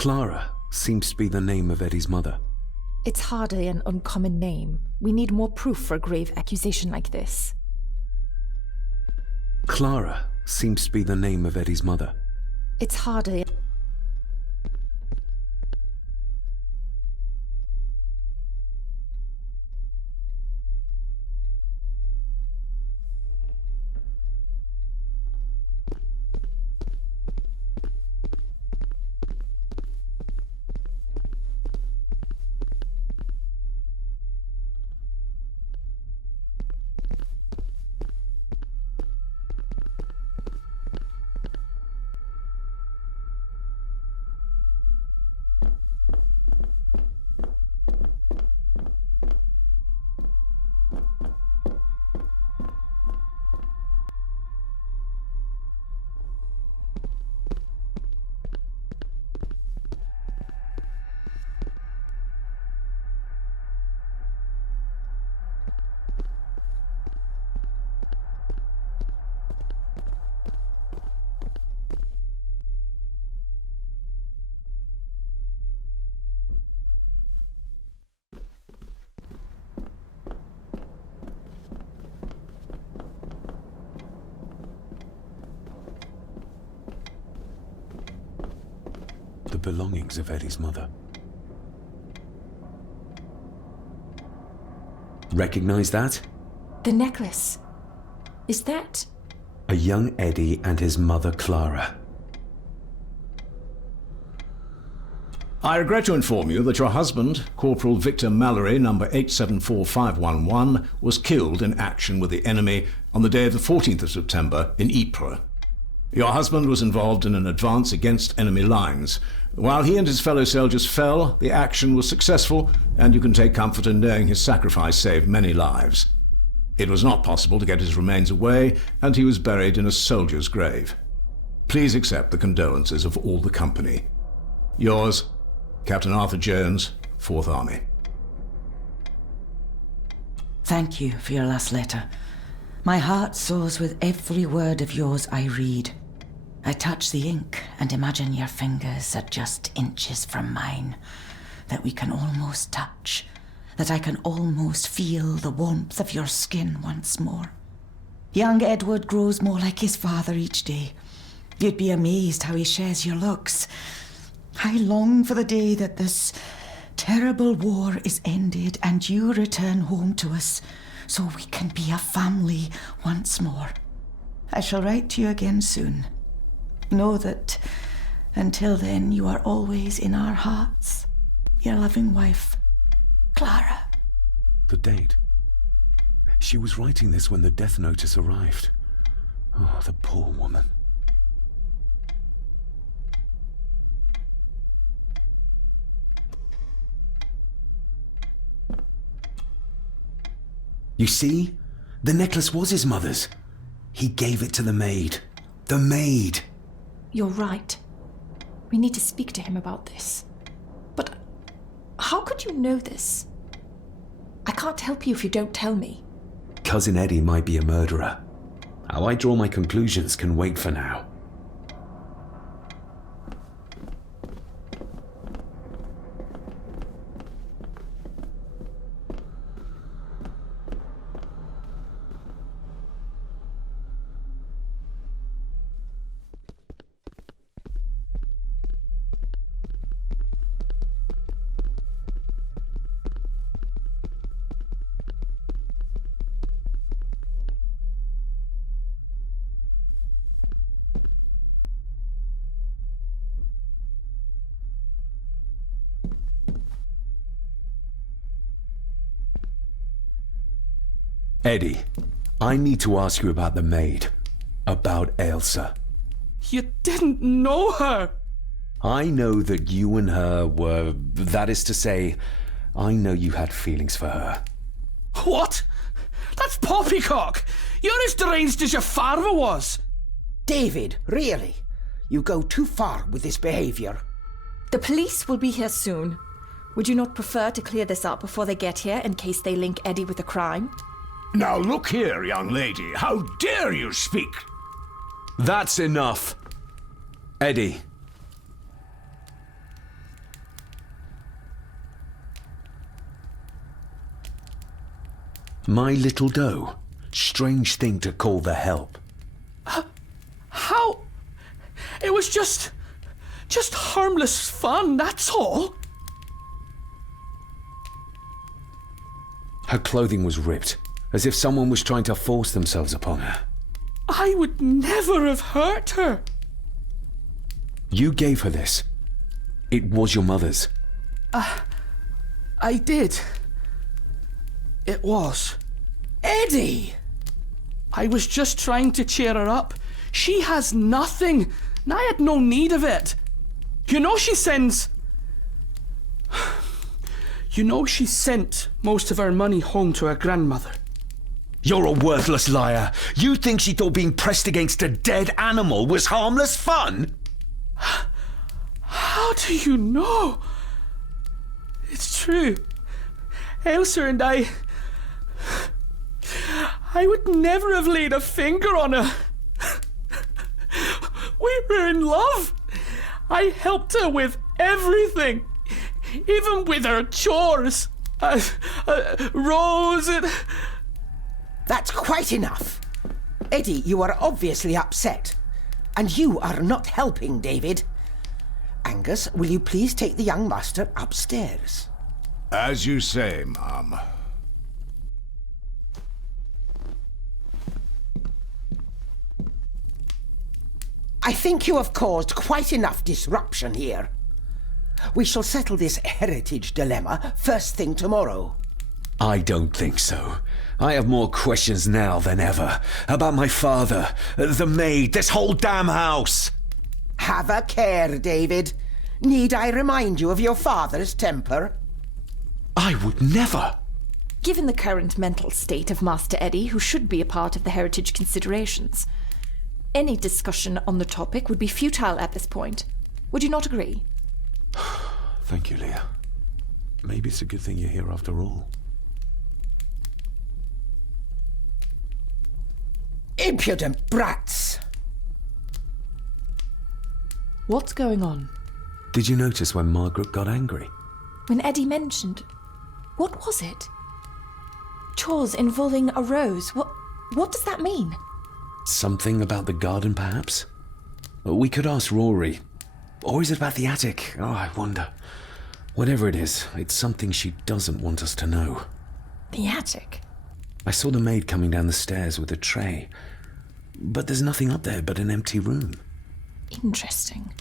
Clara seems to be the name of Eddie's mother. It's hardly an uncommon name. We need more proof for a grave accusation like this. Clara seems to be the name of Eddie's mother. It's hardly... The belongings of Eddie's mother. Recognize that? The necklace. Is that... A young Eddie and his mother Clara. I regret to inform you that your husband, Corporal Victor Mallory, number 874511, was killed in action with the enemy on the day of the 14th of September in Ypres. Your husband was involved in an advance against enemy lines. While he and his fellow soldiers fell, the action was successful, and you can take comfort in knowing his sacrifice saved many lives. It was not possible to get his remains away, and he was buried in a soldier's grave. Please accept the condolences of all the company. Yours, Captain Arthur Jones, 4th Army. Thank you for your last letter. My heart soars with every word of yours I read. I touch the ink and imagine your fingers are just inches from mine, that we can almost touch, that I can almost feel the warmth of your skin once more. Young Edward grows more like his father each day. You'd be amazed how he shares your looks. I long for the day that this terrible war is ended and you return home to us, so we can be a family once more. I shall write to you again soon. Know that until then you are always in our hearts. Your loving wife, Clara. The date. She was writing this when the death notice arrived. Oh, the poor woman. You see? The necklace was his mother's. He gave it to the maid. The maid! You're right. We need to speak to him about this. But how could you know this? I can't help you if you don't tell me. Cousin Eddie might be a murderer. How I draw my conclusions can wait for now. Eddie, I need to ask you about the maid. About Ailsa. You didn't know her! I know that you and her were... That is to say, I know you had feelings for her. What? That's poppycock! You're as deranged as your father was! David, really? You go too far with this behavior. The police will be here soon. Would you not prefer to clear this up before they get here in case they link Eddie with the crime? Now look here, young lady. How dare you speak? That's enough. Eddie. My little doe. Strange thing to call the help. How? It was just harmless fun, that's all. Her clothing was ripped, as if someone was trying to force themselves upon her. I would never have hurt her. You gave her this. It was your mother's. I did. It was. Eddie! I was just trying to cheer her up. She has nothing, and I had no need of it. You know she sends... You know she sent most of her money home to her grandmother. You're a worthless liar. You think she thought being pressed against a dead animal was harmless fun? How do you know? It's true. Elsa and I would never have laid a finger on her. We were in love. I helped her with everything, even with her chores. Rose and... That's quite enough. Eddie, you are obviously upset. And you are not helping, David. Angus, will you please take the young master upstairs? As you say, Mom. I think you have caused quite enough disruption here. We shall settle this heritage dilemma first thing tomorrow. I don't think so. I have more questions now than ever. About my father, the maid, this whole damn house. Have a care, David. Need I remind you of your father's temper? I would never. Given the current mental state of Master Eddie, who should be a part of the heritage considerations, any discussion on the topic would be futile at this point. Would you not agree? Thank you, Leah. Maybe it's a good thing you're here after all. Impudent brats! What's going on? Did you notice when Margaret got angry? When Eddie mentioned... What was it? Chores involving a rose. What does that mean? Something about the garden, perhaps? We could ask Rory. Or is it about the attic? Oh, I wonder. Whatever it is, it's something she doesn't want us to know. The attic? I saw the maid coming down the stairs with a tray. But there's nothing up there but an empty room. Interesting.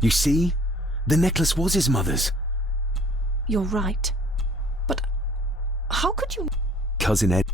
You see? The necklace was his mother's. You're right. But how could you... Cousin Ed...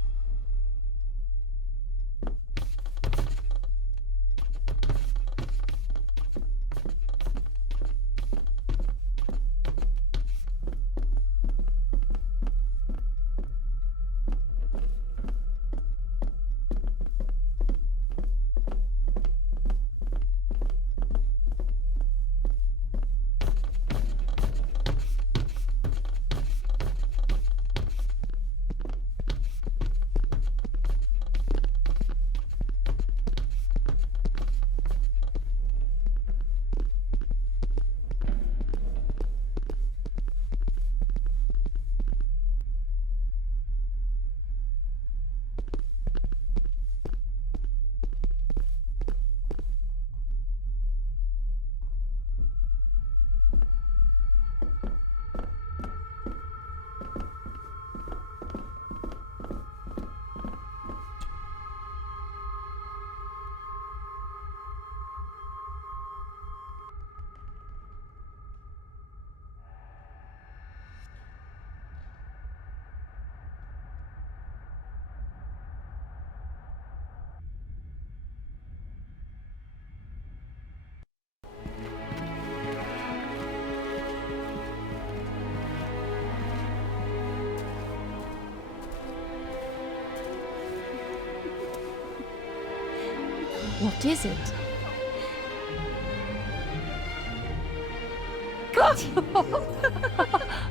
What is it?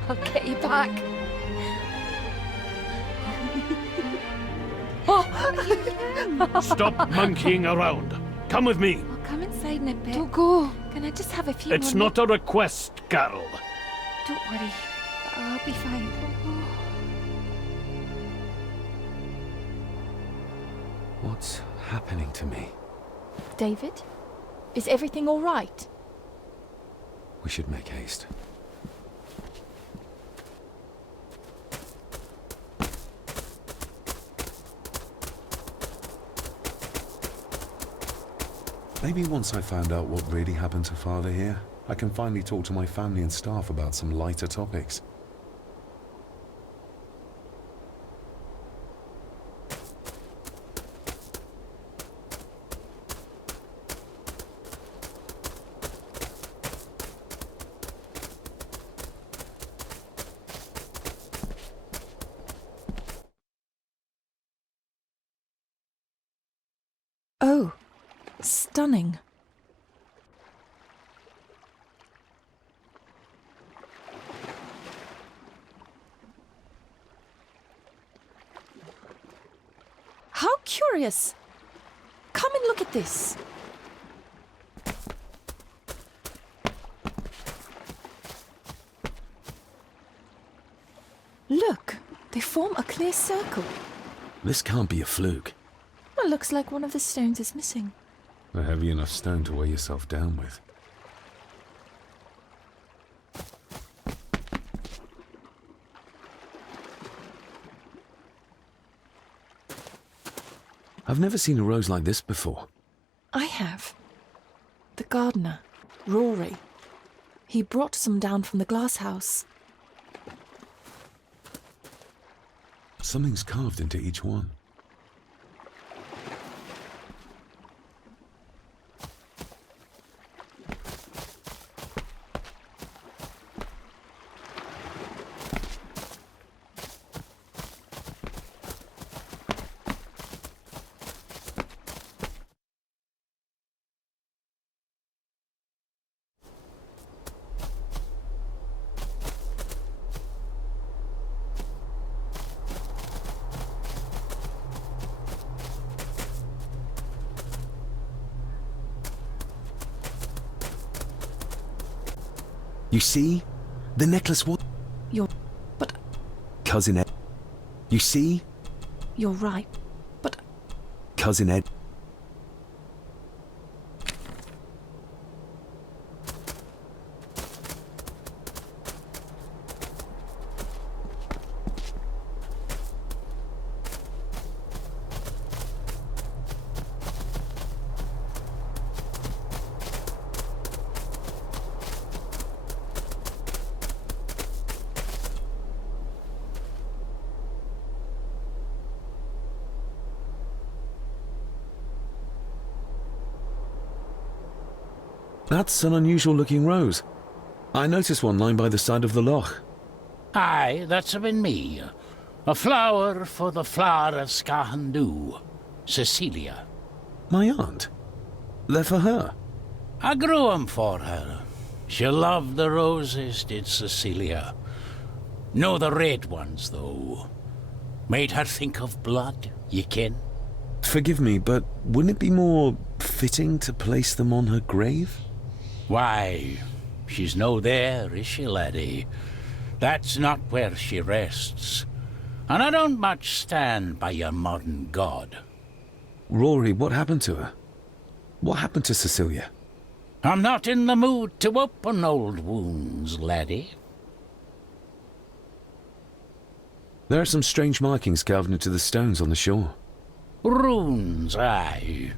I'll get you back. Stop monkeying around. Come with me. I'll come inside in a bit. Don't go. Can I just have a few It's more not a request, Carol. Don't worry. I'll be fine. What's happening to me? David? Is everything all right? We should make haste. Maybe once I found out what really happened to Father here, I can finally talk to my family and staff about some lighter topics. Oh, stunning. How curious. Come and look at this. Look, they form a clear circle. This can't be a fluke. Well, looks like one of the stones is missing. A heavy enough stone to weigh yourself down with. I've never seen a rose like this before. I have. The gardener, Rory. He brought some down from the glass house. Something's carved into each one. You see? The necklace was... But... Cousin Ed. You see? You're right. But... Cousin Ed. That's an unusual looking rose. I noticed one lying by the side of the loch. Aye, that's been me. A flower for the flower of Scahandoo, Cecilia. My aunt? They're for her? I grew 'em for her. She loved the roses, did Cecilia. No the red ones, though. Made her think of blood, ye ken. Forgive me, but wouldn't it be more fitting to place them on her grave? Why, she's no there, is she, laddie? That's not where she rests. And I don't much stand by your modern god. Rory, what happened to her? What happened to Cecilia? I'm not in the mood to open old wounds, laddie. There are some strange markings carved into the stones on the shore. Runes, aye.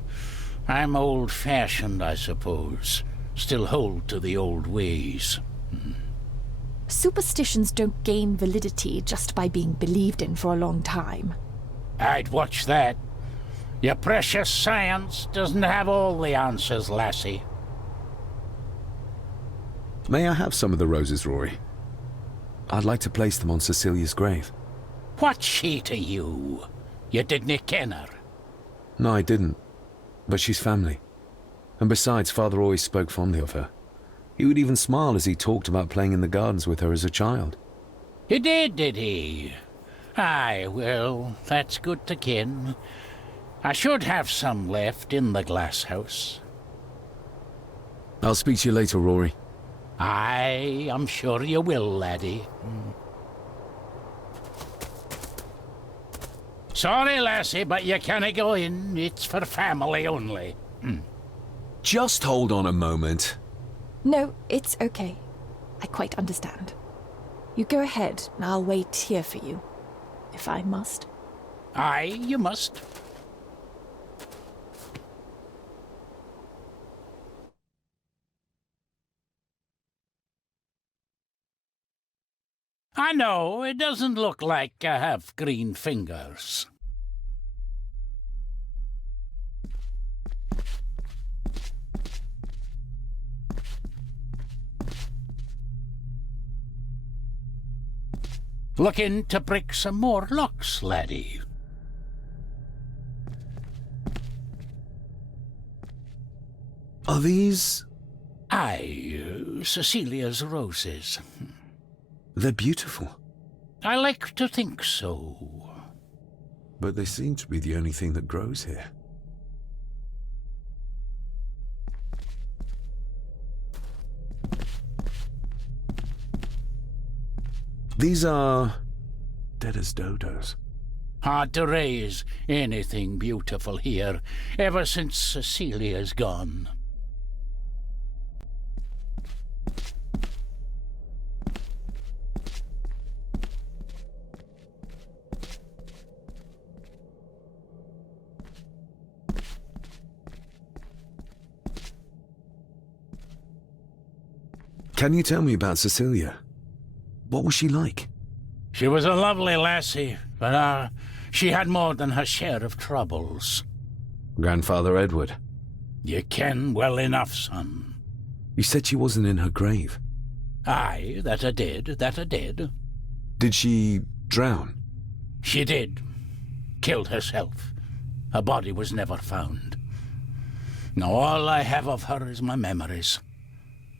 I'm old-fashioned, I suppose. Still hold to the old ways. Superstitions don't gain validity just by being believed in for a long time. I'd watch that. Your precious science doesn't have all the answers, lassie. May I have some of the roses, Rory? I'd like to place them on Cecilia's grave. What's she to you? You didn't ken her. No, I didn't. But she's family. And besides, Father always spoke fondly of her. He would even smile as he talked about playing in the gardens with her as a child. He did he? Aye, well, that's good to ken. I should have some left in the glass house. I'll speak to you later, Rory. Aye, I'm sure you will, laddie. Sorry, lassie, but you can't go in. It's for family only. Just hold on a moment. No, it's okay. I quite understand. You go ahead, and I'll wait here for you, if I must. Aye, you must. I know, it doesn't look like I have green fingers. Looking to break some more locks, laddie. Are these... Aye, Cecilia's roses. They're beautiful. I like to think so. But they seem to be the only thing that grows here. These are... dead as dodos. Hard to raise anything beautiful here, ever since Cecilia's gone. Can you tell me about Cecilia? What was she like? She was a lovely lassie, but she had more than her share of troubles. Grandfather Edward? You ken well enough, son. You said she wasn't in her grave. Aye, that I did. Did she drown? She did. Killed herself. Her body was never found. Now all I have of her is my memories.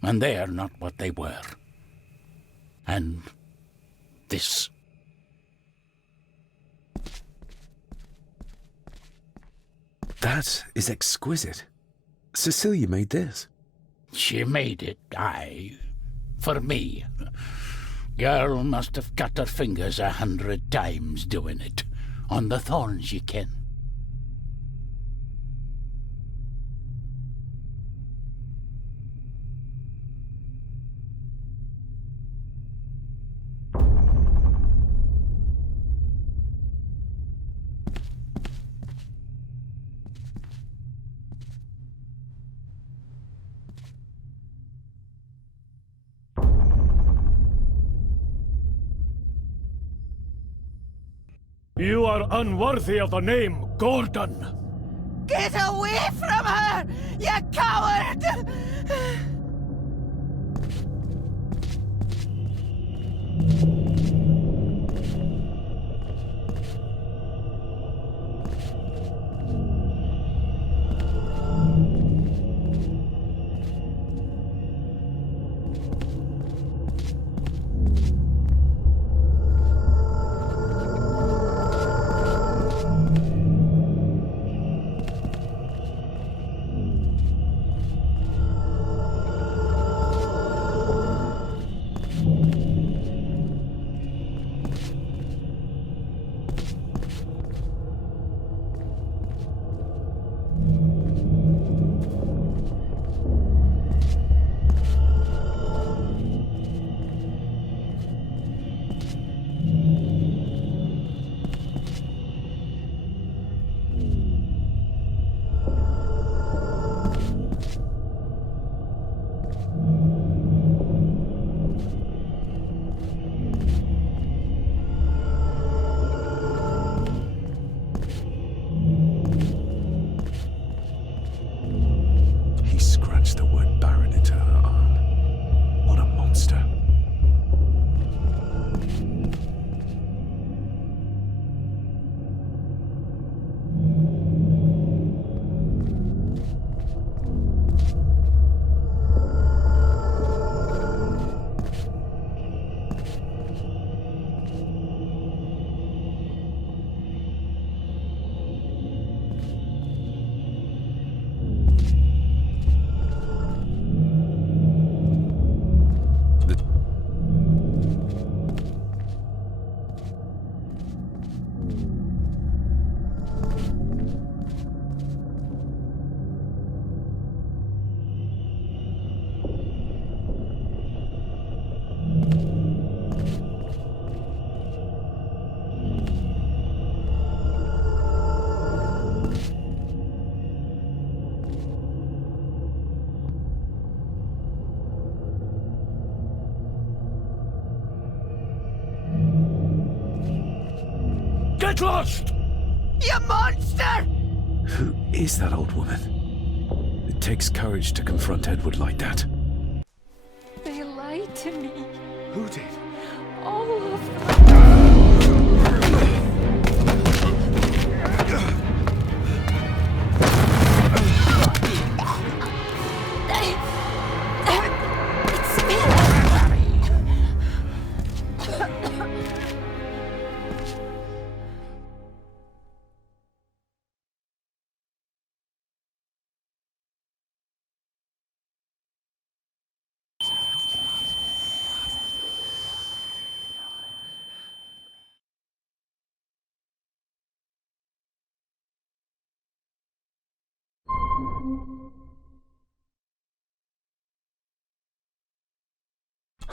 And they are not what they were. And this. That is exquisite. Cecilia made this. She made it, aye. For me. Girl must have cut her fingers 100 times doing it. On the thorns, ye ken. You are unworthy of the name Gordon. Get away from her, you coward! at last! You monster! Who is that old woman? It takes courage to confront Edward like that. They lied to me. Who did? All of them. It's me.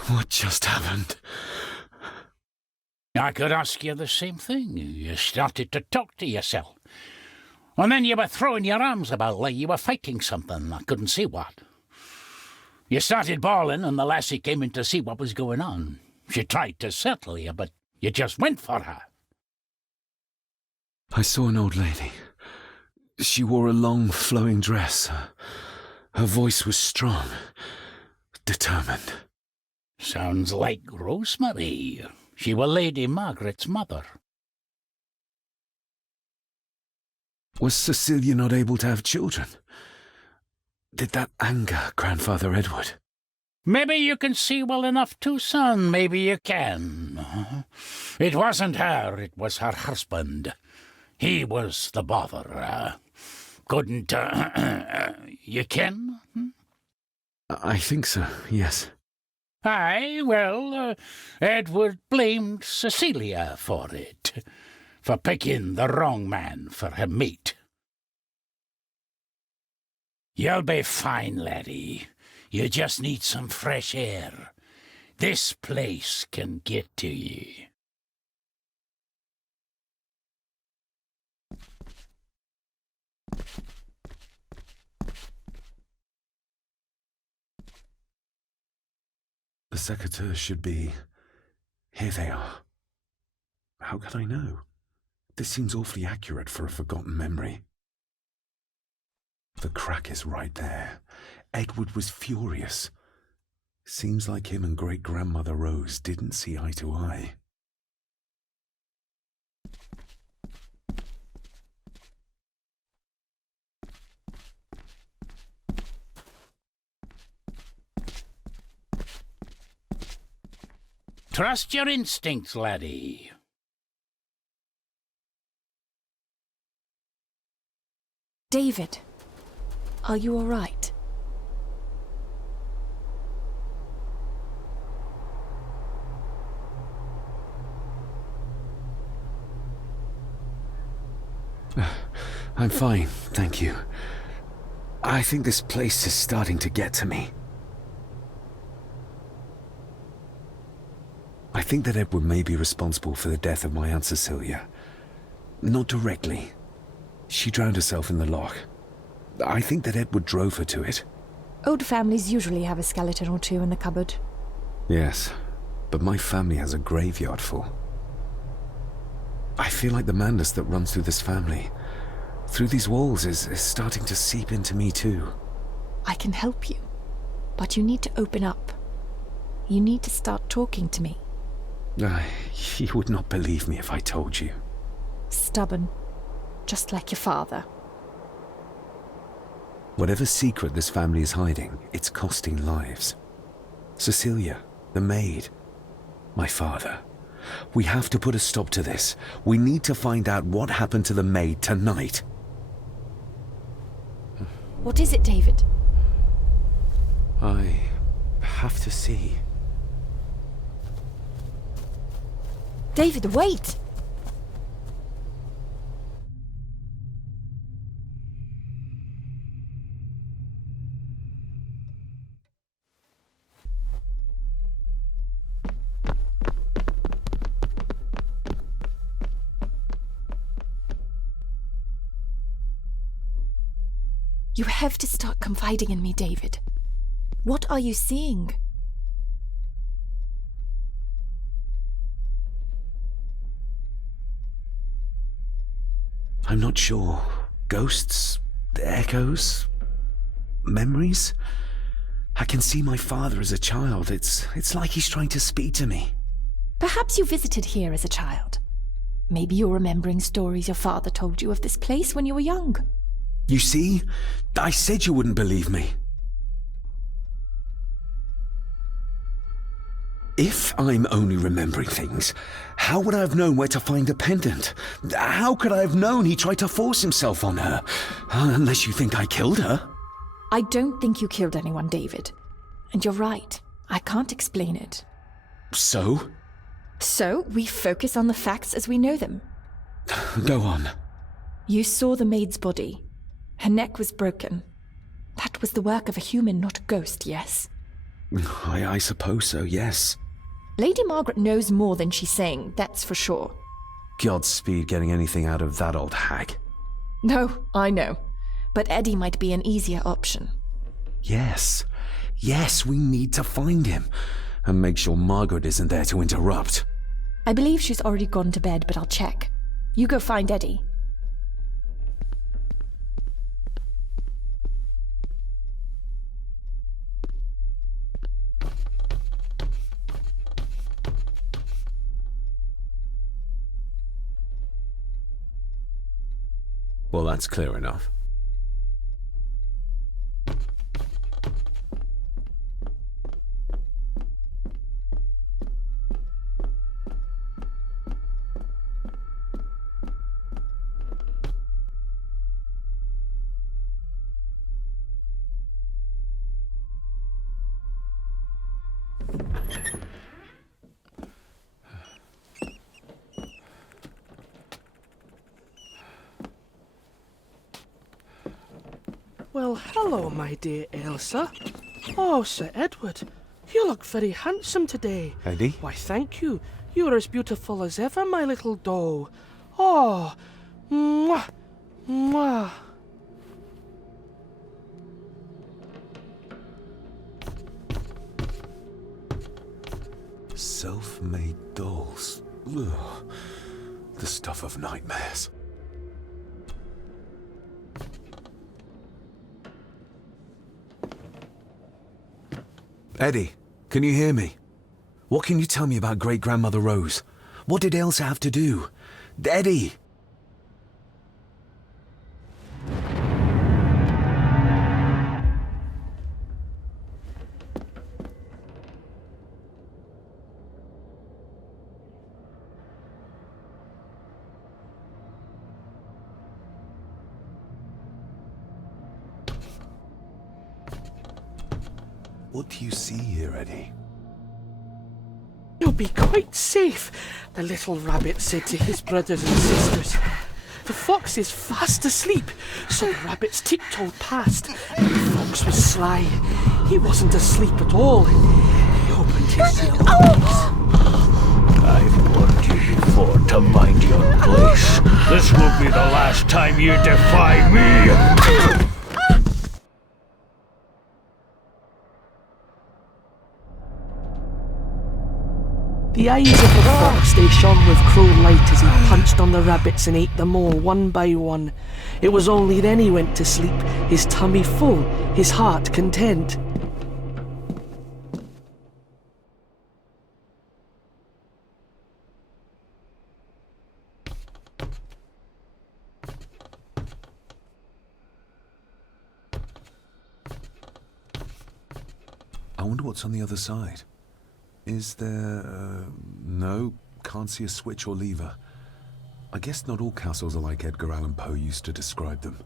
What just happened? I could ask you the same thing. You started to talk to yourself. And then you were throwing your arms about like you were fighting something. I couldn't see what. You started bawling and the lassie came in to see what was going on. She tried to settle you, but you just went for her. I saw an old lady. She wore a long, flowing dress. Her voice was strong, determined. Sounds like Rosemary. She were Lady Margaret's mother. Was Cecilia not able to have children? Did that anger Grandfather Edward? Maybe you can see well enough too, son. Maybe you can. It wasn't her, it was her husband. He was the bother. Couldn't, you ken? I think so, yes. Aye, well, Edward blamed Cecilia for it, for picking the wrong man for her mate. You'll be fine, laddie. You just need some fresh air. This place can get to ye. The secateurs should be... Here they are. How could I know? This seems awfully accurate for a forgotten memory. The crack is right there. Edward was furious. Seems like him and great-grandmother Rose didn't see eye to eye. Trust your instincts, laddie. David, are you all right? I'm fine, thank you. I think this place is starting to get to me. I think that Edward may be responsible for the death of my Aunt Cecilia. Not directly. She drowned herself in the loch. I think that Edward drove her to it. Old families usually have a skeleton or two in the cupboard. Yes, but my family has a graveyard full. I feel like the madness that runs through this family, through these walls, is starting to seep into me too. I can help you, but you need to open up. You need to start talking to me. You would not believe me if I told you. Stubborn, just like your father. Whatever secret this family is hiding, it's costing lives. Cecilia, the maid, my father. We have to put a stop to this. We need to find out what happened to the maid tonight. What is it, David? I have to see. David, wait! You have to start confiding in me, David. What are you seeing? I'm not sure. Ghosts? Echoes? Memories? I can see my father as a child. It's like he's trying to speak to me. Perhaps you visited here as a child. Maybe you're remembering stories your father told you of this place when you were young. You see? I said you wouldn't believe me. If I'm only remembering things, how would I have known where to find the pendant? How could I have known he tried to force himself on her? Unless you think I killed her. I don't think you killed anyone, David. And you're right. I can't explain it. So? So, we focus on the facts as we know them. Go on. You saw the maid's body. Her neck was broken. That was the work of a human, not a ghost, yes? I suppose so, yes. Lady Margaret knows more than she's saying, that's for sure. Godspeed getting anything out of that old hag. No, I know. But Eddie might be an easier option. Yes. Yes, we need to find him. And make sure Margaret isn't there to interrupt. I believe she's already gone to bed, but I'll check. You go find Eddie. Well, that's clear enough. Well, hello, my dear Elsa. Oh, Sir Edward, you look very handsome today. Eddie? Why, thank you. You're as beautiful as ever, my little doe. Oh, mwah, mwah. Self-made dolls. Ugh. The stuff of nightmares. Eddie, can you hear me? What can you tell me about Great-Grandmother Rose? What did Elsa have to do? Eddie! What do you see here, Eddie? You'll be quite safe, the little rabbit said to his brothers and sisters. The fox is fast asleep, so the rabbits tiptoed past, and the fox was sly. He wasn't asleep at all. He opened his yellow eyes. I've warned you before to mind your place. This will be the last time you defy me! The eyes of the fox, they shone with cruel light as he punched on the rabbits and ate them all one by one. It was only then he went to sleep, his tummy full, his heart content. I wonder what's on the other side. Is there... no, can't see a switch or lever. I guess not all castles are like Edgar Allan Poe used to describe them.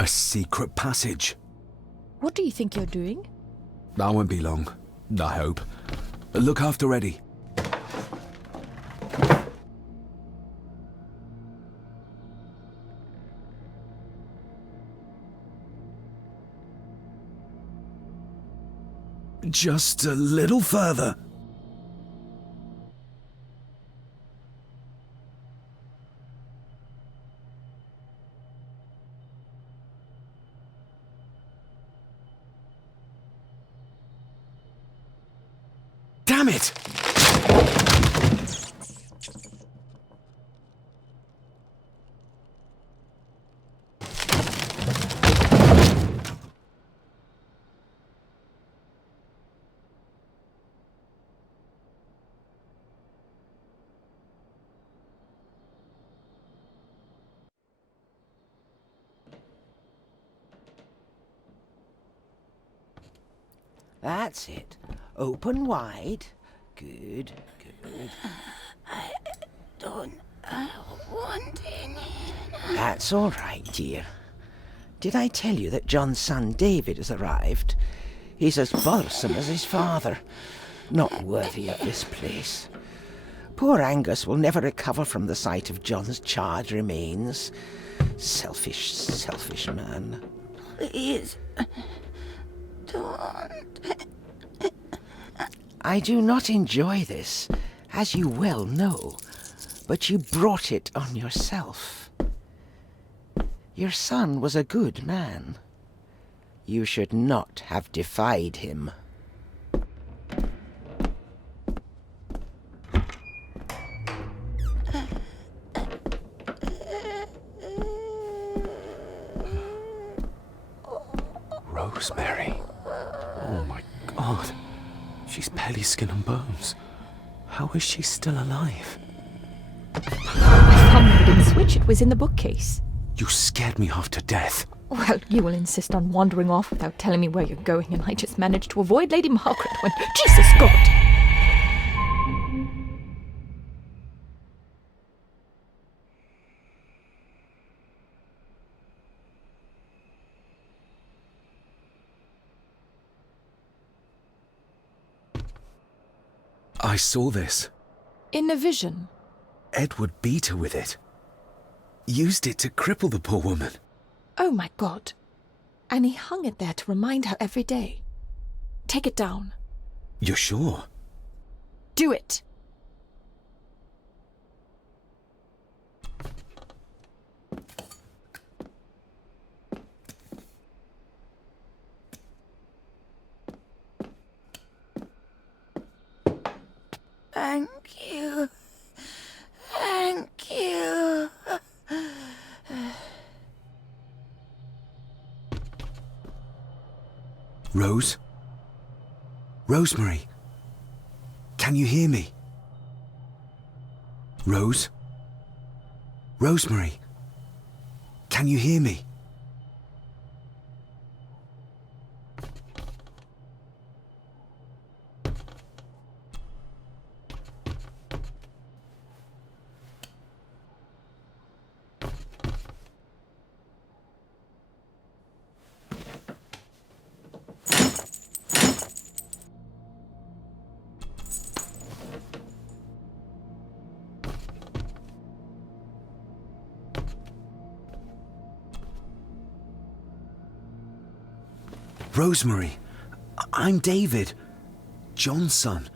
A secret passage. What do you think you're doing? That won't be long, I hope. Look after Eddie. Just a little further. Damn it! That's it. Open wide. Good, good. I don't want any. That's all right, dear. Did I tell you that John's son David has arrived? He's as bothersome as his father. Not worthy of this place. Poor Angus will never recover from the sight of John's charred remains. Selfish, selfish man. Please, don't. I do not enjoy this, as you well know, but you brought it on yourself. Your son was a good man. You should not have defied him. Rosemary. Oh my God. She's barely skin and bones. How is she still alive? I found the hidden switch. It was in the bookcase. You scared me half to death. Well, you will insist on wandering off without telling me where you're going, and I just managed to avoid Lady Margaret when... Jesus God! I saw this. In a vision. Edward beat her with it. Used it to cripple the poor woman. Oh my God. And he hung it there to remind her every day. Take it down. You're sure? Do it. Thank you. Thank you. Rose? Rosemary? Can you hear me? Rose? Rosemary? Can you hear me? Rosemary, I'm David, John's son,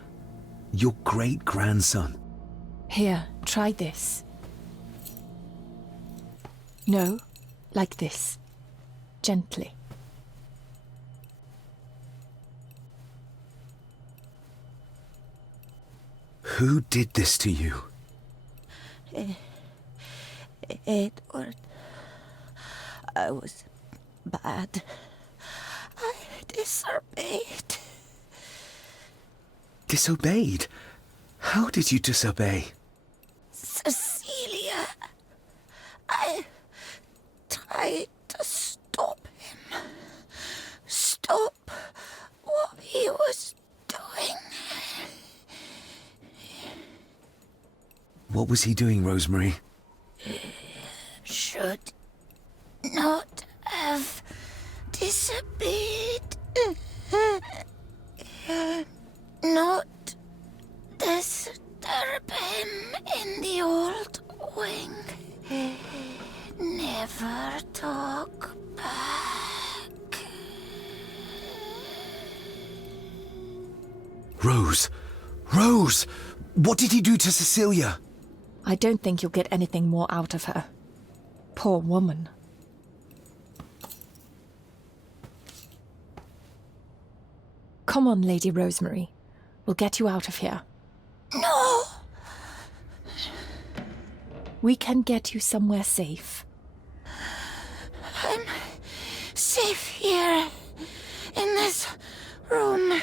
your great-grandson. Here, try this. No, like this. Gently. Who did this to you? Edward. I was bad. I disobeyed. Disobeyed? How did you disobey? Cecilia. I tried to stop him. Stop what he was doing. What was he doing, Rosemary? Should not have disobeyed. Not disturb him in the old wing. Never talk back. Rose! Rose! What did he do to Cecilia? I don't think you'll get anything more out of her. Poor woman. Come on, Lady Rosemary. We'll get you out of here. No! We can get you somewhere safe. I'm safe here, in this room.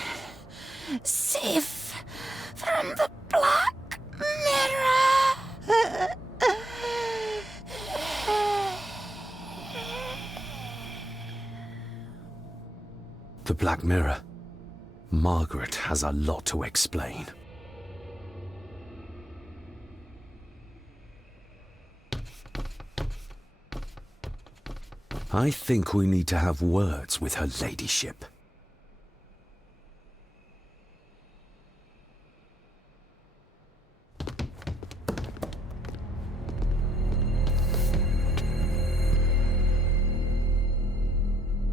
Safe from the Black Mirror. The Black Mirror. Margaret has a lot to explain. I think we need to have words with her ladyship.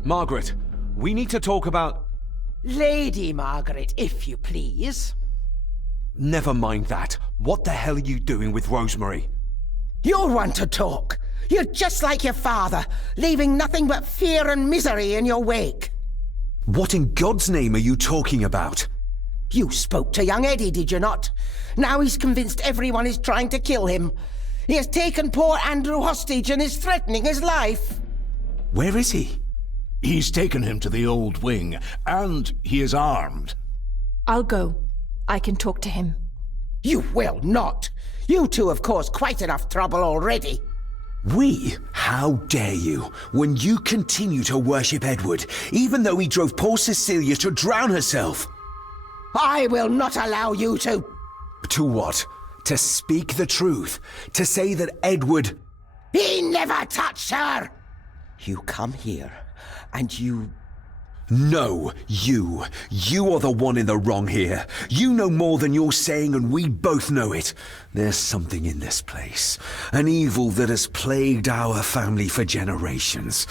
Margaret, we need to talk about... Lady Margaret, if you please. Never mind that. What the hell are you doing with Rosemary? You'll want to talk. You're just like your father, leaving nothing but fear and misery in your wake. What in God's name are you talking about? You spoke to young Eddie, did you not? Now he's convinced everyone is trying to kill him. He has taken poor Andrew hostage and is threatening his life. Where is he? He's taken him to the old wing, and he is armed. I'll go. I can talk to him. You will not. You two have caused quite enough trouble already. We? How dare you, when you continue to worship Edward, even though he drove poor Cecilia to drown herself? I will not allow you to... To what? To speak the truth? To say that Edward... He never touched her! You come here, and you... No, you. You are the one in the wrong here. You know more than you're saying, and we both know it. There's something in this place. An evil that has plagued our family for generations.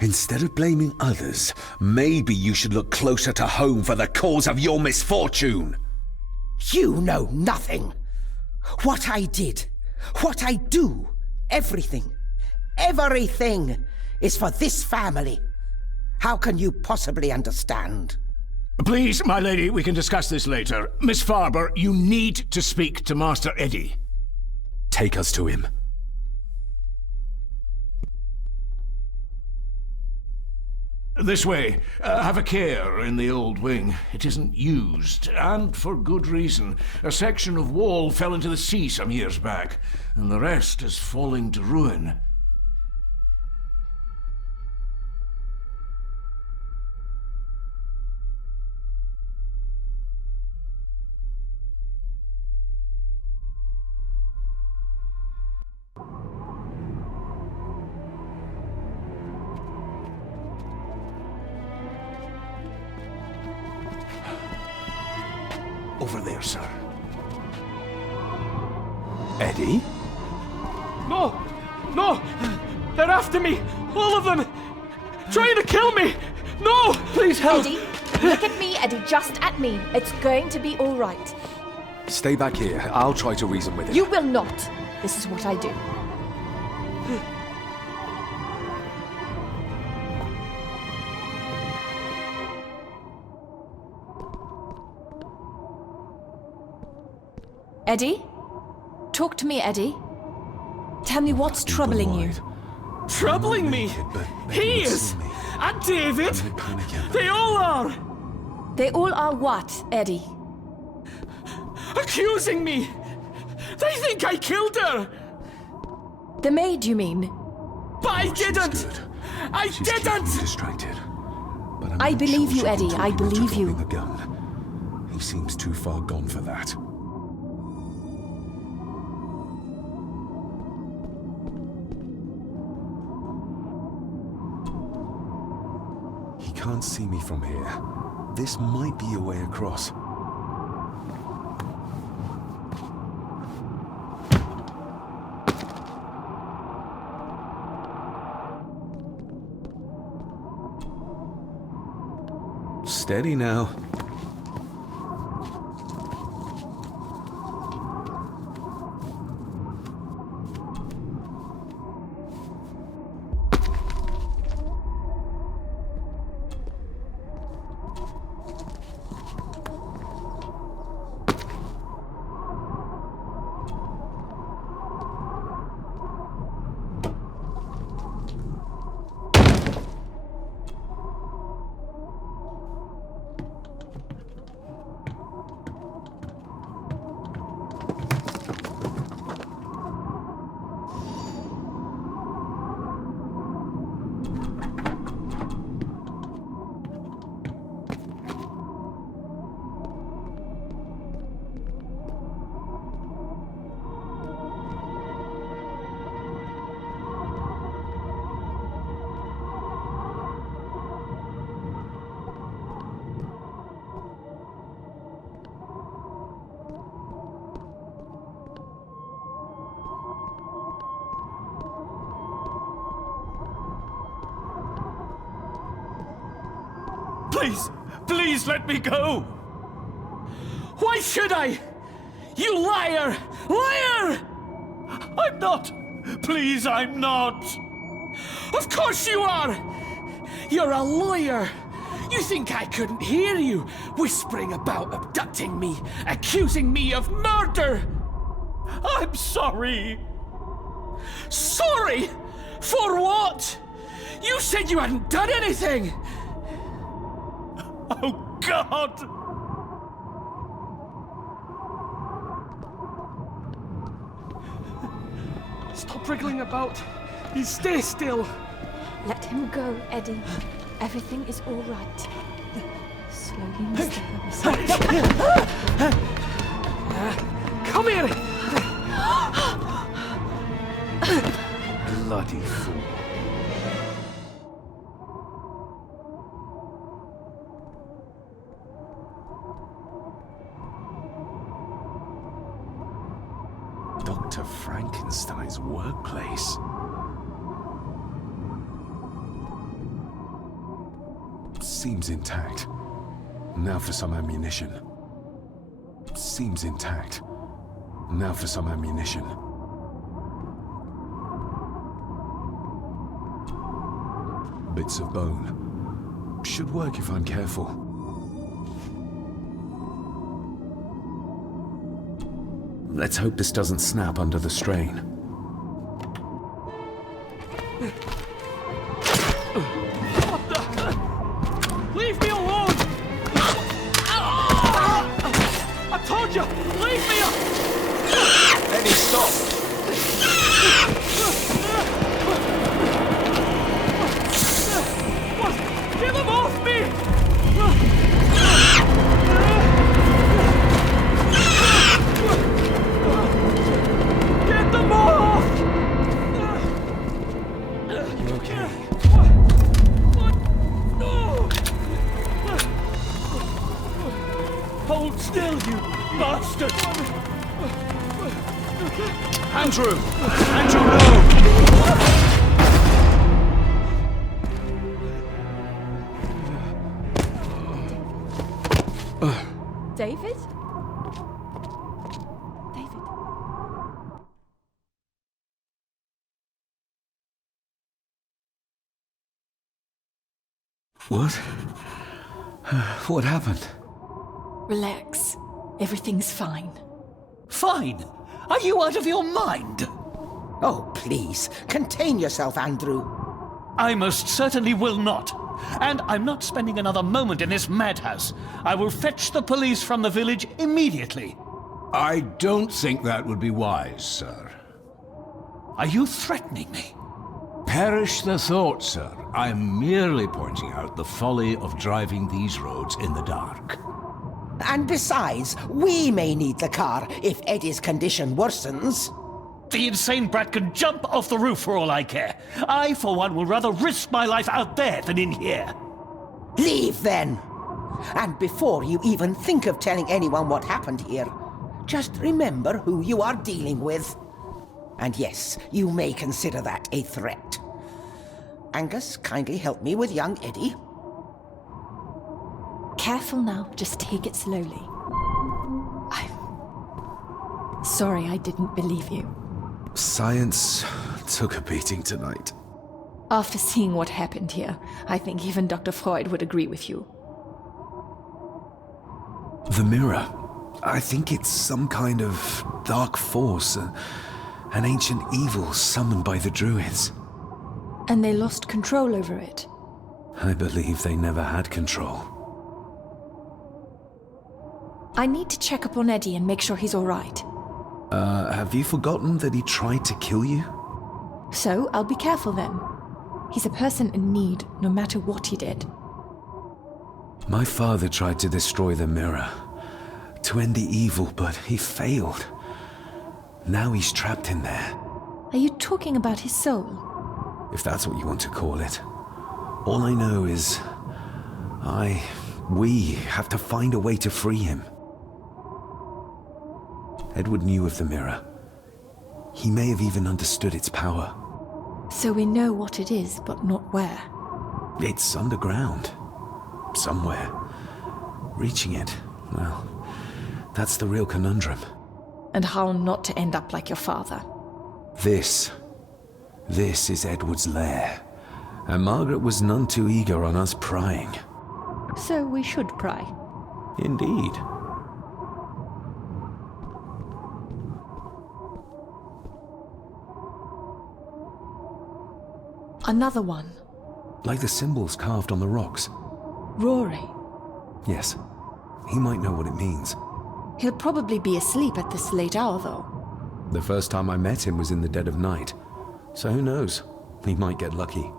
Instead of blaming others, maybe you should look closer to home for the cause of your misfortune. You know nothing. What I did, what I do, everything is for this family. How can you possibly understand? Please, my lady, we can discuss this later. Miss Farber, you need to speak to Master Eddie. Take us to him. This way. Have a care in the old wing. It isn't used, and for good reason. A section of wall fell into the sea some years back, and the rest is falling to ruin. Over there, sir. Eddie? No! No! They're after me! All of them! Trying to kill me! No! Please help! Eddie, look at me, Eddie, just at me. It's going to be all right. Stay back here. I'll try to reason with him. You will not. This is what I do. Eddie? Talk to me, Eddie. Tell me what's troubling you. Troubling me? He is! And David! They all are! They all are what, Eddie? Accusing me! They think I killed her! The maid, you mean? But I didn't! I didn't! Distracted. But I'm I not believe sure you, she Eddie. told I him to believe drop you. in the gun. He seems too far gone for that. He can't see me from here. This might be a way across. Steady now. Please, please let me go! Why should I? You liar! Liar! I'm not! Please, I'm not! Of course you are! You're a lawyer! You think I couldn't hear you whispering about abducting me, accusing me of murder? I'm sorry! Sorry? For what? You said you hadn't done anything! Oh, God! Stop wriggling about. You stay still. Let him go, Eddie. Everything is all right. Slowly, Mr. Herbison. Come here! Bloody fool. Dr. Frankenstein's workplace. Seems intact. Now for some ammunition. Seems intact. Now for some ammunition. Bits of bone. Should work if I'm careful. Let's hope this doesn't snap under the strain. Leave me alone! I told you! Leave me alone! Eddie, stop! Get them off me! Get them off! You okay? What? No! Hold still, you bastard! Andrew! Andrew, no! David? David? What? What happened? Relax. Everything's fine. Fine? Are you out of your mind? Oh, please, contain yourself, Andrew. I most certainly will not. And I'm not spending another moment in this madhouse. I will fetch the police from the village immediately. I don't think that would be wise, sir. Are you threatening me? Perish the thought, sir. I'm merely pointing out the folly of driving these roads in the dark. And besides, we may need the car if Eddie's condition worsens. The insane brat can jump off the roof for all I care. I, for one, will rather risk my life out there than in here. Leave, then. And before you even think of telling anyone what happened here, just remember who you are dealing with. And yes, you may consider that a threat. Angus, kindly help me with young Eddie. Careful now. Just take it slowly. I'm sorry I didn't believe you. Science took a beating tonight. After seeing what happened here, I think even Dr. Freud would agree with you. The mirror. I think it's some kind of dark force, an ancient evil summoned by the druids. And they lost control over it. I believe they never had control. I need to check up on Eddie and make sure he's all right. Have you forgotten that he tried to kill you? So, I'll be careful then. He's a person in need, no matter what he did. My father tried to destroy the mirror, to end the evil, but he failed. Now he's trapped in there. Are you talking about his soul? If that's what you want to call it. All I know is... we have to find a way to free him. Edward knew of the mirror. He may have even understood its power. So we know what it is, but not where. It's underground. somewhere. Reaching it, well, that's the real conundrum. And how not to end up like your father. This is Edward's lair. And Margaret was none too eager on us prying. So we should pry. Indeed. Another one. Like the symbols carved on the rocks. Rory. Yes. He might know what it means. He'll probably be asleep at this late hour, though. The first time I met him was in the dead of night. So who knows? He might get lucky.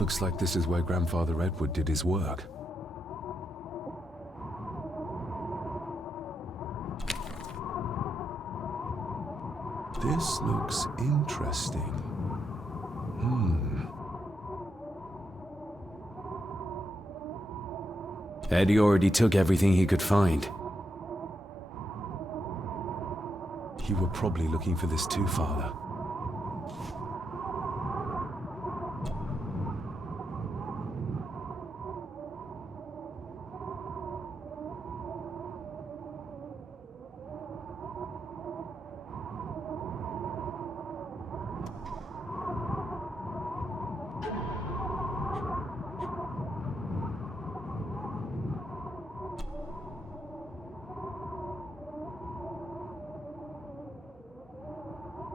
Looks like this is where Grandfather Edward did his work. This looks interesting. Eddie already took everything he could find. You were probably looking for this too, Father.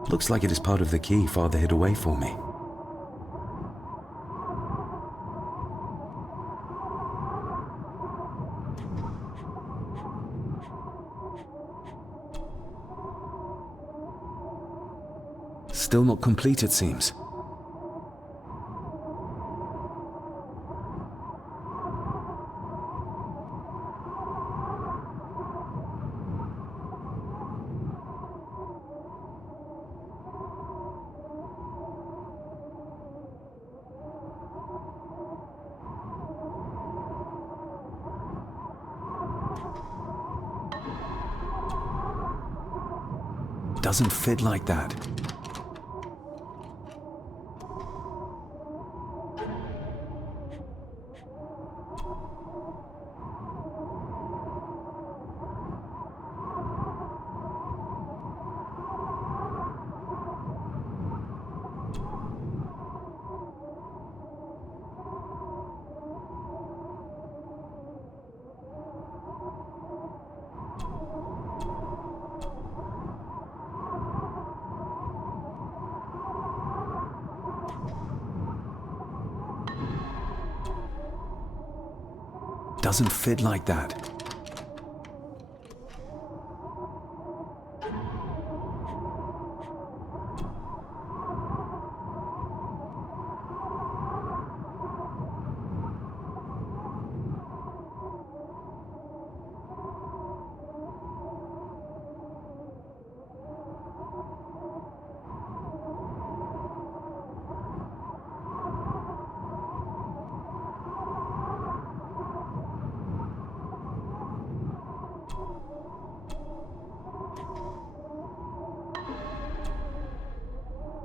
Looks like it is part of the key Father hid away for me. Still not complete, it seems. Doesn't fit like that. Doesn't fit like that.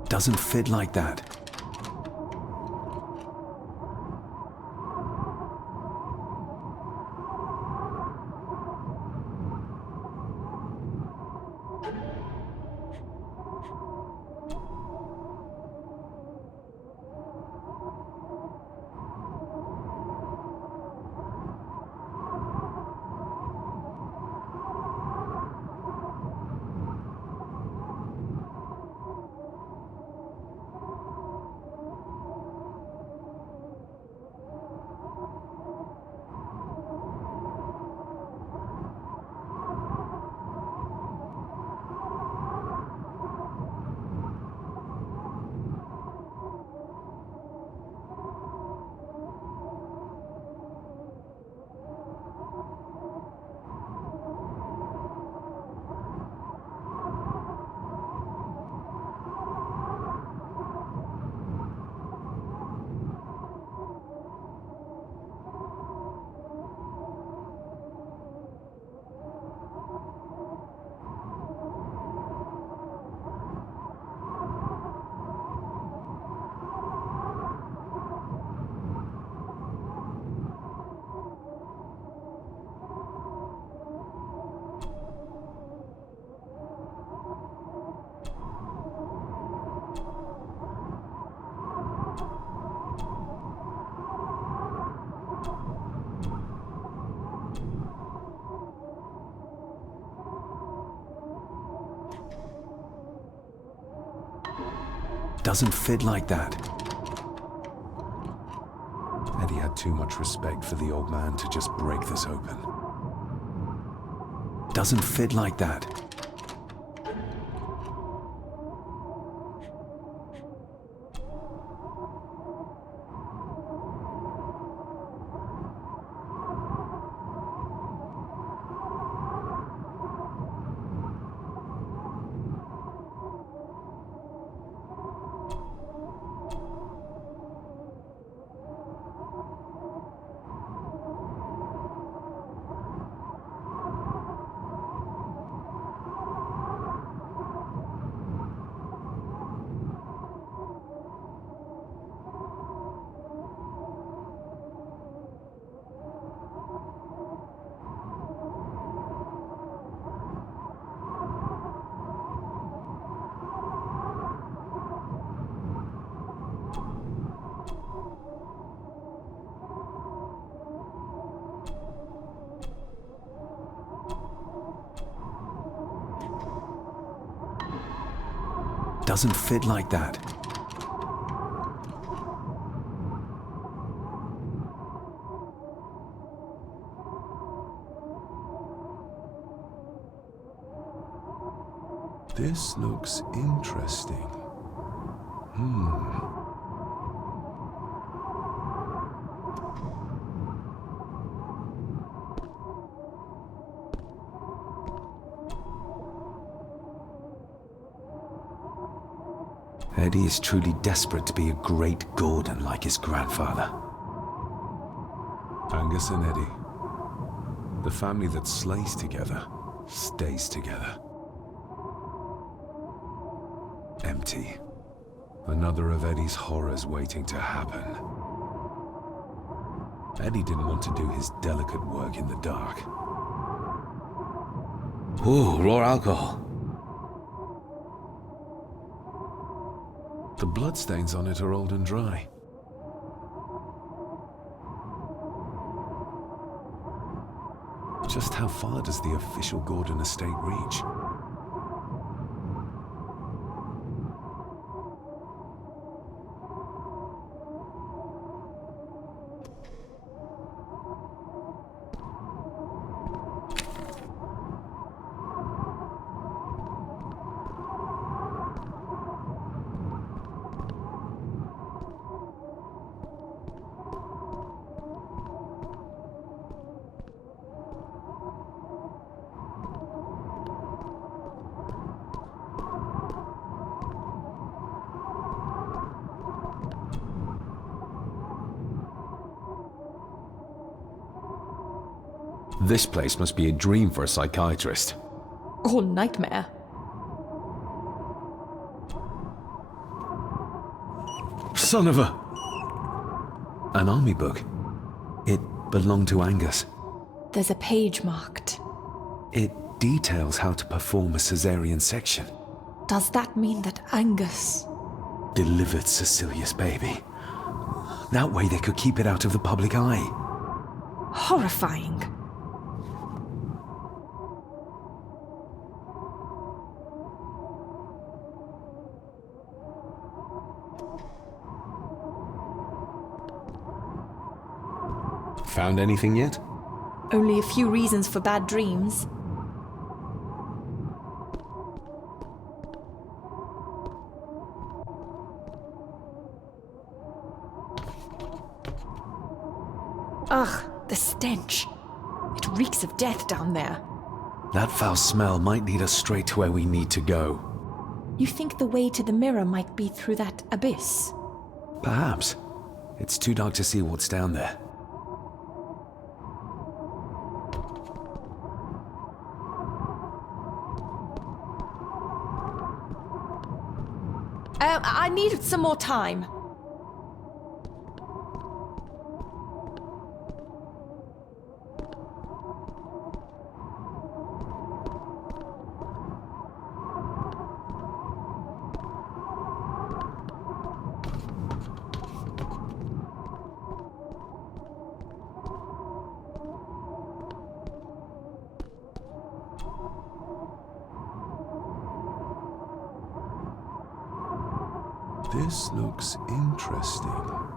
Doesn't fit like that. Doesn't fit like that. Eddie had too much respect for the old man to just break this open. Doesn't fit like that. Doesn't fit like that. This looks interesting. Eddie is truly desperate to be a great Gordon like his grandfather. Angus and Eddie. The family that slays together, stays together. Empty. Another of Eddie's horrors waiting to happen. Eddie didn't want to do his delicate work in the dark. Ooh, raw alcohol. The bloodstains on it are old and dry. Just how far does the official Gordon estate reach? This place must be a dream for a psychiatrist. Or nightmare. Son of a... An army book. It belonged to Angus. There's a page marked. It details how to perform a cesarean section. Does that mean that Angus Delivered Cecilia's baby. That way they could keep it out of the public eye. Horrifying. Found anything yet? Only a few reasons for bad dreams. Ugh, the stench. It reeks of death down there. That foul smell might lead us straight to where we need to go. You think the way to the mirror might be through that abyss? Perhaps. It's too dark to see what's down there. I needed some more time. This looks interesting.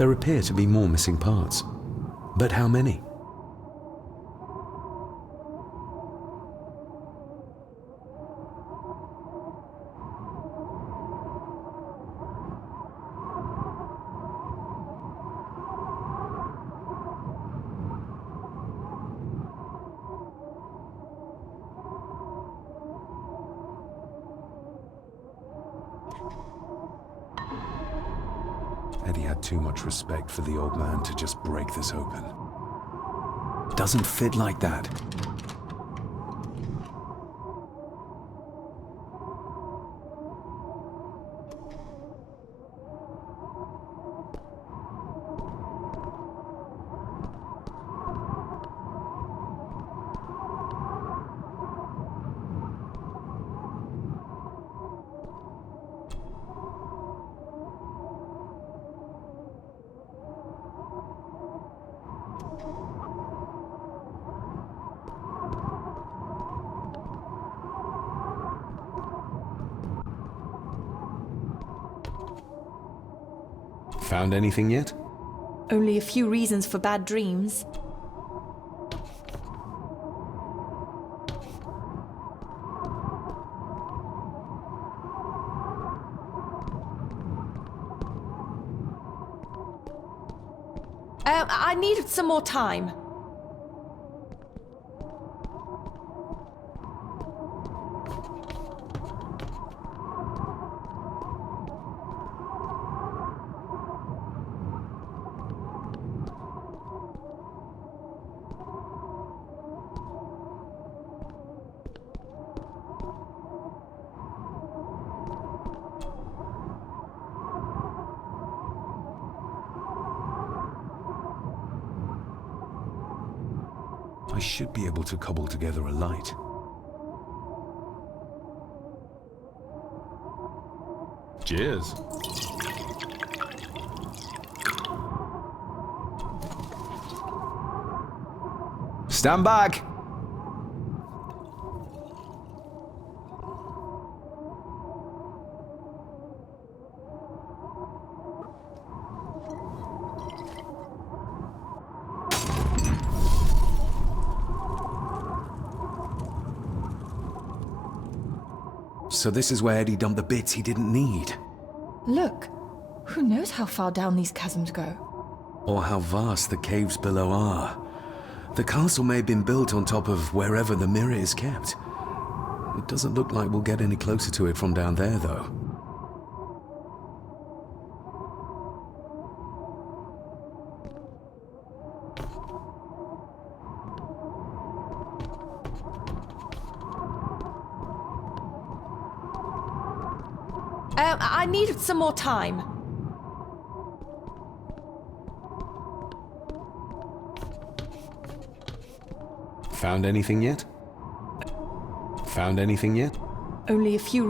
There appear to be more missing parts. But how many? Eddie had too much respect for the old man to just break this open. Doesn't fit like that. Found anything yet? Only a few reasons for bad dreams. I needed some more time. I should be able to cobble together a light. Cheers. Stand back! So this is where Eddie dumped the bits he didn't need. Look, who knows how far down these chasms go? Or how vast the caves below are. The castle may have been built on top of wherever the mirror is kept. It doesn't look like we'll get any closer to it from down there, though. I needed some more time. Found anything yet? Found anything yet? Only a few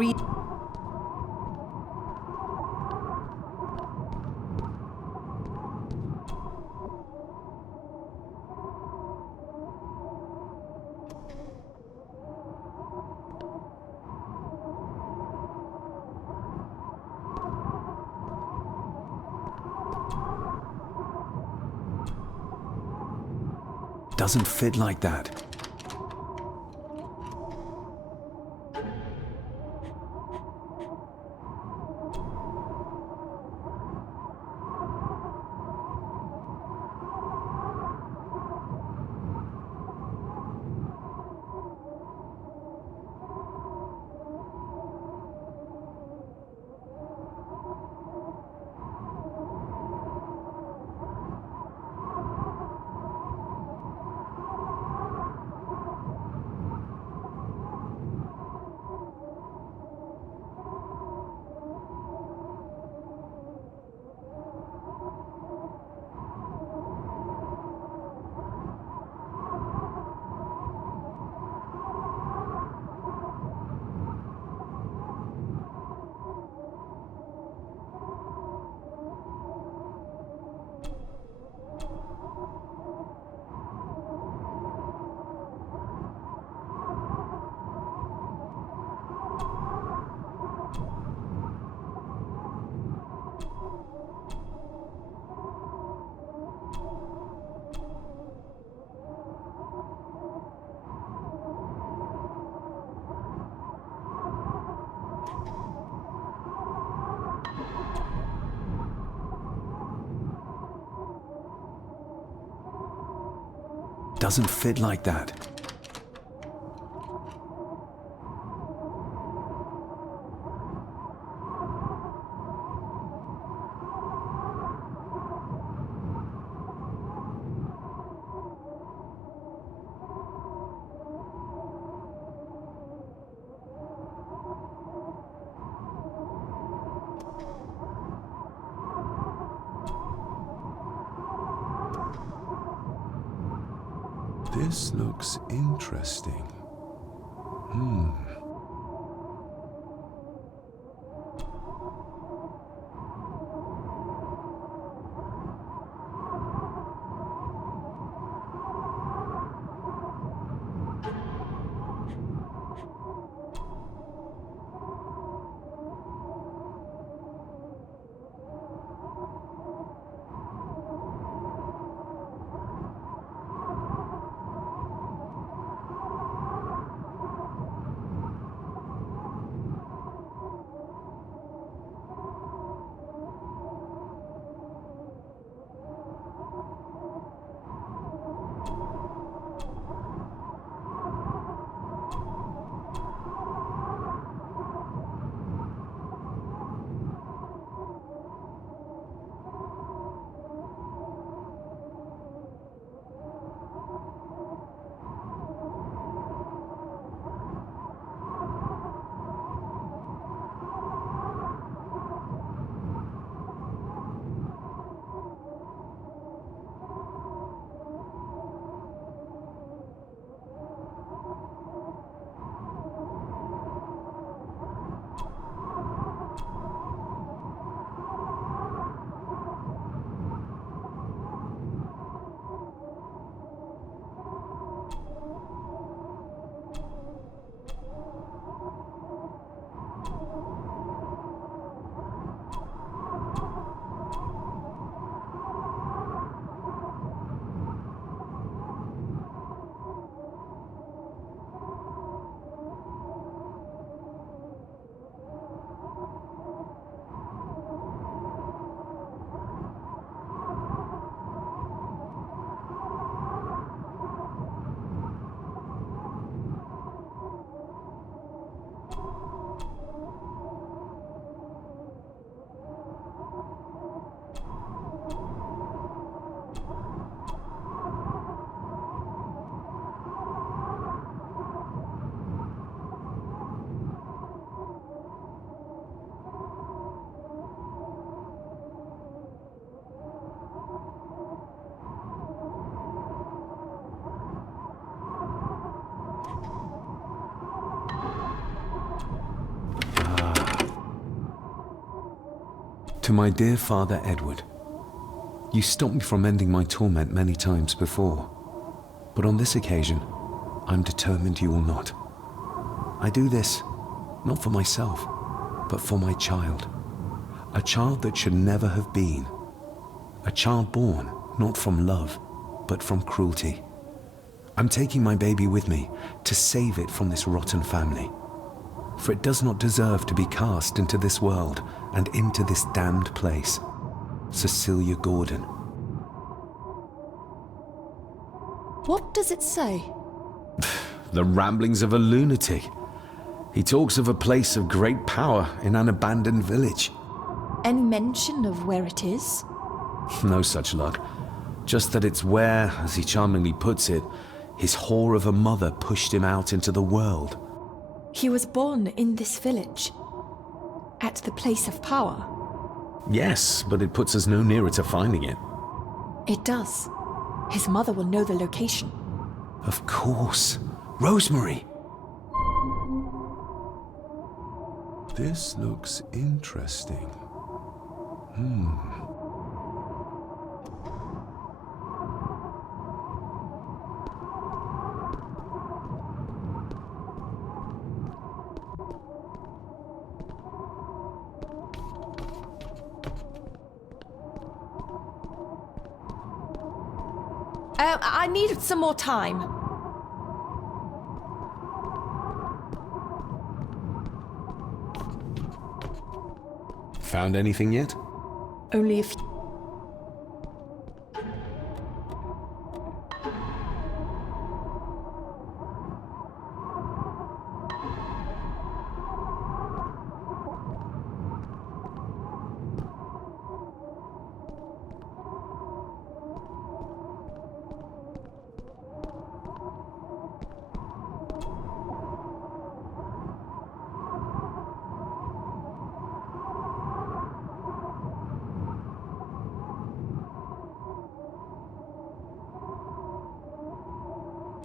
Doesn't fit like that. doesn't fit like that. This looks interesting. To my dear Father Edward, you stopped me from ending my torment many times before, but on this occasion, I'm determined you will not. I do this, not for myself, but for my child. A child that should never have been. A child born, not from love, but from cruelty. I'm taking my baby with me to save it from this rotten family. For it does not deserve to be cast into this world and into this damned place. Cecilia Gordon. What does it say? The ramblings of a lunatic. He talks of a place of great power in an abandoned village. Any mention of where it is? No such luck. Just that it's where, as he charmingly puts it, his whore of a mother pushed him out into the world. He was born in this village, at the place of power. Yes, but it puts us no nearer to finding it. It does. His mother will know the location. Of course. Rosemary! This looks interesting. I need some more time. Found anything yet? Only a few.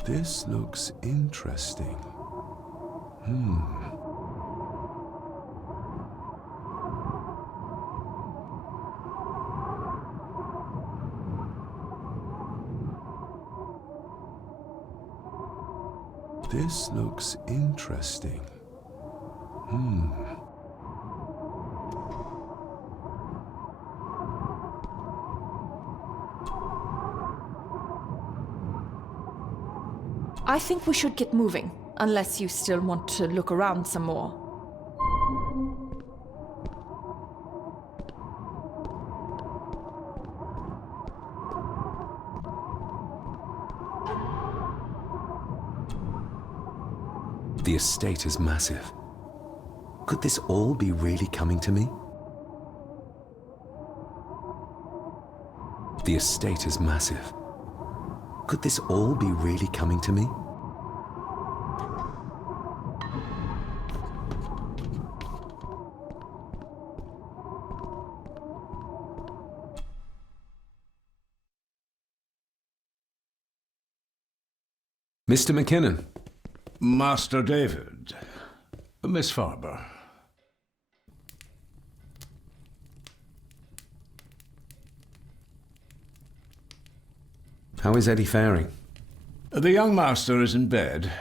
This looks interesting. This looks interesting. I think we should get moving, unless you still want to look around some more. The estate is massive. Could this all be really coming to me? The estate is massive. Could this all be really coming to me? Mr. McKinnon. Master David. Miss Farber. How is Eddie faring? The young master is in bed.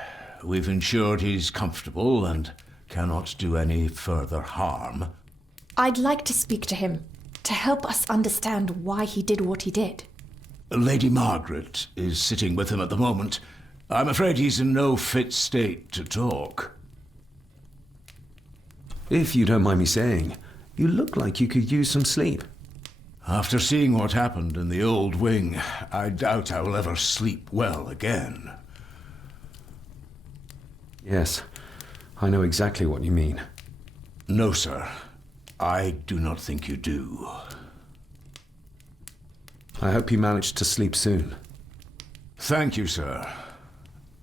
We've ensured he's comfortable and cannot do any further harm. I'd like to speak to him, to help us understand why he did what he did. Lady Margaret is sitting with him at the moment. I'm afraid he's in no fit state to talk. If you don't mind me saying, you look like you could use some sleep. After seeing what happened in the old wing, I doubt I will ever sleep well again. Yes, I know exactly what you mean. No, sir. I do not think you do. I hope you manage to sleep soon. Thank you, sir.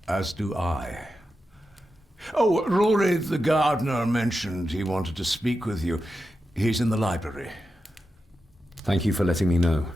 As do I. Oh, Rory the gardener mentioned he wanted to speak with you. He's in the library. Thank you for letting me know.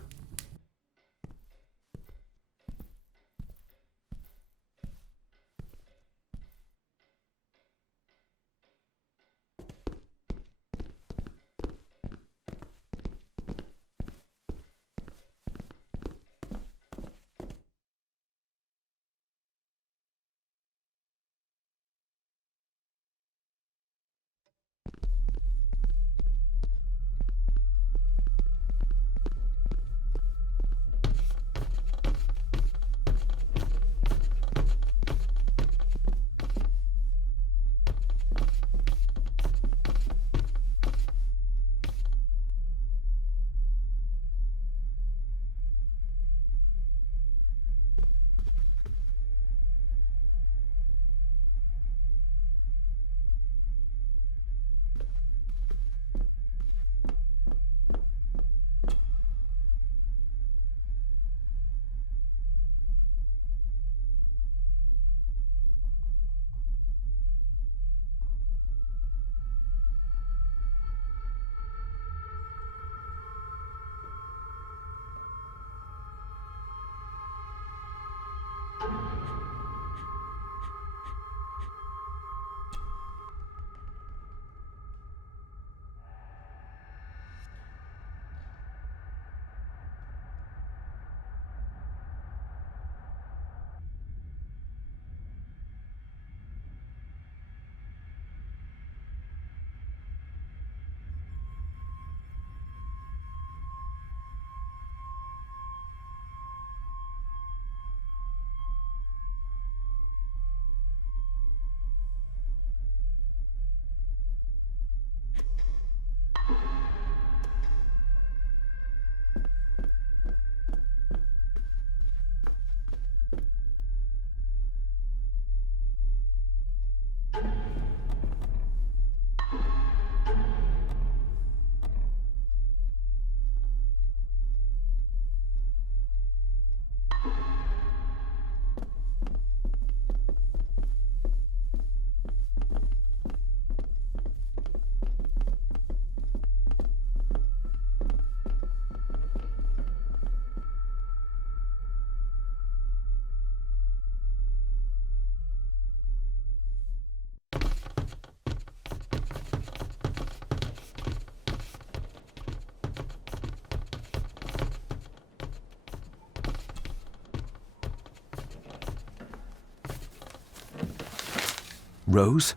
Rose?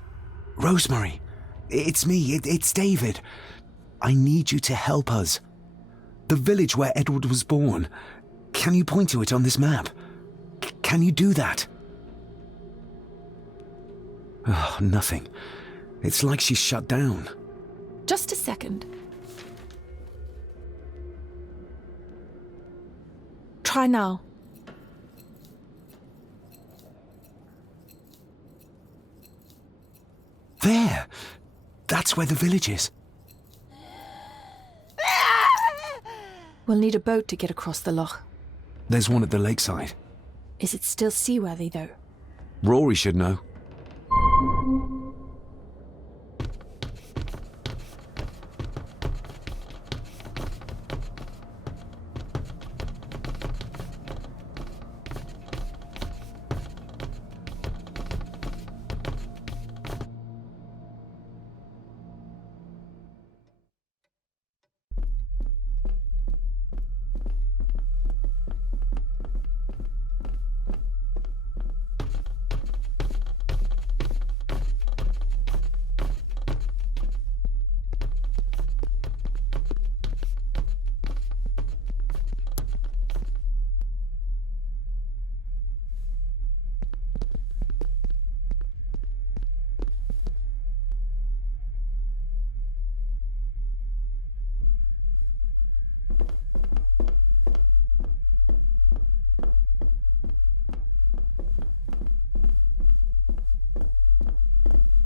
Rosemary! It's me, it's David. I need you to help us. The village where Edward was born. Can you point to it on this map? Can you do that? Oh, nothing. It's like she's shut down. Just a second. Try now. There! That's where the village is. We'll need a boat to get across the loch. There's one at the lakeside. Is it still seaworthy, though? Rory should know.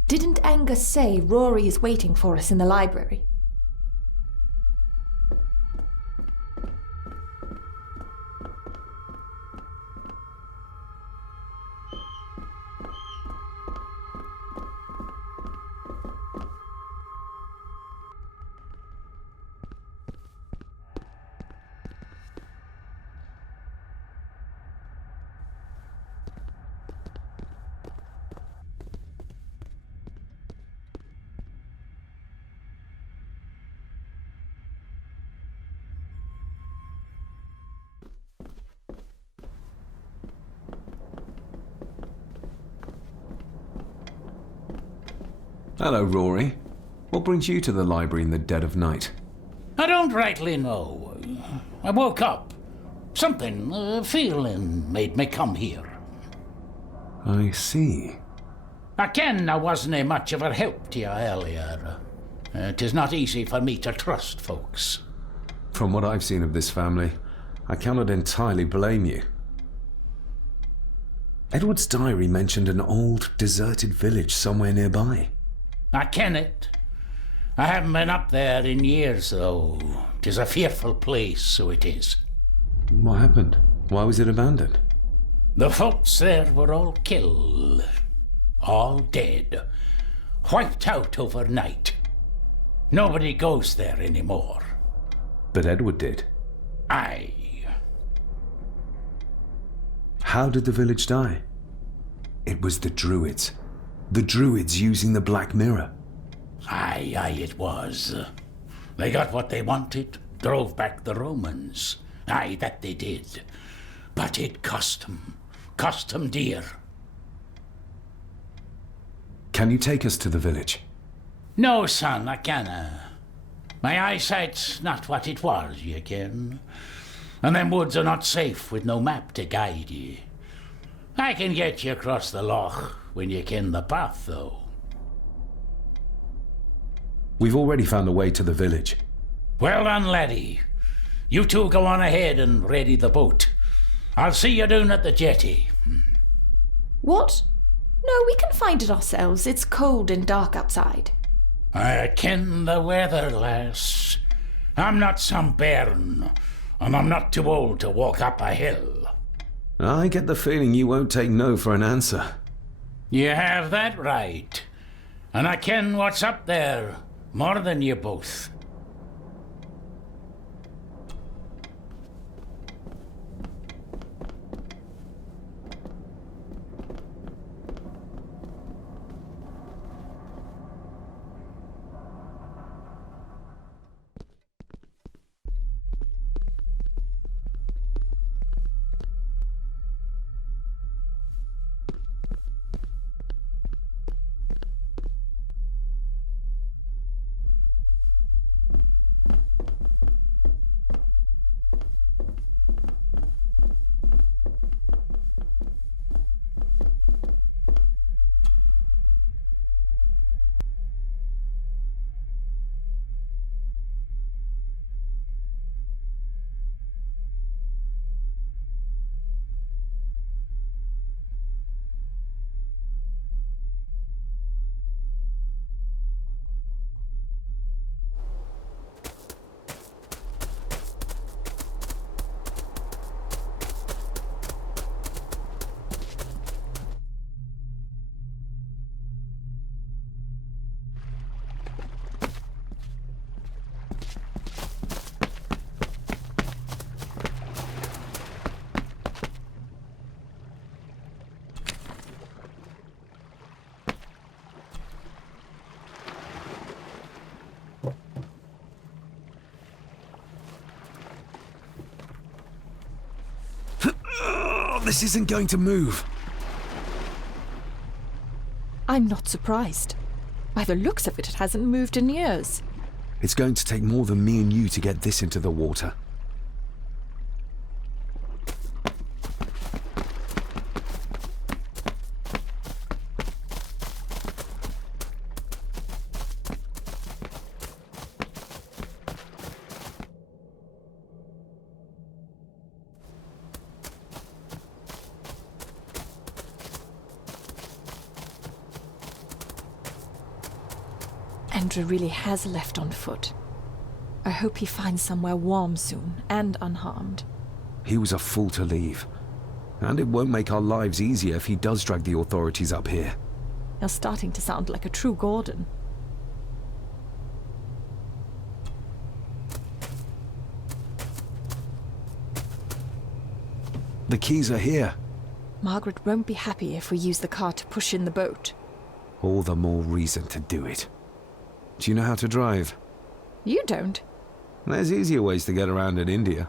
Didn't Angus say Rory is waiting for us in the library? Hello, Rory. What brings you to the library in the dead of night? I don't rightly know. I woke up. Something, feeling, made me come here. I see. I ken I wasn't much of a help to you earlier. 'Tis not easy for me to trust folks. From what I've seen of this family, I cannot entirely blame you. Edward's diary mentioned an old, deserted village somewhere nearby. I ken it. I haven't been up there in years, though. 'Tis a fearful place, so it is. What happened? Why was it abandoned? The folks there were all killed. All dead. Wiped out overnight. Nobody goes there anymore. But Edward did. Aye. How did the village die? It was the Druids. The Druids using the Black Mirror. Aye, it was. They got what they wanted, drove back the Romans. Aye, that they did. But it cost them dear. Can you take us to the village? No, son, I canna. My eyesight's not what it was, you ken. And them woods are not safe with no map to guide ye. I can get you across the loch when you ken the path, though. We've already found a way to the village. Well done, laddie. You two go on ahead and ready the boat. I'll see you down at the jetty. What? No, we can find it ourselves. It's cold and dark outside. I ken the weather, lass. I'm not some bairn, and I'm not too old to walk up a hill. I get the feeling you won't take no for an answer. You have that right. And I ken what's up there more than you both. This isn't going to move. I'm not surprised. By the looks of it, it hasn't moved in years. It's going to take more than me and you to get this into the water. Andrew really has left on foot. I hope he finds somewhere warm soon, and unharmed. He was a fool to leave. And it won't make our lives easier if he does drag the authorities up here. You're starting to sound like a true Gordon. The keys are here. Margaret won't be happy if we use the car to push in the boat. All the more reason to do it. Do you know how to drive? You don't. There's easier ways to get around in India.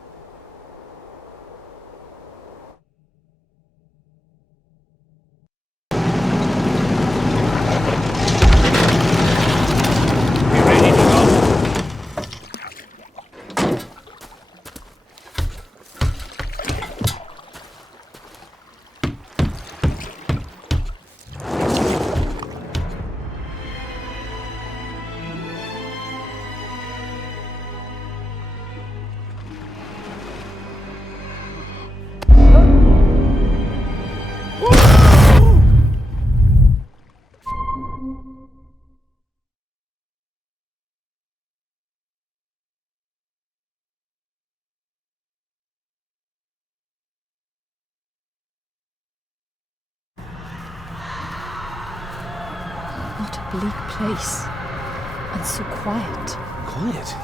What a bleak place. And so quiet. Quiet?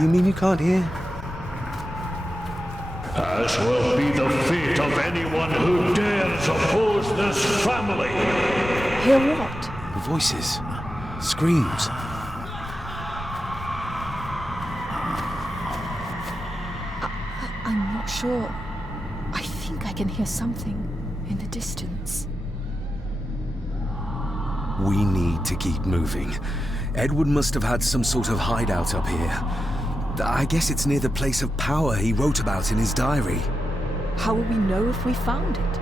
You mean you can't hear? As will be the fate of anyone who dares oppose this family. Hear what? Voices. Screams. I'm not sure. I think I can hear something in the distance. We need to keep moving. Edward must have had some sort of hideout up here. I guess it's near the place of power he wrote about in his diary. How will we know if we found it?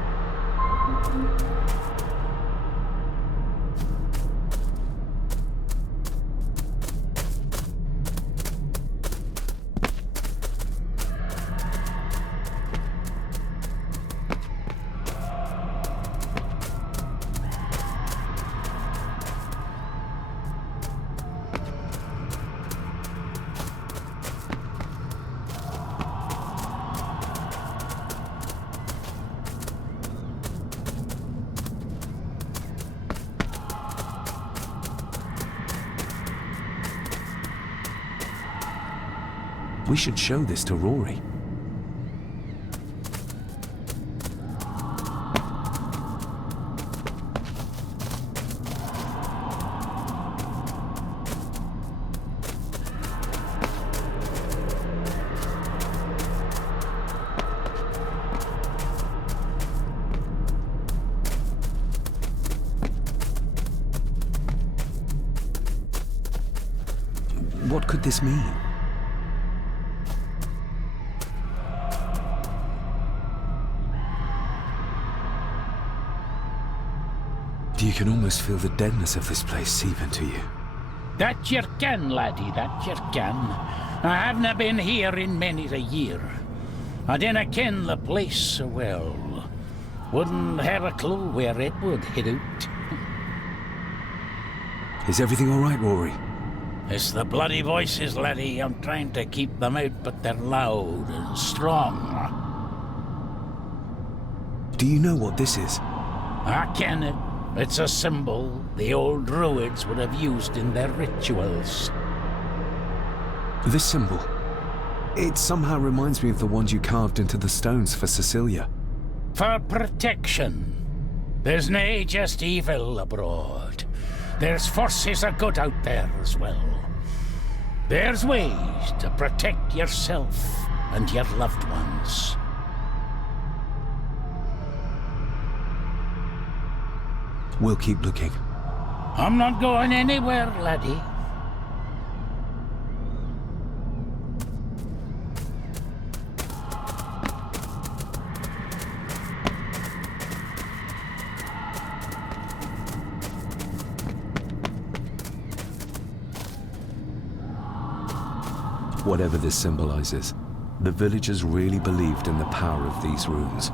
We should show this to Rory. What could this mean? You can almost feel the deadness of this place seep into you. That you can, laddie, that you can. I haven't been here in many a year. I dinna ken the place so well. Wouldn't have a clue where it would hit out. Is everything all right, Rory? It's the bloody voices, laddie. I'm trying to keep them out, but they're loud and strong. Do you know what this is? I ken it. It's a symbol the old druids would have used in their rituals. This symbol? It somehow reminds me of the ones you carved into the stones for Cecilia. For protection. There's nae just evil abroad. There's forces of good out there as well. There's ways to protect yourself and your loved ones. We'll keep looking. I'm not going anywhere, laddie. Whatever this symbolizes, the villagers really believed in the power of these runes.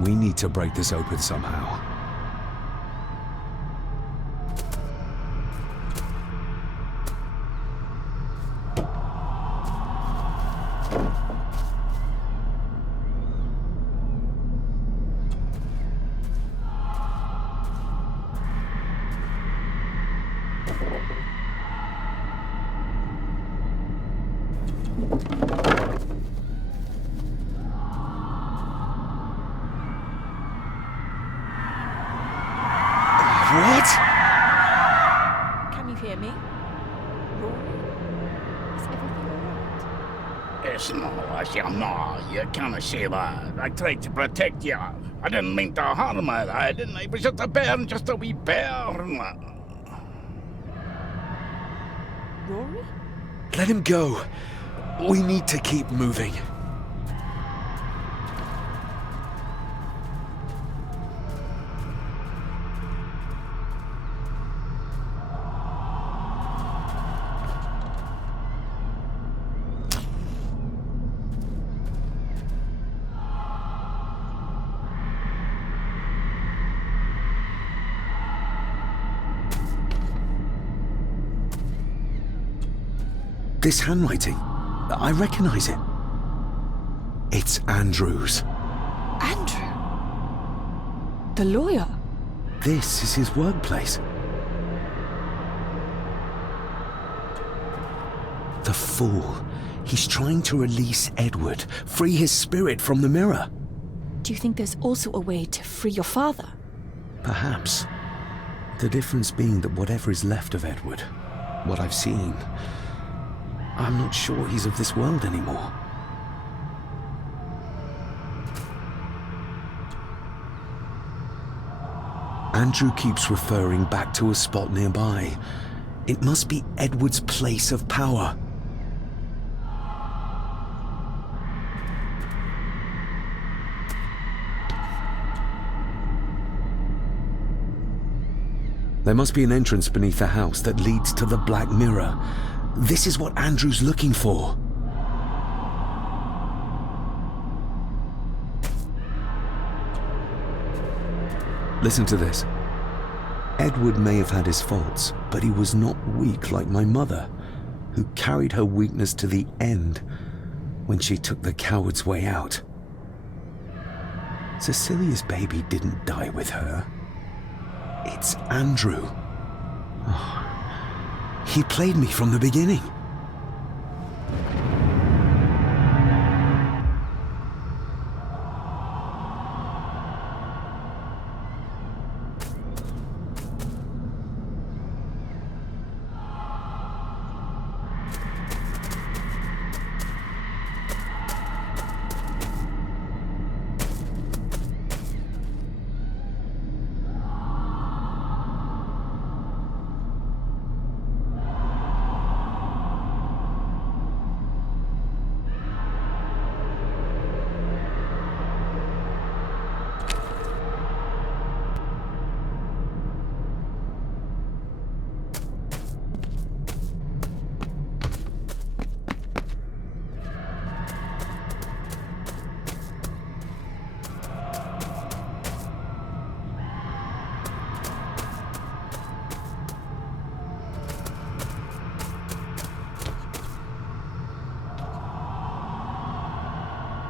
We need to break this open somehow. Can you hear me? Rory? Is everything alright? It's no, I shall not. You can't say that. I tried to protect you. I didn't mean to harm you, I didn't. It was just a bear, just a wee bear. Rory? Let him go. We need to keep moving. This handwriting, I recognize it. It's Andrew's. Andrew? The lawyer? This is his workplace. The fool. He's trying to release Edward, free his spirit from the mirror. Do you think there's also a way to free your father? Perhaps. The difference being that whatever is left of Edward, what I've seen, I'm not sure he's of this world anymore. Andrew keeps referring back to a spot nearby. It must be Edward's place of power. There must be an entrance beneath the house that leads to the Black Mirror. This is what Andrew's looking for. Listen to this. Edward may have had his faults, but he was not weak like my mother, who carried her weakness to the end when she took the coward's way out. Cecilia's baby didn't die with her. It's Andrew. Oh, he played me from the beginning.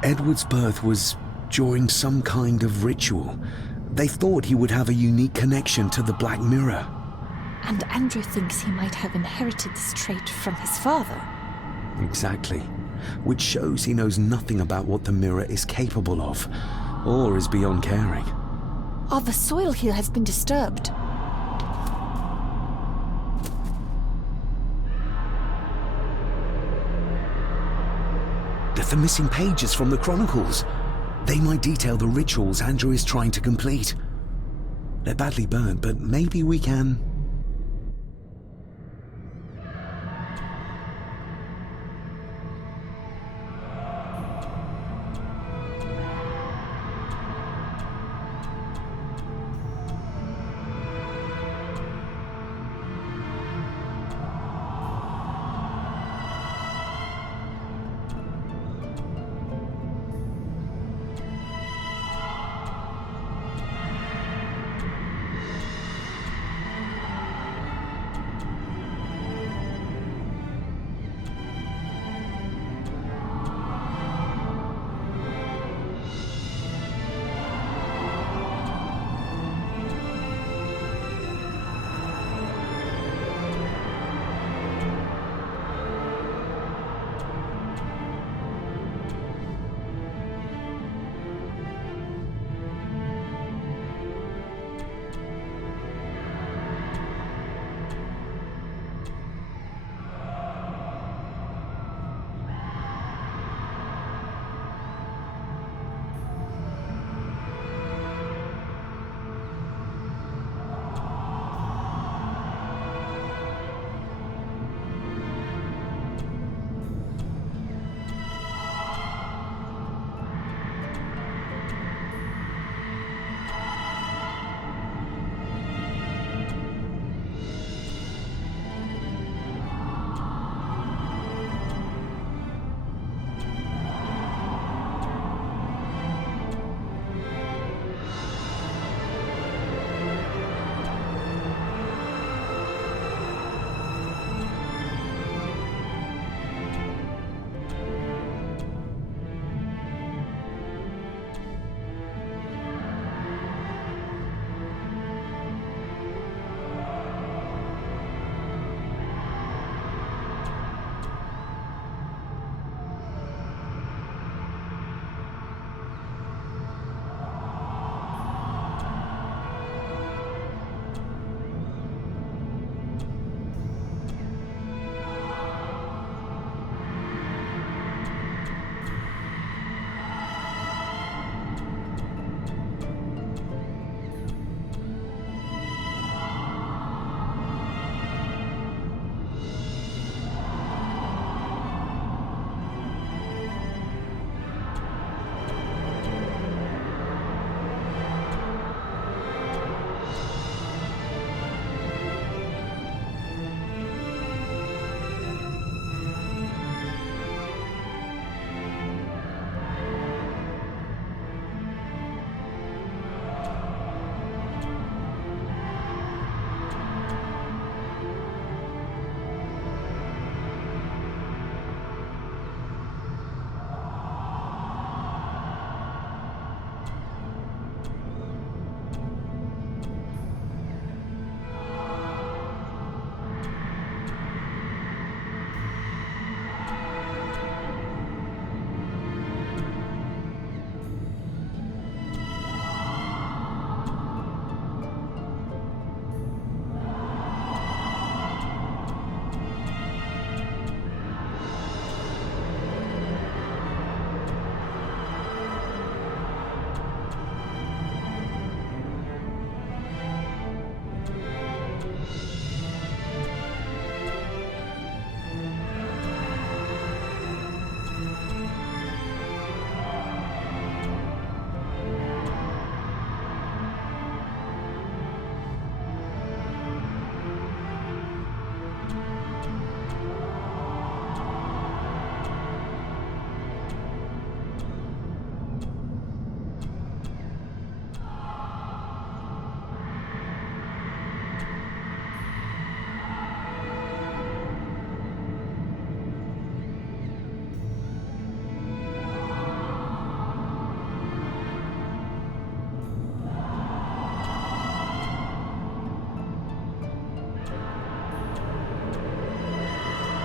Edward's birth was during some kind of ritual. They thought he would have a unique connection to the Black Mirror. And Andrew thinks he might have inherited this trait from his father. Exactly. Which shows he knows nothing about what the mirror is capable of, or is beyond caring. Oh, the soil here has been disturbed. The missing pages from the Chronicles. They might detail the rituals Andrew is trying to complete. They're badly burnt, but maybe we can...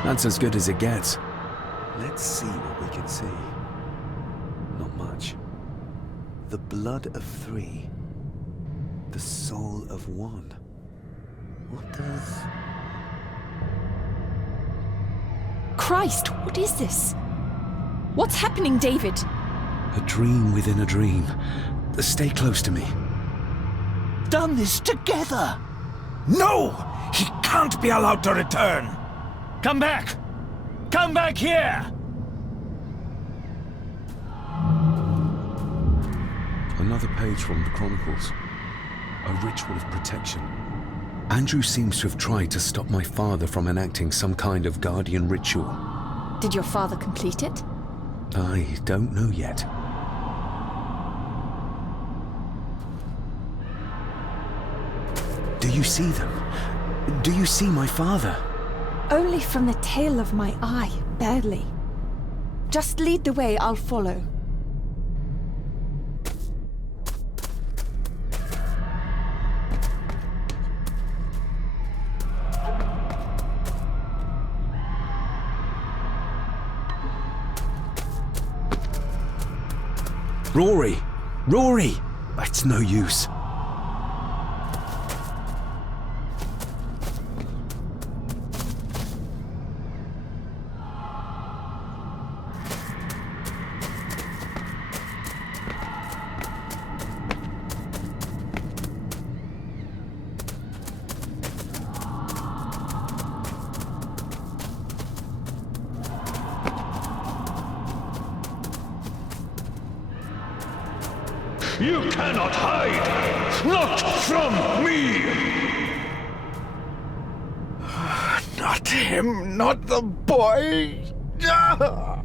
That's as good as it gets. Let's see what we can see. Not much. The blood of 3. The soul of 1. What does... Christ, what is this? What's happening, David? A dream within a dream. Stay close to me. Done this together! No! He can't be allowed to return! Come back! Come back here! Another page from the Chronicles. A ritual of protection. Andrew seems to have tried to stop my father from enacting some kind of guardian ritual. Did your father complete it? I don't know yet. Do you see them? Do you see my father? Only from the tail of my eye, barely. Just lead the way, I'll follow. Rory! Rory! It's no use. You cannot hide! Not from me! Not him, not the boy! Ah!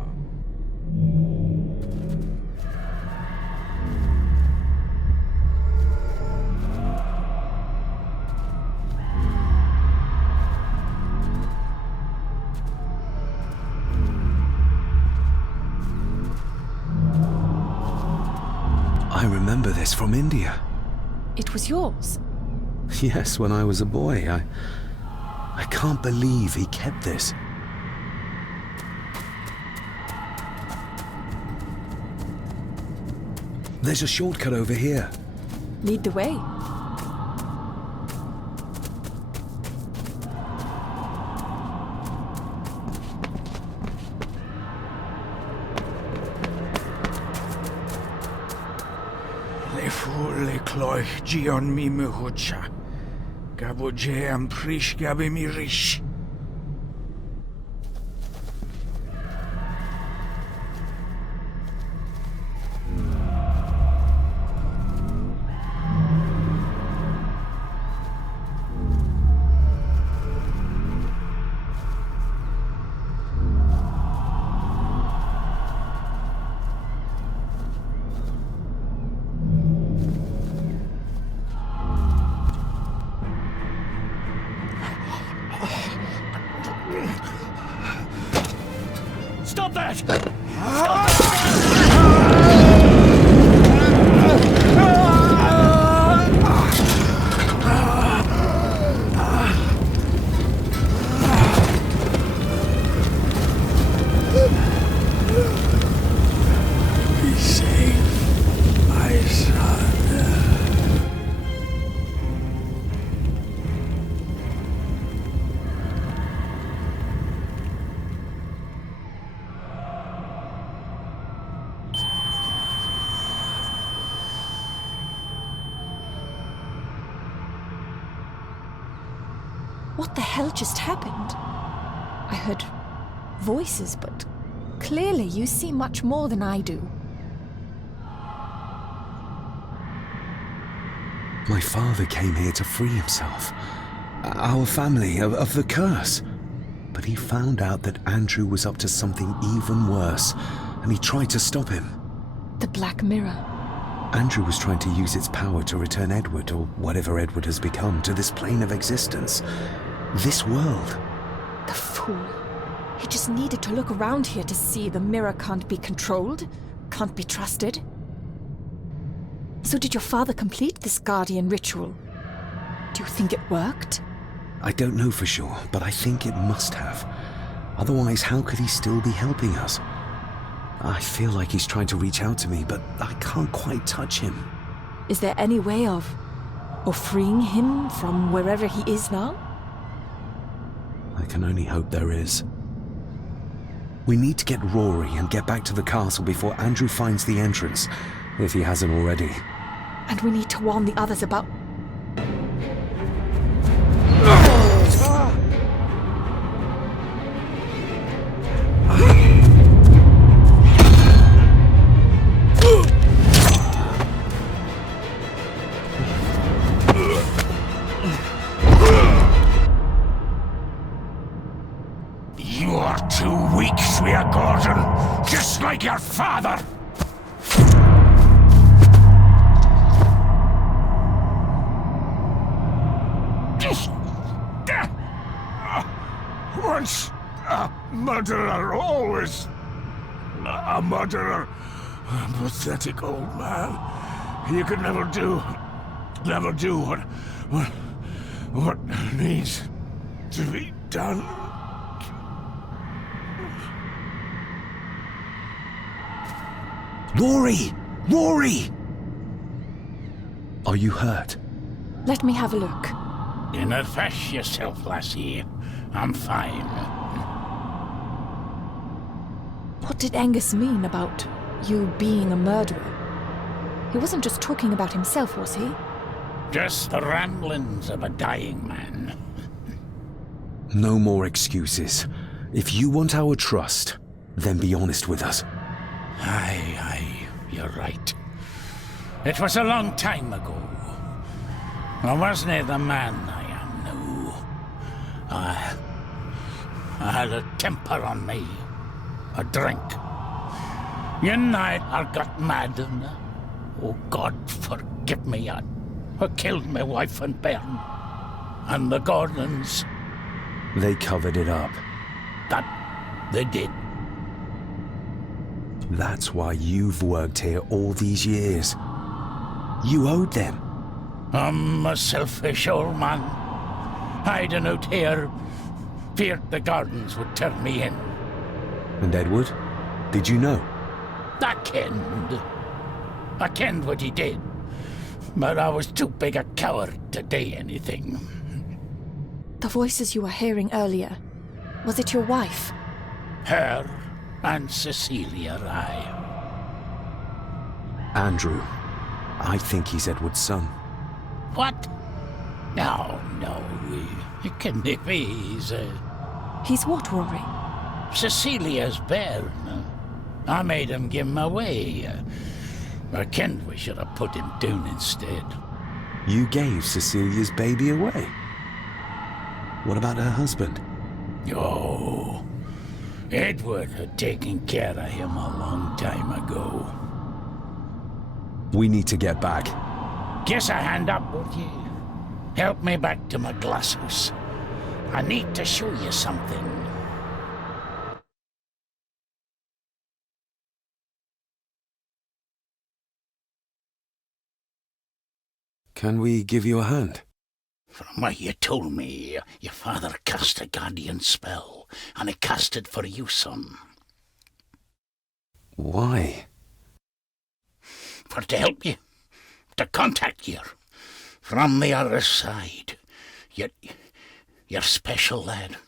I remember this from India. It was yours? Yes, when I was a boy. I can't believe he kept this. There's a shortcut over here. Lead the way. Le cloich gion mi muhucha. Gabo je am prish gabe mi rish. Stop that! Be safe, my son. What the hell just happened? I heard voices, but clearly you see much more than I do. My father came here to free himself. Our family of the curse. But he found out that Andrew was up to something even worse, and he tried to stop him. The Black Mirror. Andrew was trying to use its power to return Edward, or whatever Edward has become, to this plane of existence. This world. The fool. He just needed to look around here to see the mirror can't be controlled, can't be trusted. So did your father complete this guardian ritual? Do you think it worked? I don't know for sure, but I think it must have. Otherwise, how could he still be helping us? I feel like he's trying to reach out to me, but I can't quite touch him. Is there any way of freeing him from wherever he is now? I can only hope there is. We need to get Rory and get back to the castle before Andrew finds the entrance, if he hasn't already. And we need to warn the others about... You are too weak, Swear Gordon, just like your father! Once a murderer, always a murderer. A pathetic old man. You could never do what needs to be done. Rory! Rory! Are you hurt? Let me have a look. Dinna fash yourself, lassie. I'm fine. What did Angus mean about you being a murderer? He wasn't just talking about himself, was he? Just the ramblings of a dying man. No more excuses. If you want our trust, then be honest with us. Aye, you're right. It was a long time ago. I wasn't the man I am now. I had a temper on me. A drink. One night I got mad and, oh God forgive me, I killed my wife and bairn. And the Gordons. They covered it up. That they did. That's why you've worked here all these years. You owed them. I'm a selfish old man. Hiding out here, feared the Gardens would turn me in. And Edward? Did you know? I kenned what he did. But I was too big a coward to do anything. The voices you were hearing earlier, was it your wife? Her and Cecilia, aye. Andrew. I think he's Edward's son. What? No, it can't be. He's what, Rory? Cecilia's bairn. I made him give him away. I kenned we should have put him down instead. You gave Cecilia's baby away? What about her husband? Oh, Edward had taken care of him a long time ago. We need to get back. Guess a hand up, would you? Help me back to my glasshouse. I need to show you something. Can we give you a hand? From what you told me, your father cast a guardian spell, and he cast it for you, son. Why? For to help you. To contact you. From the other side. You're special, lad.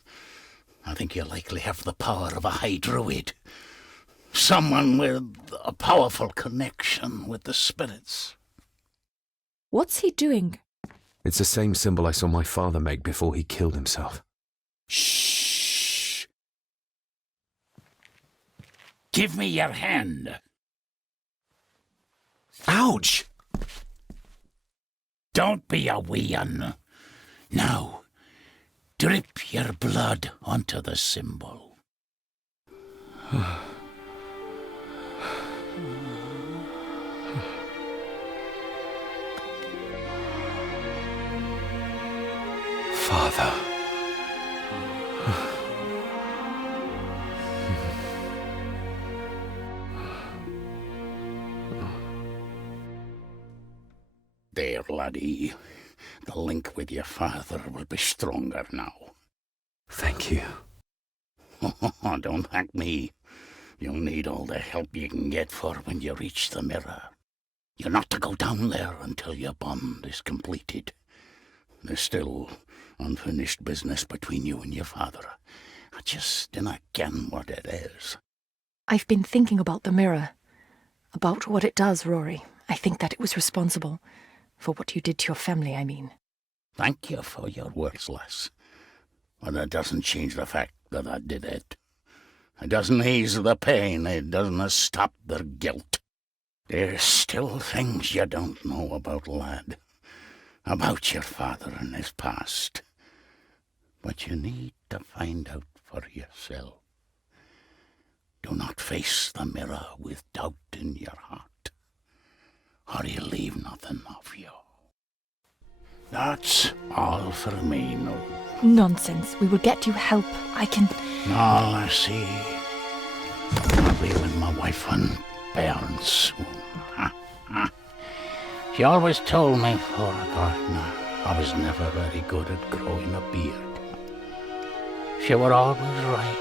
I think you likely have the power of a high druid. Someone with a powerful connection with the spirits. What's he doing? It's the same symbol I saw my father make before he killed himself. Shh! Give me your hand. Ouch! Don't be a wee un. Now, drip your blood onto the symbol. Father. There, laddie. The link with your father will be stronger now. Thank you. Don't thank me. You'll need all the help you can get for when you reach the mirror. You're not to go down there until your bond is completed. There's still unfinished business between you and your father. I just dinna ken what it is. I've been thinking about the mirror. About what it does, Rory. I think that it was responsible. For what you did to your family, I mean. Thank you for your words, lass. But it doesn't change the fact that I did it. It doesn't ease the pain. It doesn't stop the guilt. There's still things you don't know about, lad. About your father and his past. But you need to find out for yourself. Do not face the mirror with doubt in your heart, or you'll leave nothing of you. That's all for me, no. Nonsense. We will get you help. I can... No, I see. I'll be with my wife and parents soon. She always told me for a gardener I was never very good at growing a beard. She were always right,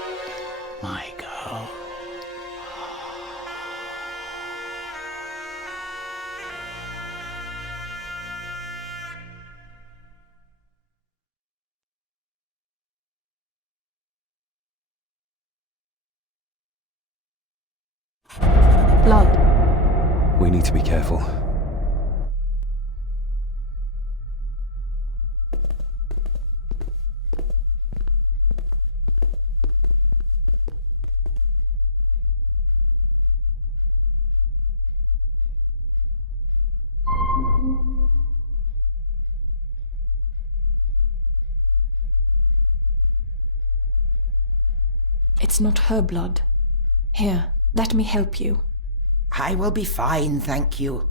my girl. Blood. We need to be careful. It's not her blood. Here, let me help you. I will be fine, thank you.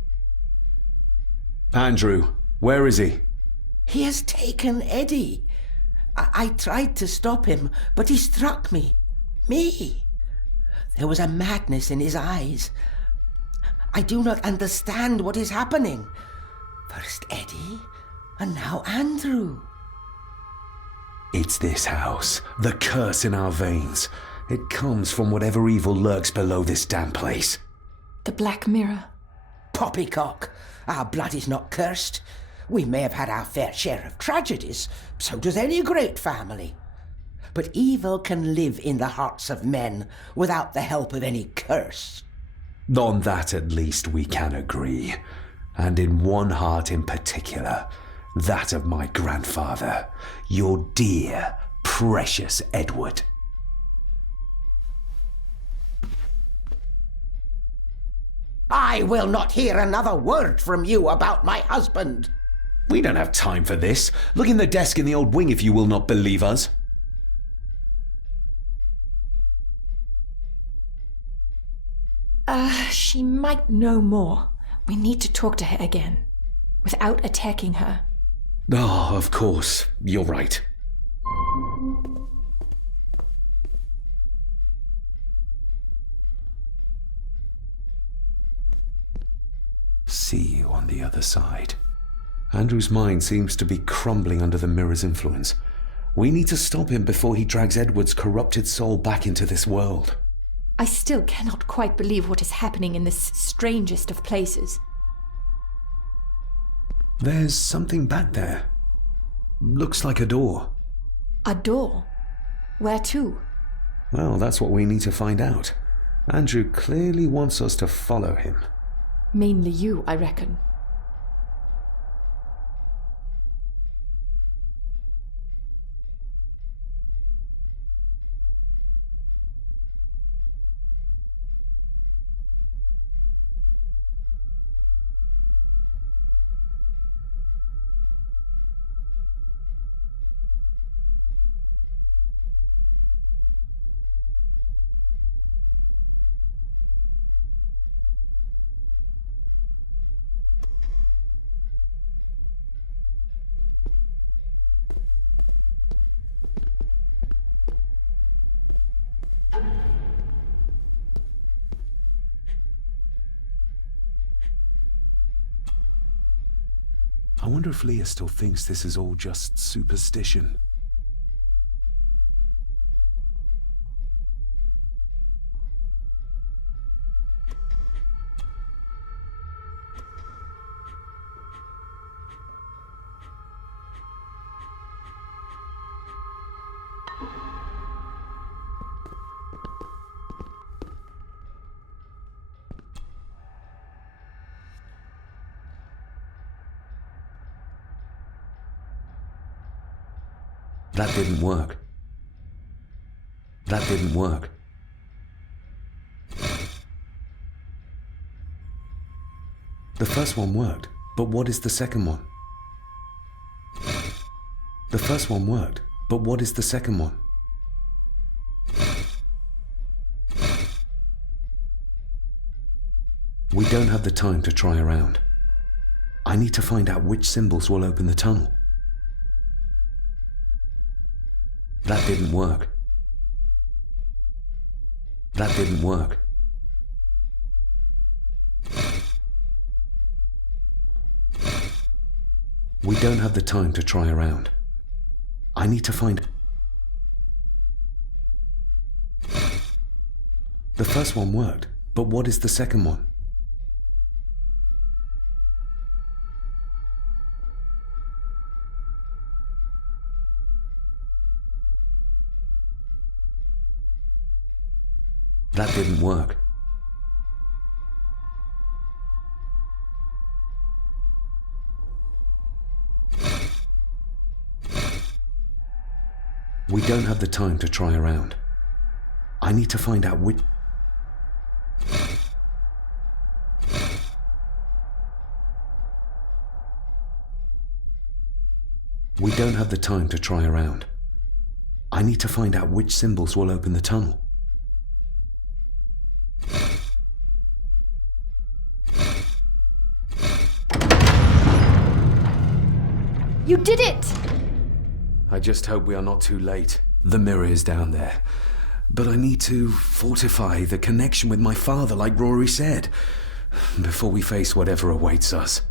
Andrew, where is he? He has taken Eddie. I tried to stop him, but he struck me. Me. There was a madness in his eyes. I do not understand what is happening. First Eddie, and now Andrew. It's this house, the curse in our veins. It comes from whatever evil lurks below this damn place. The Black Mirror. Poppycock. Our blood is not cursed. We may have had our fair share of tragedies. So does any great family. But evil can live in the hearts of men without the help of any curse. On that at least we can agree. And in one heart in particular, that of my grandfather, your dear, precious Edward. I will not hear another word from you about my husband. We don't have time for this. Look in the desk in the old wing if you will not believe us. She might know more. We need to talk to her again, without attacking her. Oh, of course. You're right. See you on the other side. Andrew's mind seems to be crumbling under the mirror's influence. We need to stop him before he drags Edward's corrupted soul back into this world. I still cannot quite believe what is happening in this strangest of places. There's something back there. Looks like a door. A door? Where to? Well, that's what we need to find out. Andrew clearly wants us to follow him. Mainly you, I reckon. I wonder if Leah still thinks this is all just superstition. That didn't work. That didn't work. The first one worked, but what is the second one? The first one worked, but what is the second one? We don't have the time to try around. I need to find out which symbols will open the tunnel. That didn't work. That didn't work. We don't have the time to try around. I need to find... The first one worked, but what is the second one? That didn't work. We don't have the time to try around. I need to find out which... We don't have the time to try around. I need to find out which symbols will open the tunnel. You did it! I just hope we are not too late. The mirror is down there. But I need to fortify the connection with my father, like Rory said, before we face whatever awaits us.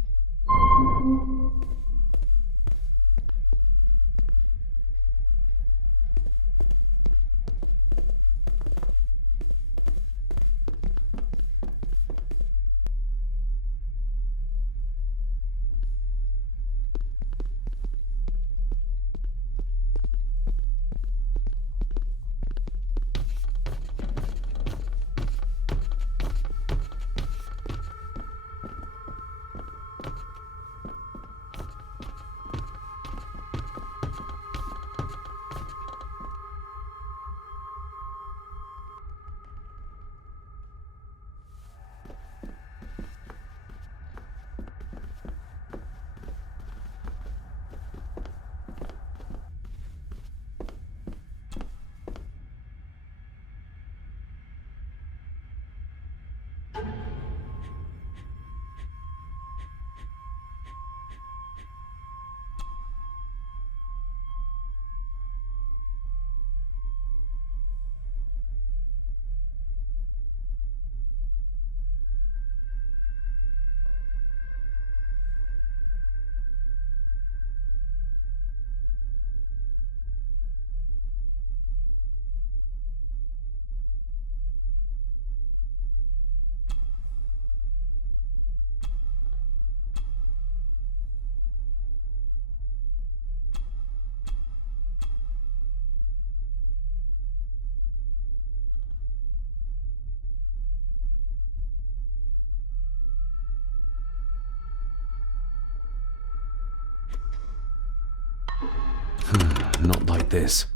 Not like this.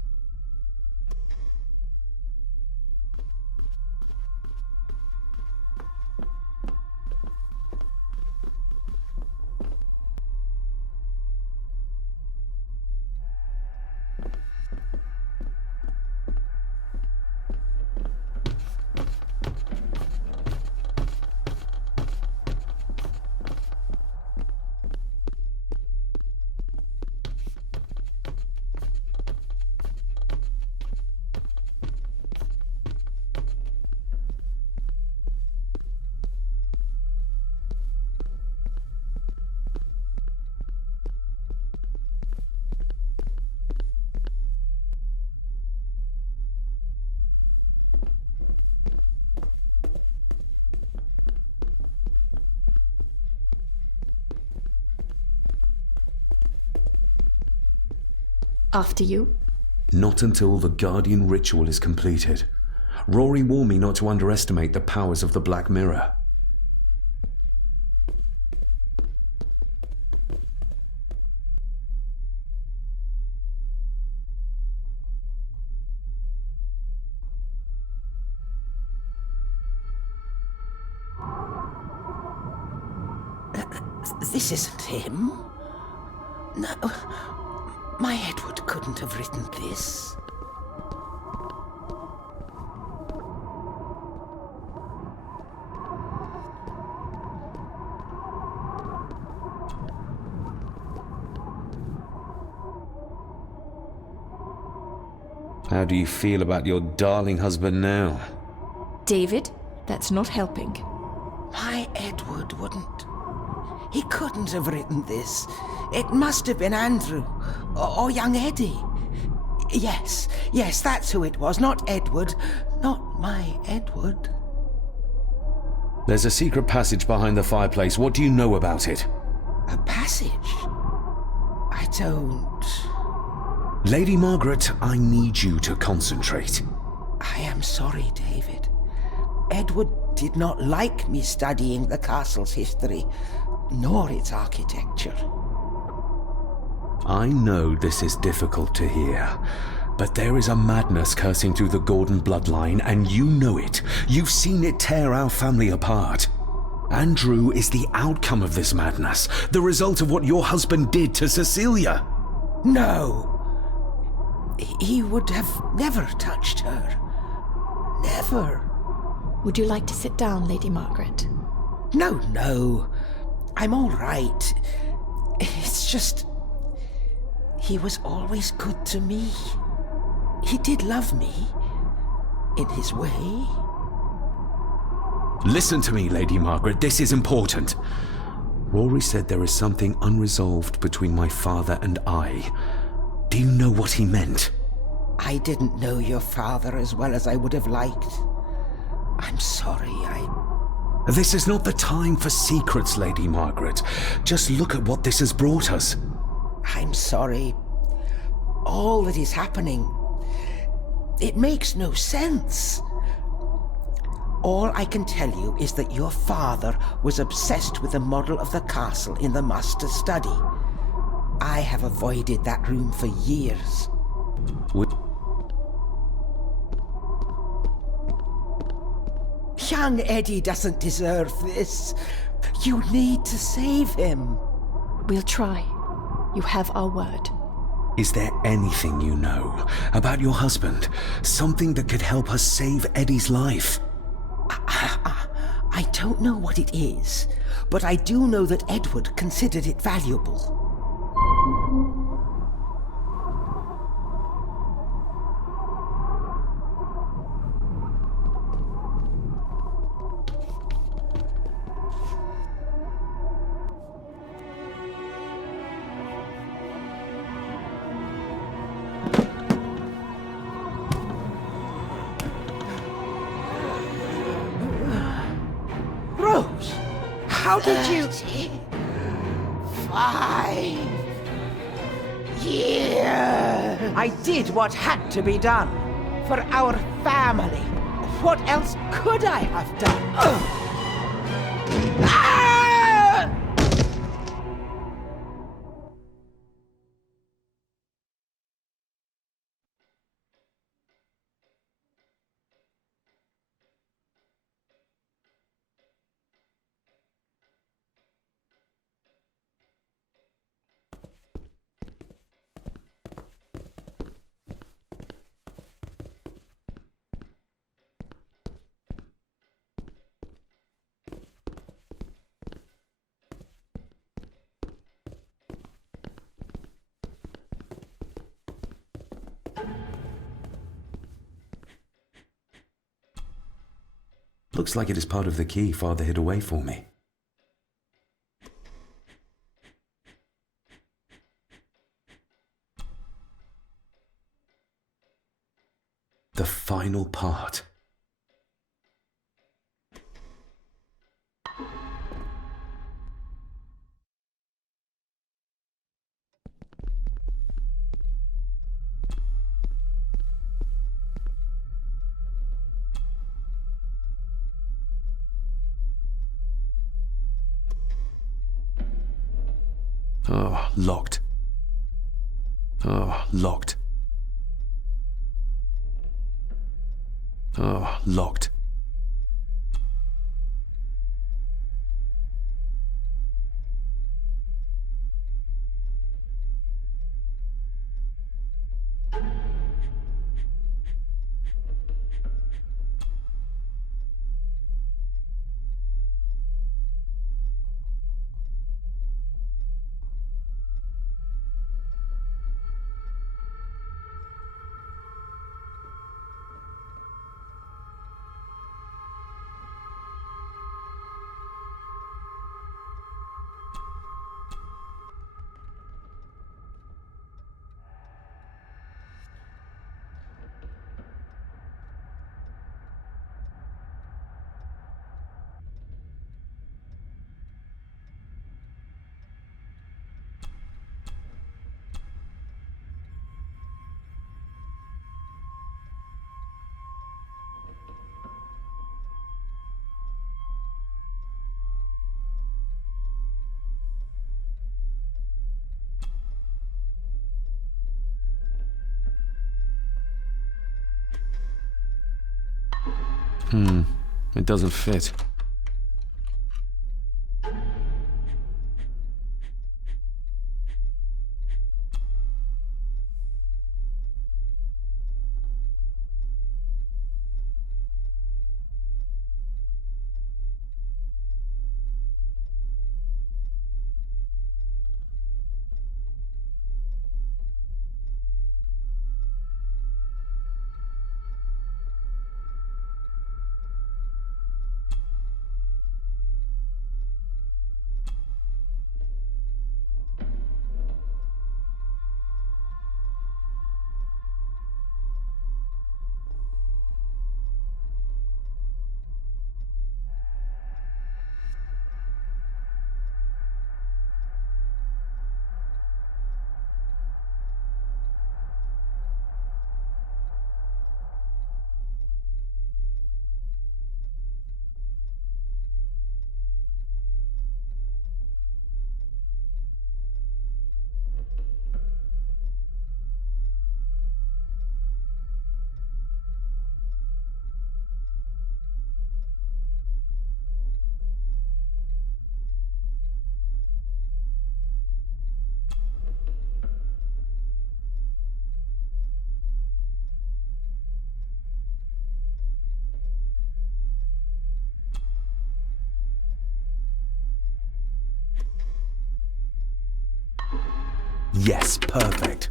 After you? Not until the Guardian ritual is completed. Rory warned me not to underestimate the powers of the Black Mirror. This isn't him. No, my Edward couldn't have written this. How do you feel about your darling husband now? David, that's not helping. My Edward wouldn't. He couldn't have written this. It must have been Andrew, or young Eddie. Yes, that's who it was, not Edward. Not my Edward. There's a secret passage behind the fireplace. What do you know about it? A passage? I don't... Lady Margaret, I need you to concentrate. I am sorry, David. Edward did not like me studying the castle's history, nor its architecture. I know this is difficult to hear, but there is a madness coursing through the Gordon bloodline, and you know it. You've seen it tear our family apart. Andrew is the outcome of this madness, the result of what your husband did to Cecilia. No! He would have never touched her. Never. Would you like to sit down, Lady Margaret? No. I'm all right. It's just... he was always good to me. He did love me. In his way. Listen to me, Lady Margaret. This is important. Rory said there is something unresolved between my father and I. Do you know what he meant? I didn't know your father as well as I would have liked. I'm sorry, This is not the time for secrets, Lady Margaret. Just look at what this has brought us. I'm sorry. All that is happening, it makes no sense. All I can tell you is that your father was obsessed with the model of the castle in the master's study. I have avoided that room for years. Young Eddie doesn't deserve this. You need to save him. We'll try. You have our word. Is there anything you know about your husband? Something that could help us save Eddie's life? I don't know what it is, but I do know that Edward considered it valuable. Rose, how did you... 5 years. I did what had to be done. For our family. What else could I have done? Ah! Looks like it is part of the key Father hid away for me. The final part. Oh, locked. Oh, locked. Oh, locked. It doesn't fit. Yes, perfect.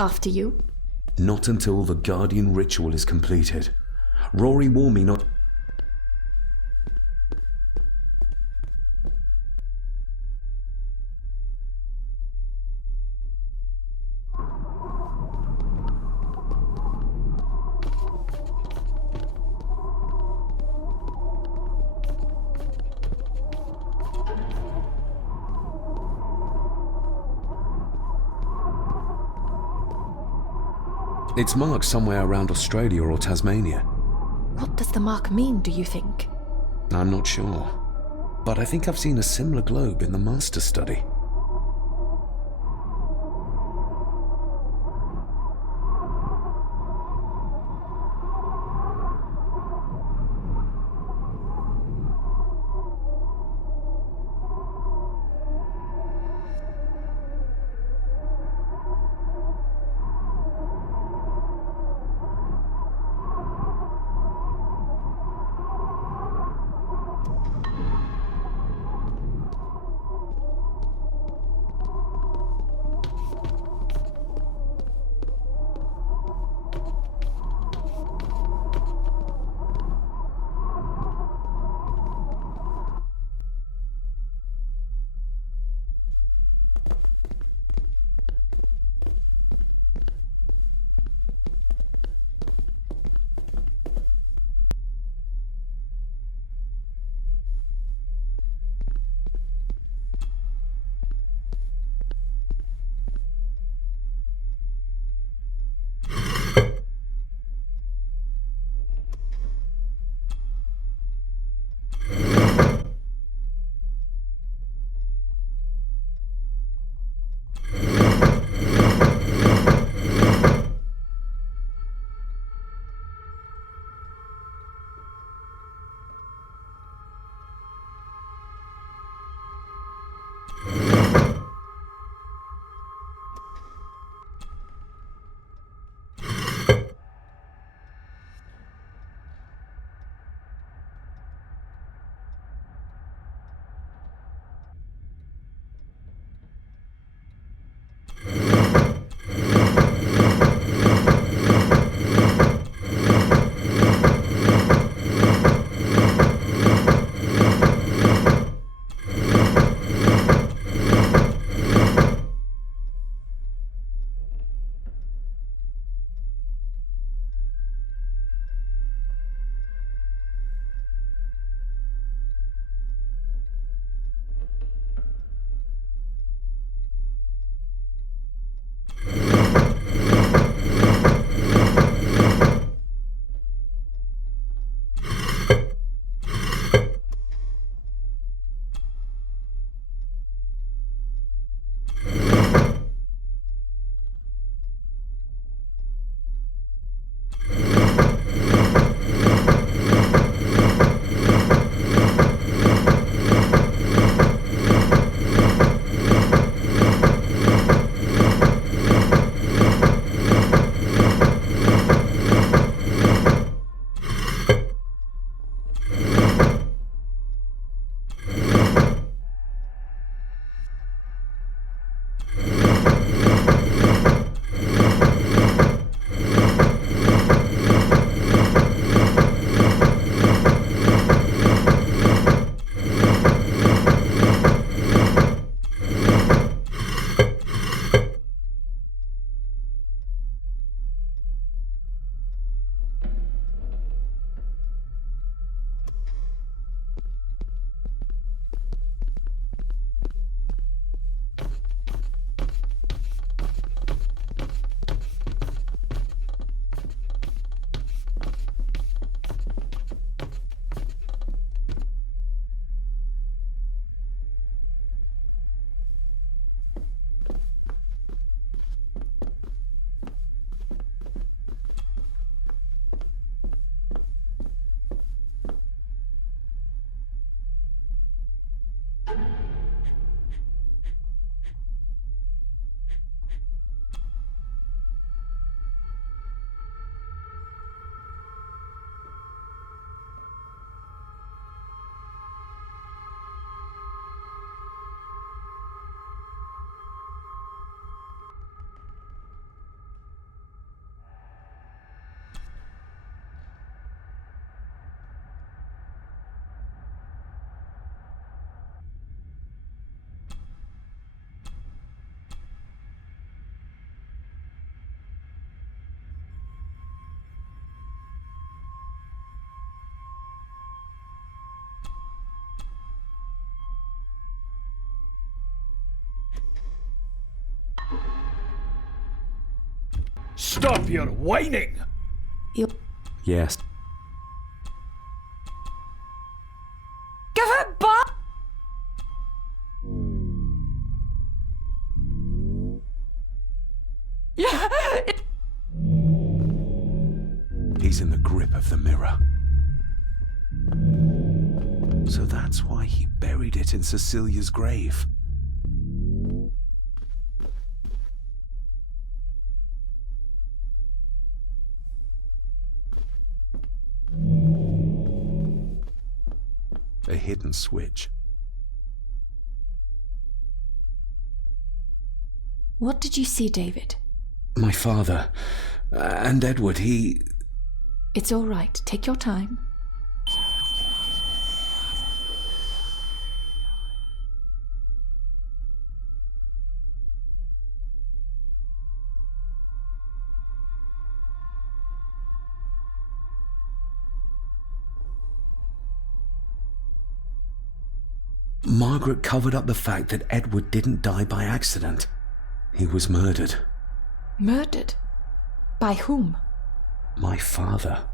After you? Not until the Guardian ritual is completed. Rory warned me not... It's marked somewhere around Australia or Tasmania. What does the mark mean, do you think? I'm not sure. But I think I've seen a similar globe in the Master Study. Stop your whining! Yes. Give it back! He's in the grip of the mirror. So that's why he buried it in Cecilia's grave. A hidden switch. What did you see, David? My father and Edward, he... It's all right. Take your time. Margaret covered up the fact that Edward didn't die by accident. He was murdered. Murdered? By whom? My father.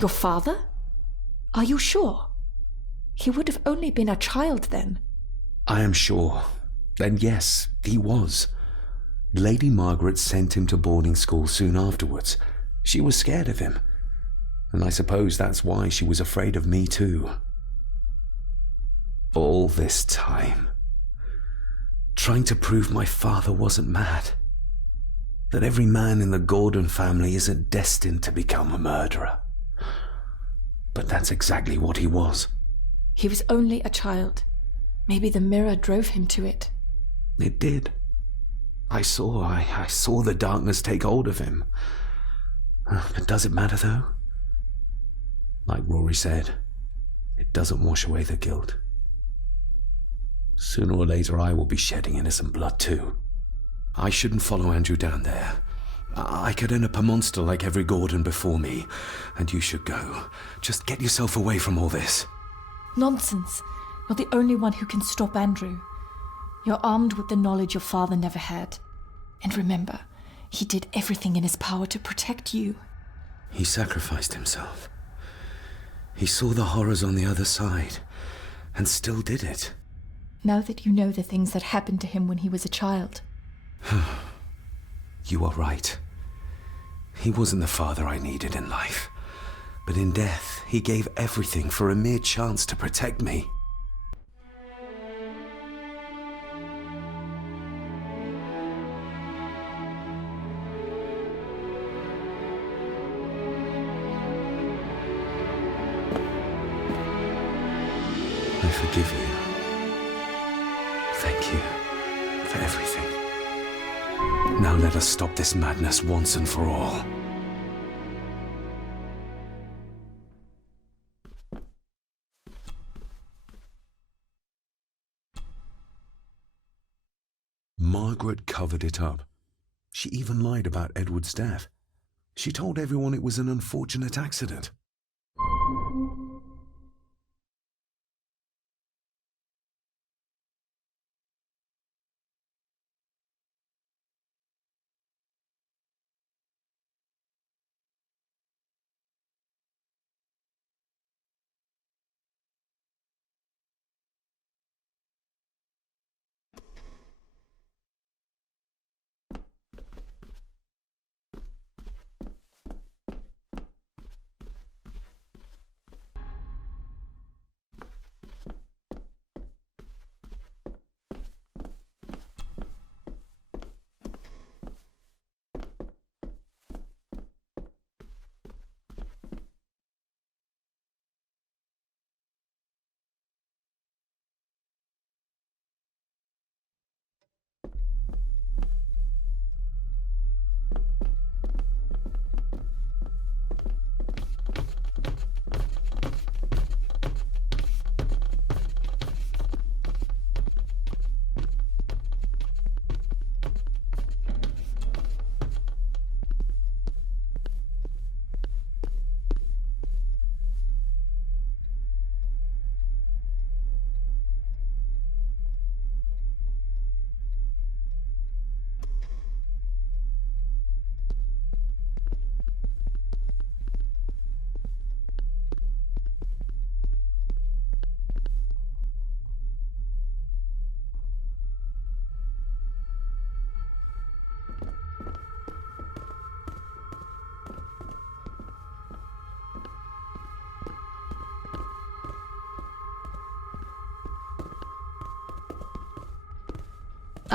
Your father? Are you sure? He would have only been a child then. I am sure. And yes, he was. Lady Margaret sent him to boarding school soon afterwards. She was scared of him. And I suppose that's why she was afraid of me too. All this time, trying to prove my father wasn't mad. That every man in the Gordon family isn't destined to become a murderer. But that's exactly what he was. He was only a child. Maybe the mirror drove him to it. It did. I saw the darkness take hold of him. But does it matter though? Like Rory said, it doesn't wash away the guilt. Sooner or later I will be shedding innocent blood too. I shouldn't follow Andrew down there. I could end up a monster like every Gordon before me, and you should go. Just get yourself away from all this. Nonsense. You're the only one who can stop Andrew. You're armed with the knowledge your father never had. And remember, he did everything in his power to protect you. He sacrificed himself. He saw the horrors on the other side, and still did it. Now that you know the things that happened to him when he was a child. You are right. He wasn't the father I needed in life. But in death, he gave everything for a mere chance to protect me. I forgive you. Thank you for everything. Now let us stop this madness once and for all. Margaret covered it up. She even lied about Edward's death. She told everyone it was an unfortunate accident.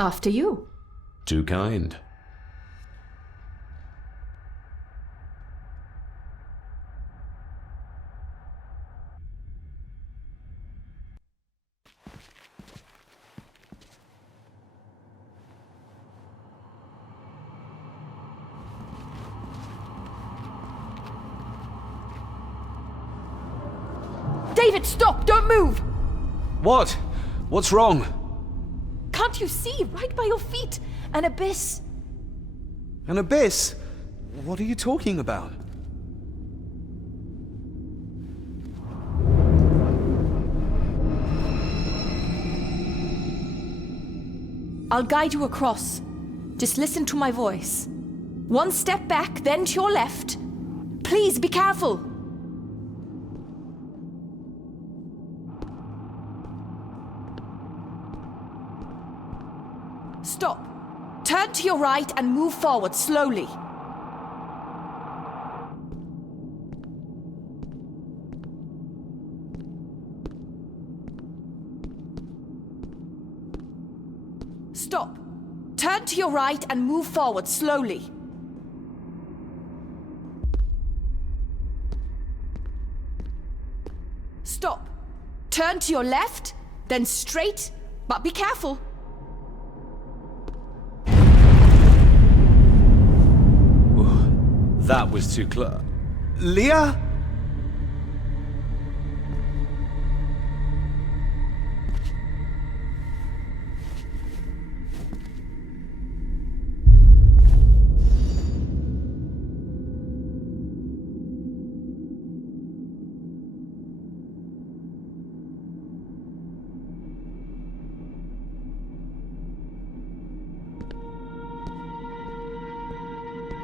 After you. Too kind. David, stop! Don't move! What? What's wrong? Can't you see? Right by your feet. An abyss. An abyss? What are you talking about? I'll guide you across. Just listen to my voice. One step back, then to your left. Please be careful. Stop. Turn to your right and move forward slowly. Stop. Turn to your right and move forward slowly. Stop. Turn to your left, then straight, but be careful. That was too close. Leah?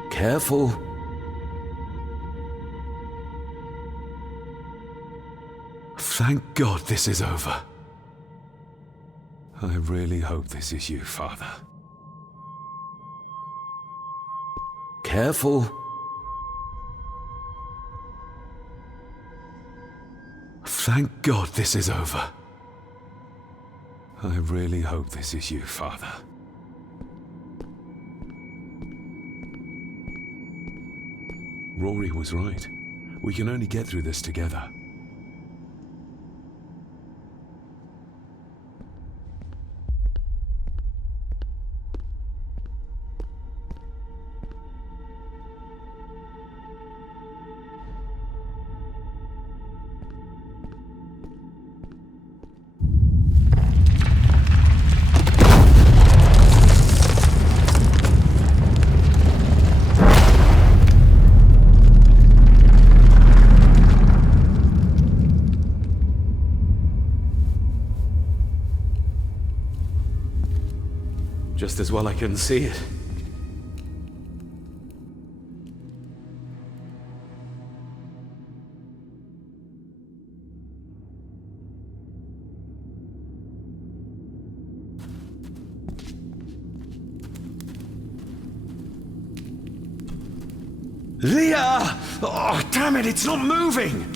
Careful. Thank God this is over. I really hope this is you, Father. Careful. Thank God this is over. I really hope this is you, Father. Rory was right. We can only get through this together. Just as well I couldn't see it. Leah! Oh, damn it, it's not moving!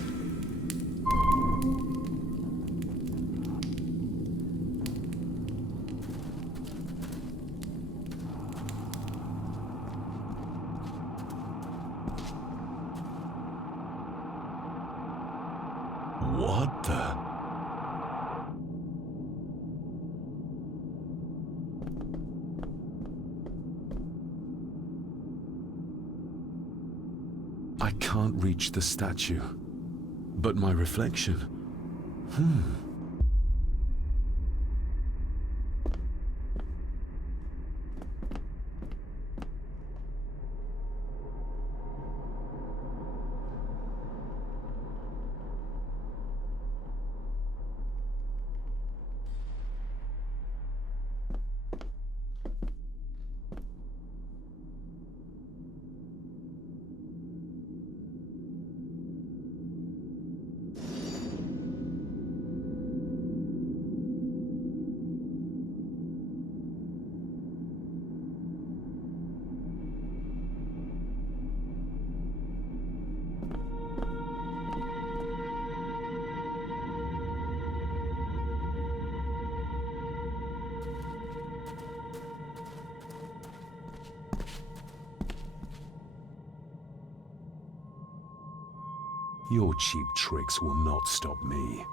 What the? I can't reach the statue, but my reflection. Your cheap tricks will not stop me.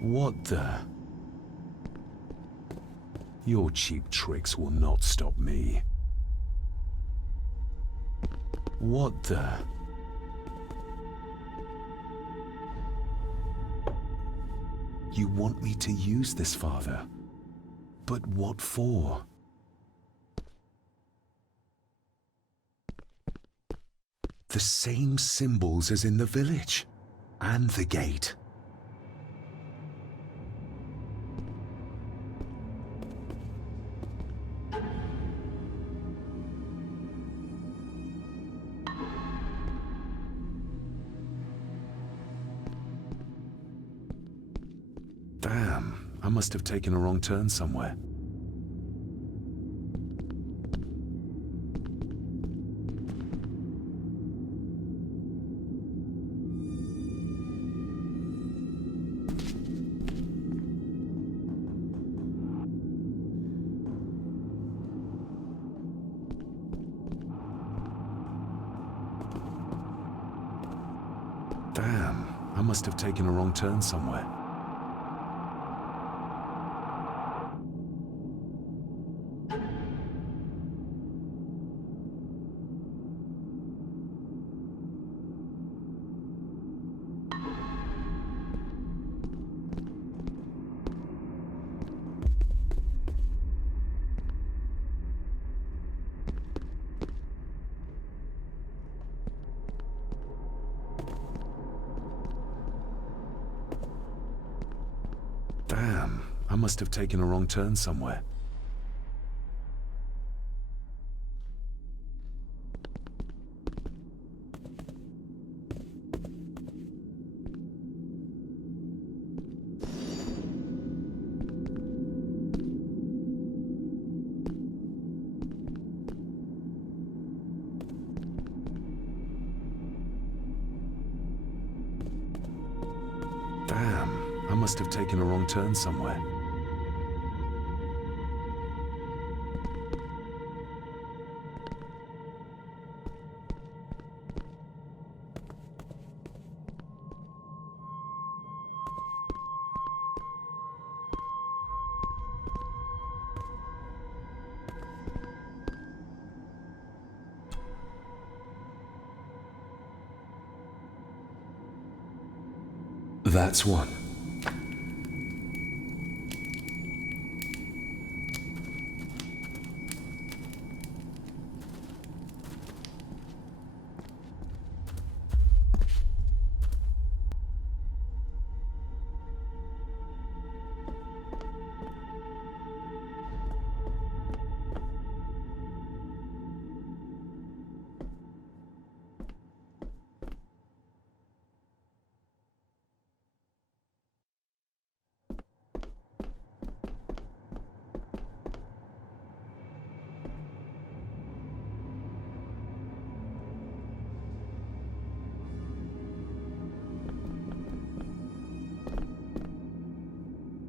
What the? Your cheap tricks will not stop me. What the? You want me to use this, Father? But what for? The same symbols as in the village, and the gate. Damn, I must have taken a wrong turn somewhere. Damn, I must have taken a wrong turn somewhere. Damn, I must have taken a wrong turn somewhere. Damn, I must have taken a wrong turn somewhere. That's one.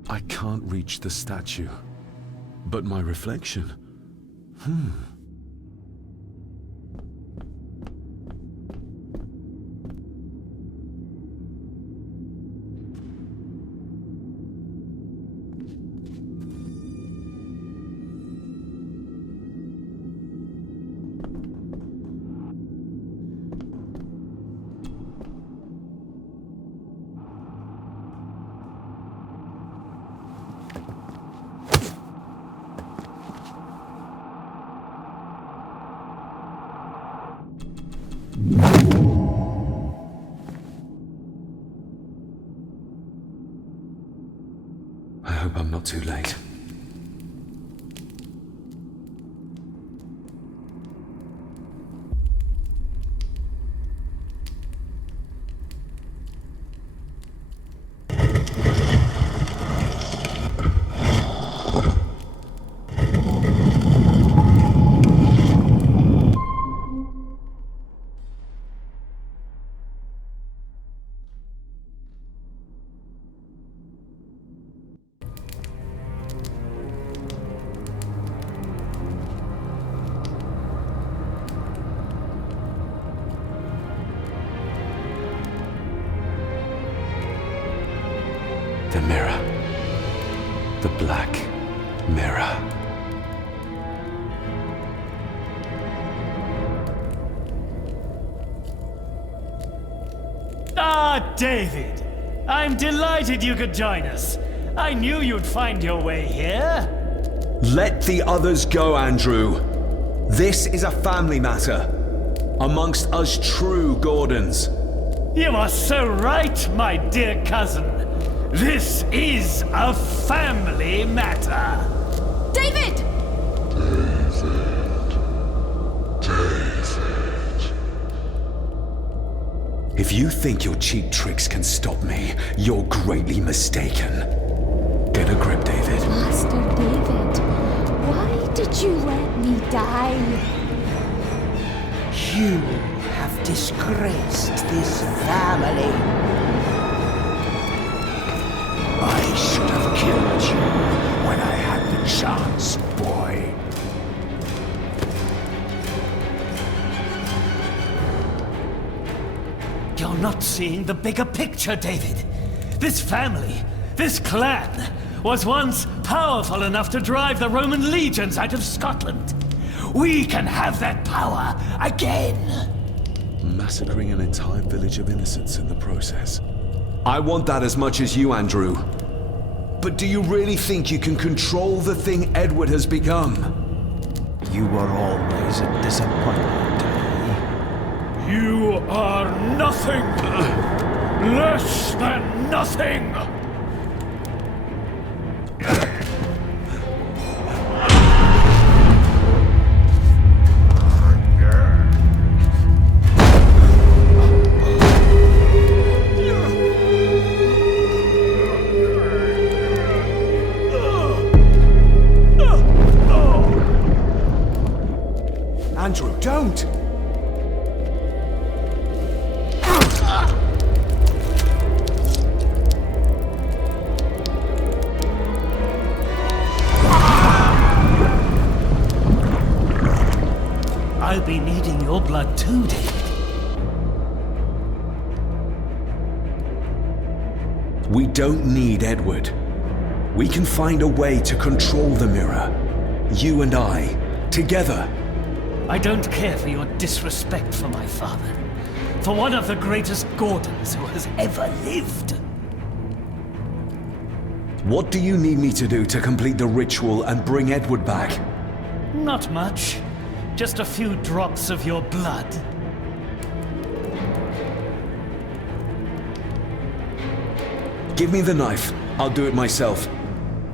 I can't reach the statue, but my reflection. I hope I'm not too late. The mirror. The Black Mirror. Ah, David! I'm delighted you could join us. I knew you'd find your way here. Let the others go, Andrew. This is a family matter. Amongst us true Gordons. You are so right, my dear cousin. This is a family matter. David! If you think your cheap tricks can stop me, you're greatly mistaken. Get a grip, David. Master David, why did you let me die? You have disgraced this family. I should have killed you when I had the chance, boy. You're not seeing the bigger picture, David. This family, this clan, was once powerful enough to drive the Roman legions out of Scotland. We can have that power again. Massacring an entire village of innocents in the process. I want that as much as you, Andrew. But do you really think you can control the thing Edward has become? You were always a disappointment to me. You are nothing. Less than nothing. Andrew, don't! I'll be needing your blood too, David. We don't need Edward. We can find a way to control the mirror. You and I, together. I don't care for your disrespect for my father. For one of the greatest Gordons who has ever lived. What do you need me to do to complete the ritual and bring Edward back? Not much. Just a few drops of your blood. Give me the knife. I'll do it myself.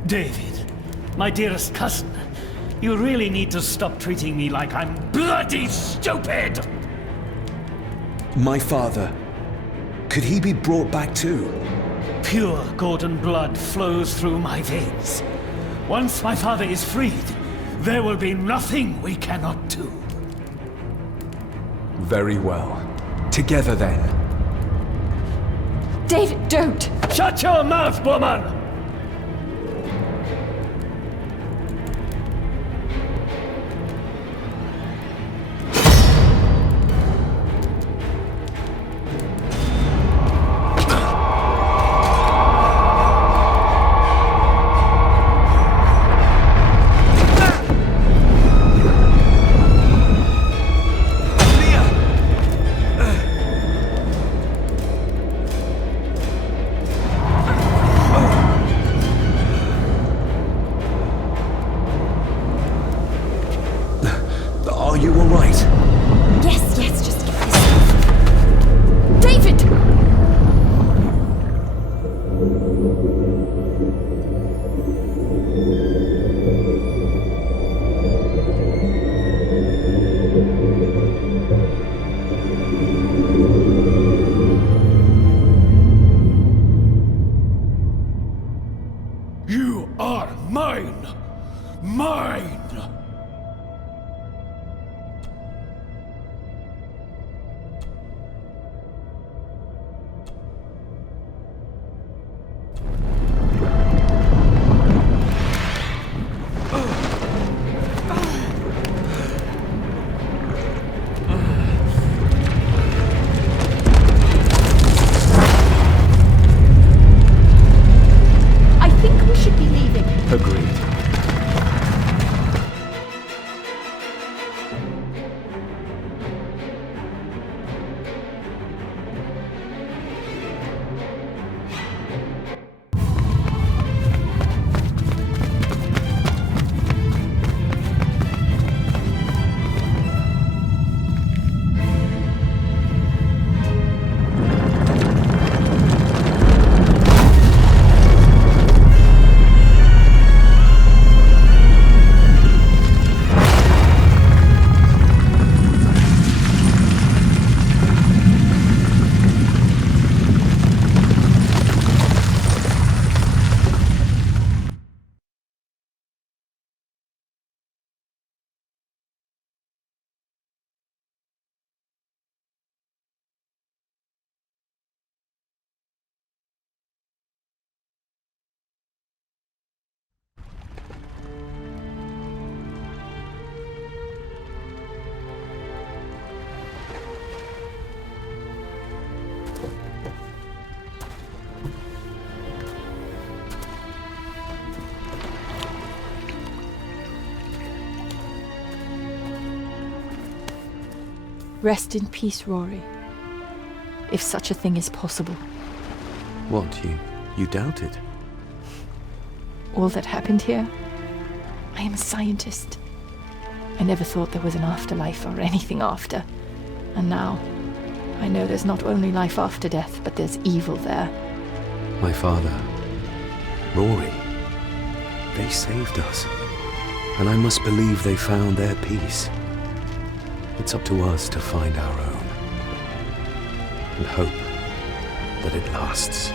David, my dearest cousin, you really need to stop treating me like I'm bloody stupid! My father. Could he be brought back too? Pure Gordon blood flows through my veins. Once my father is freed, there will be nothing we cannot do. Very well. Together then. David, don't! Shut your mouth, woman! Rest in peace, Rory. If such a thing is possible. What, you doubt it? All that happened here? I am a scientist. I never thought there was an afterlife or anything after. And now, I know there's not only life after death, but there's evil there. My father, Rory, they saved us. And I must believe they found their peace. It's up to us to find our own. And hope that it lasts.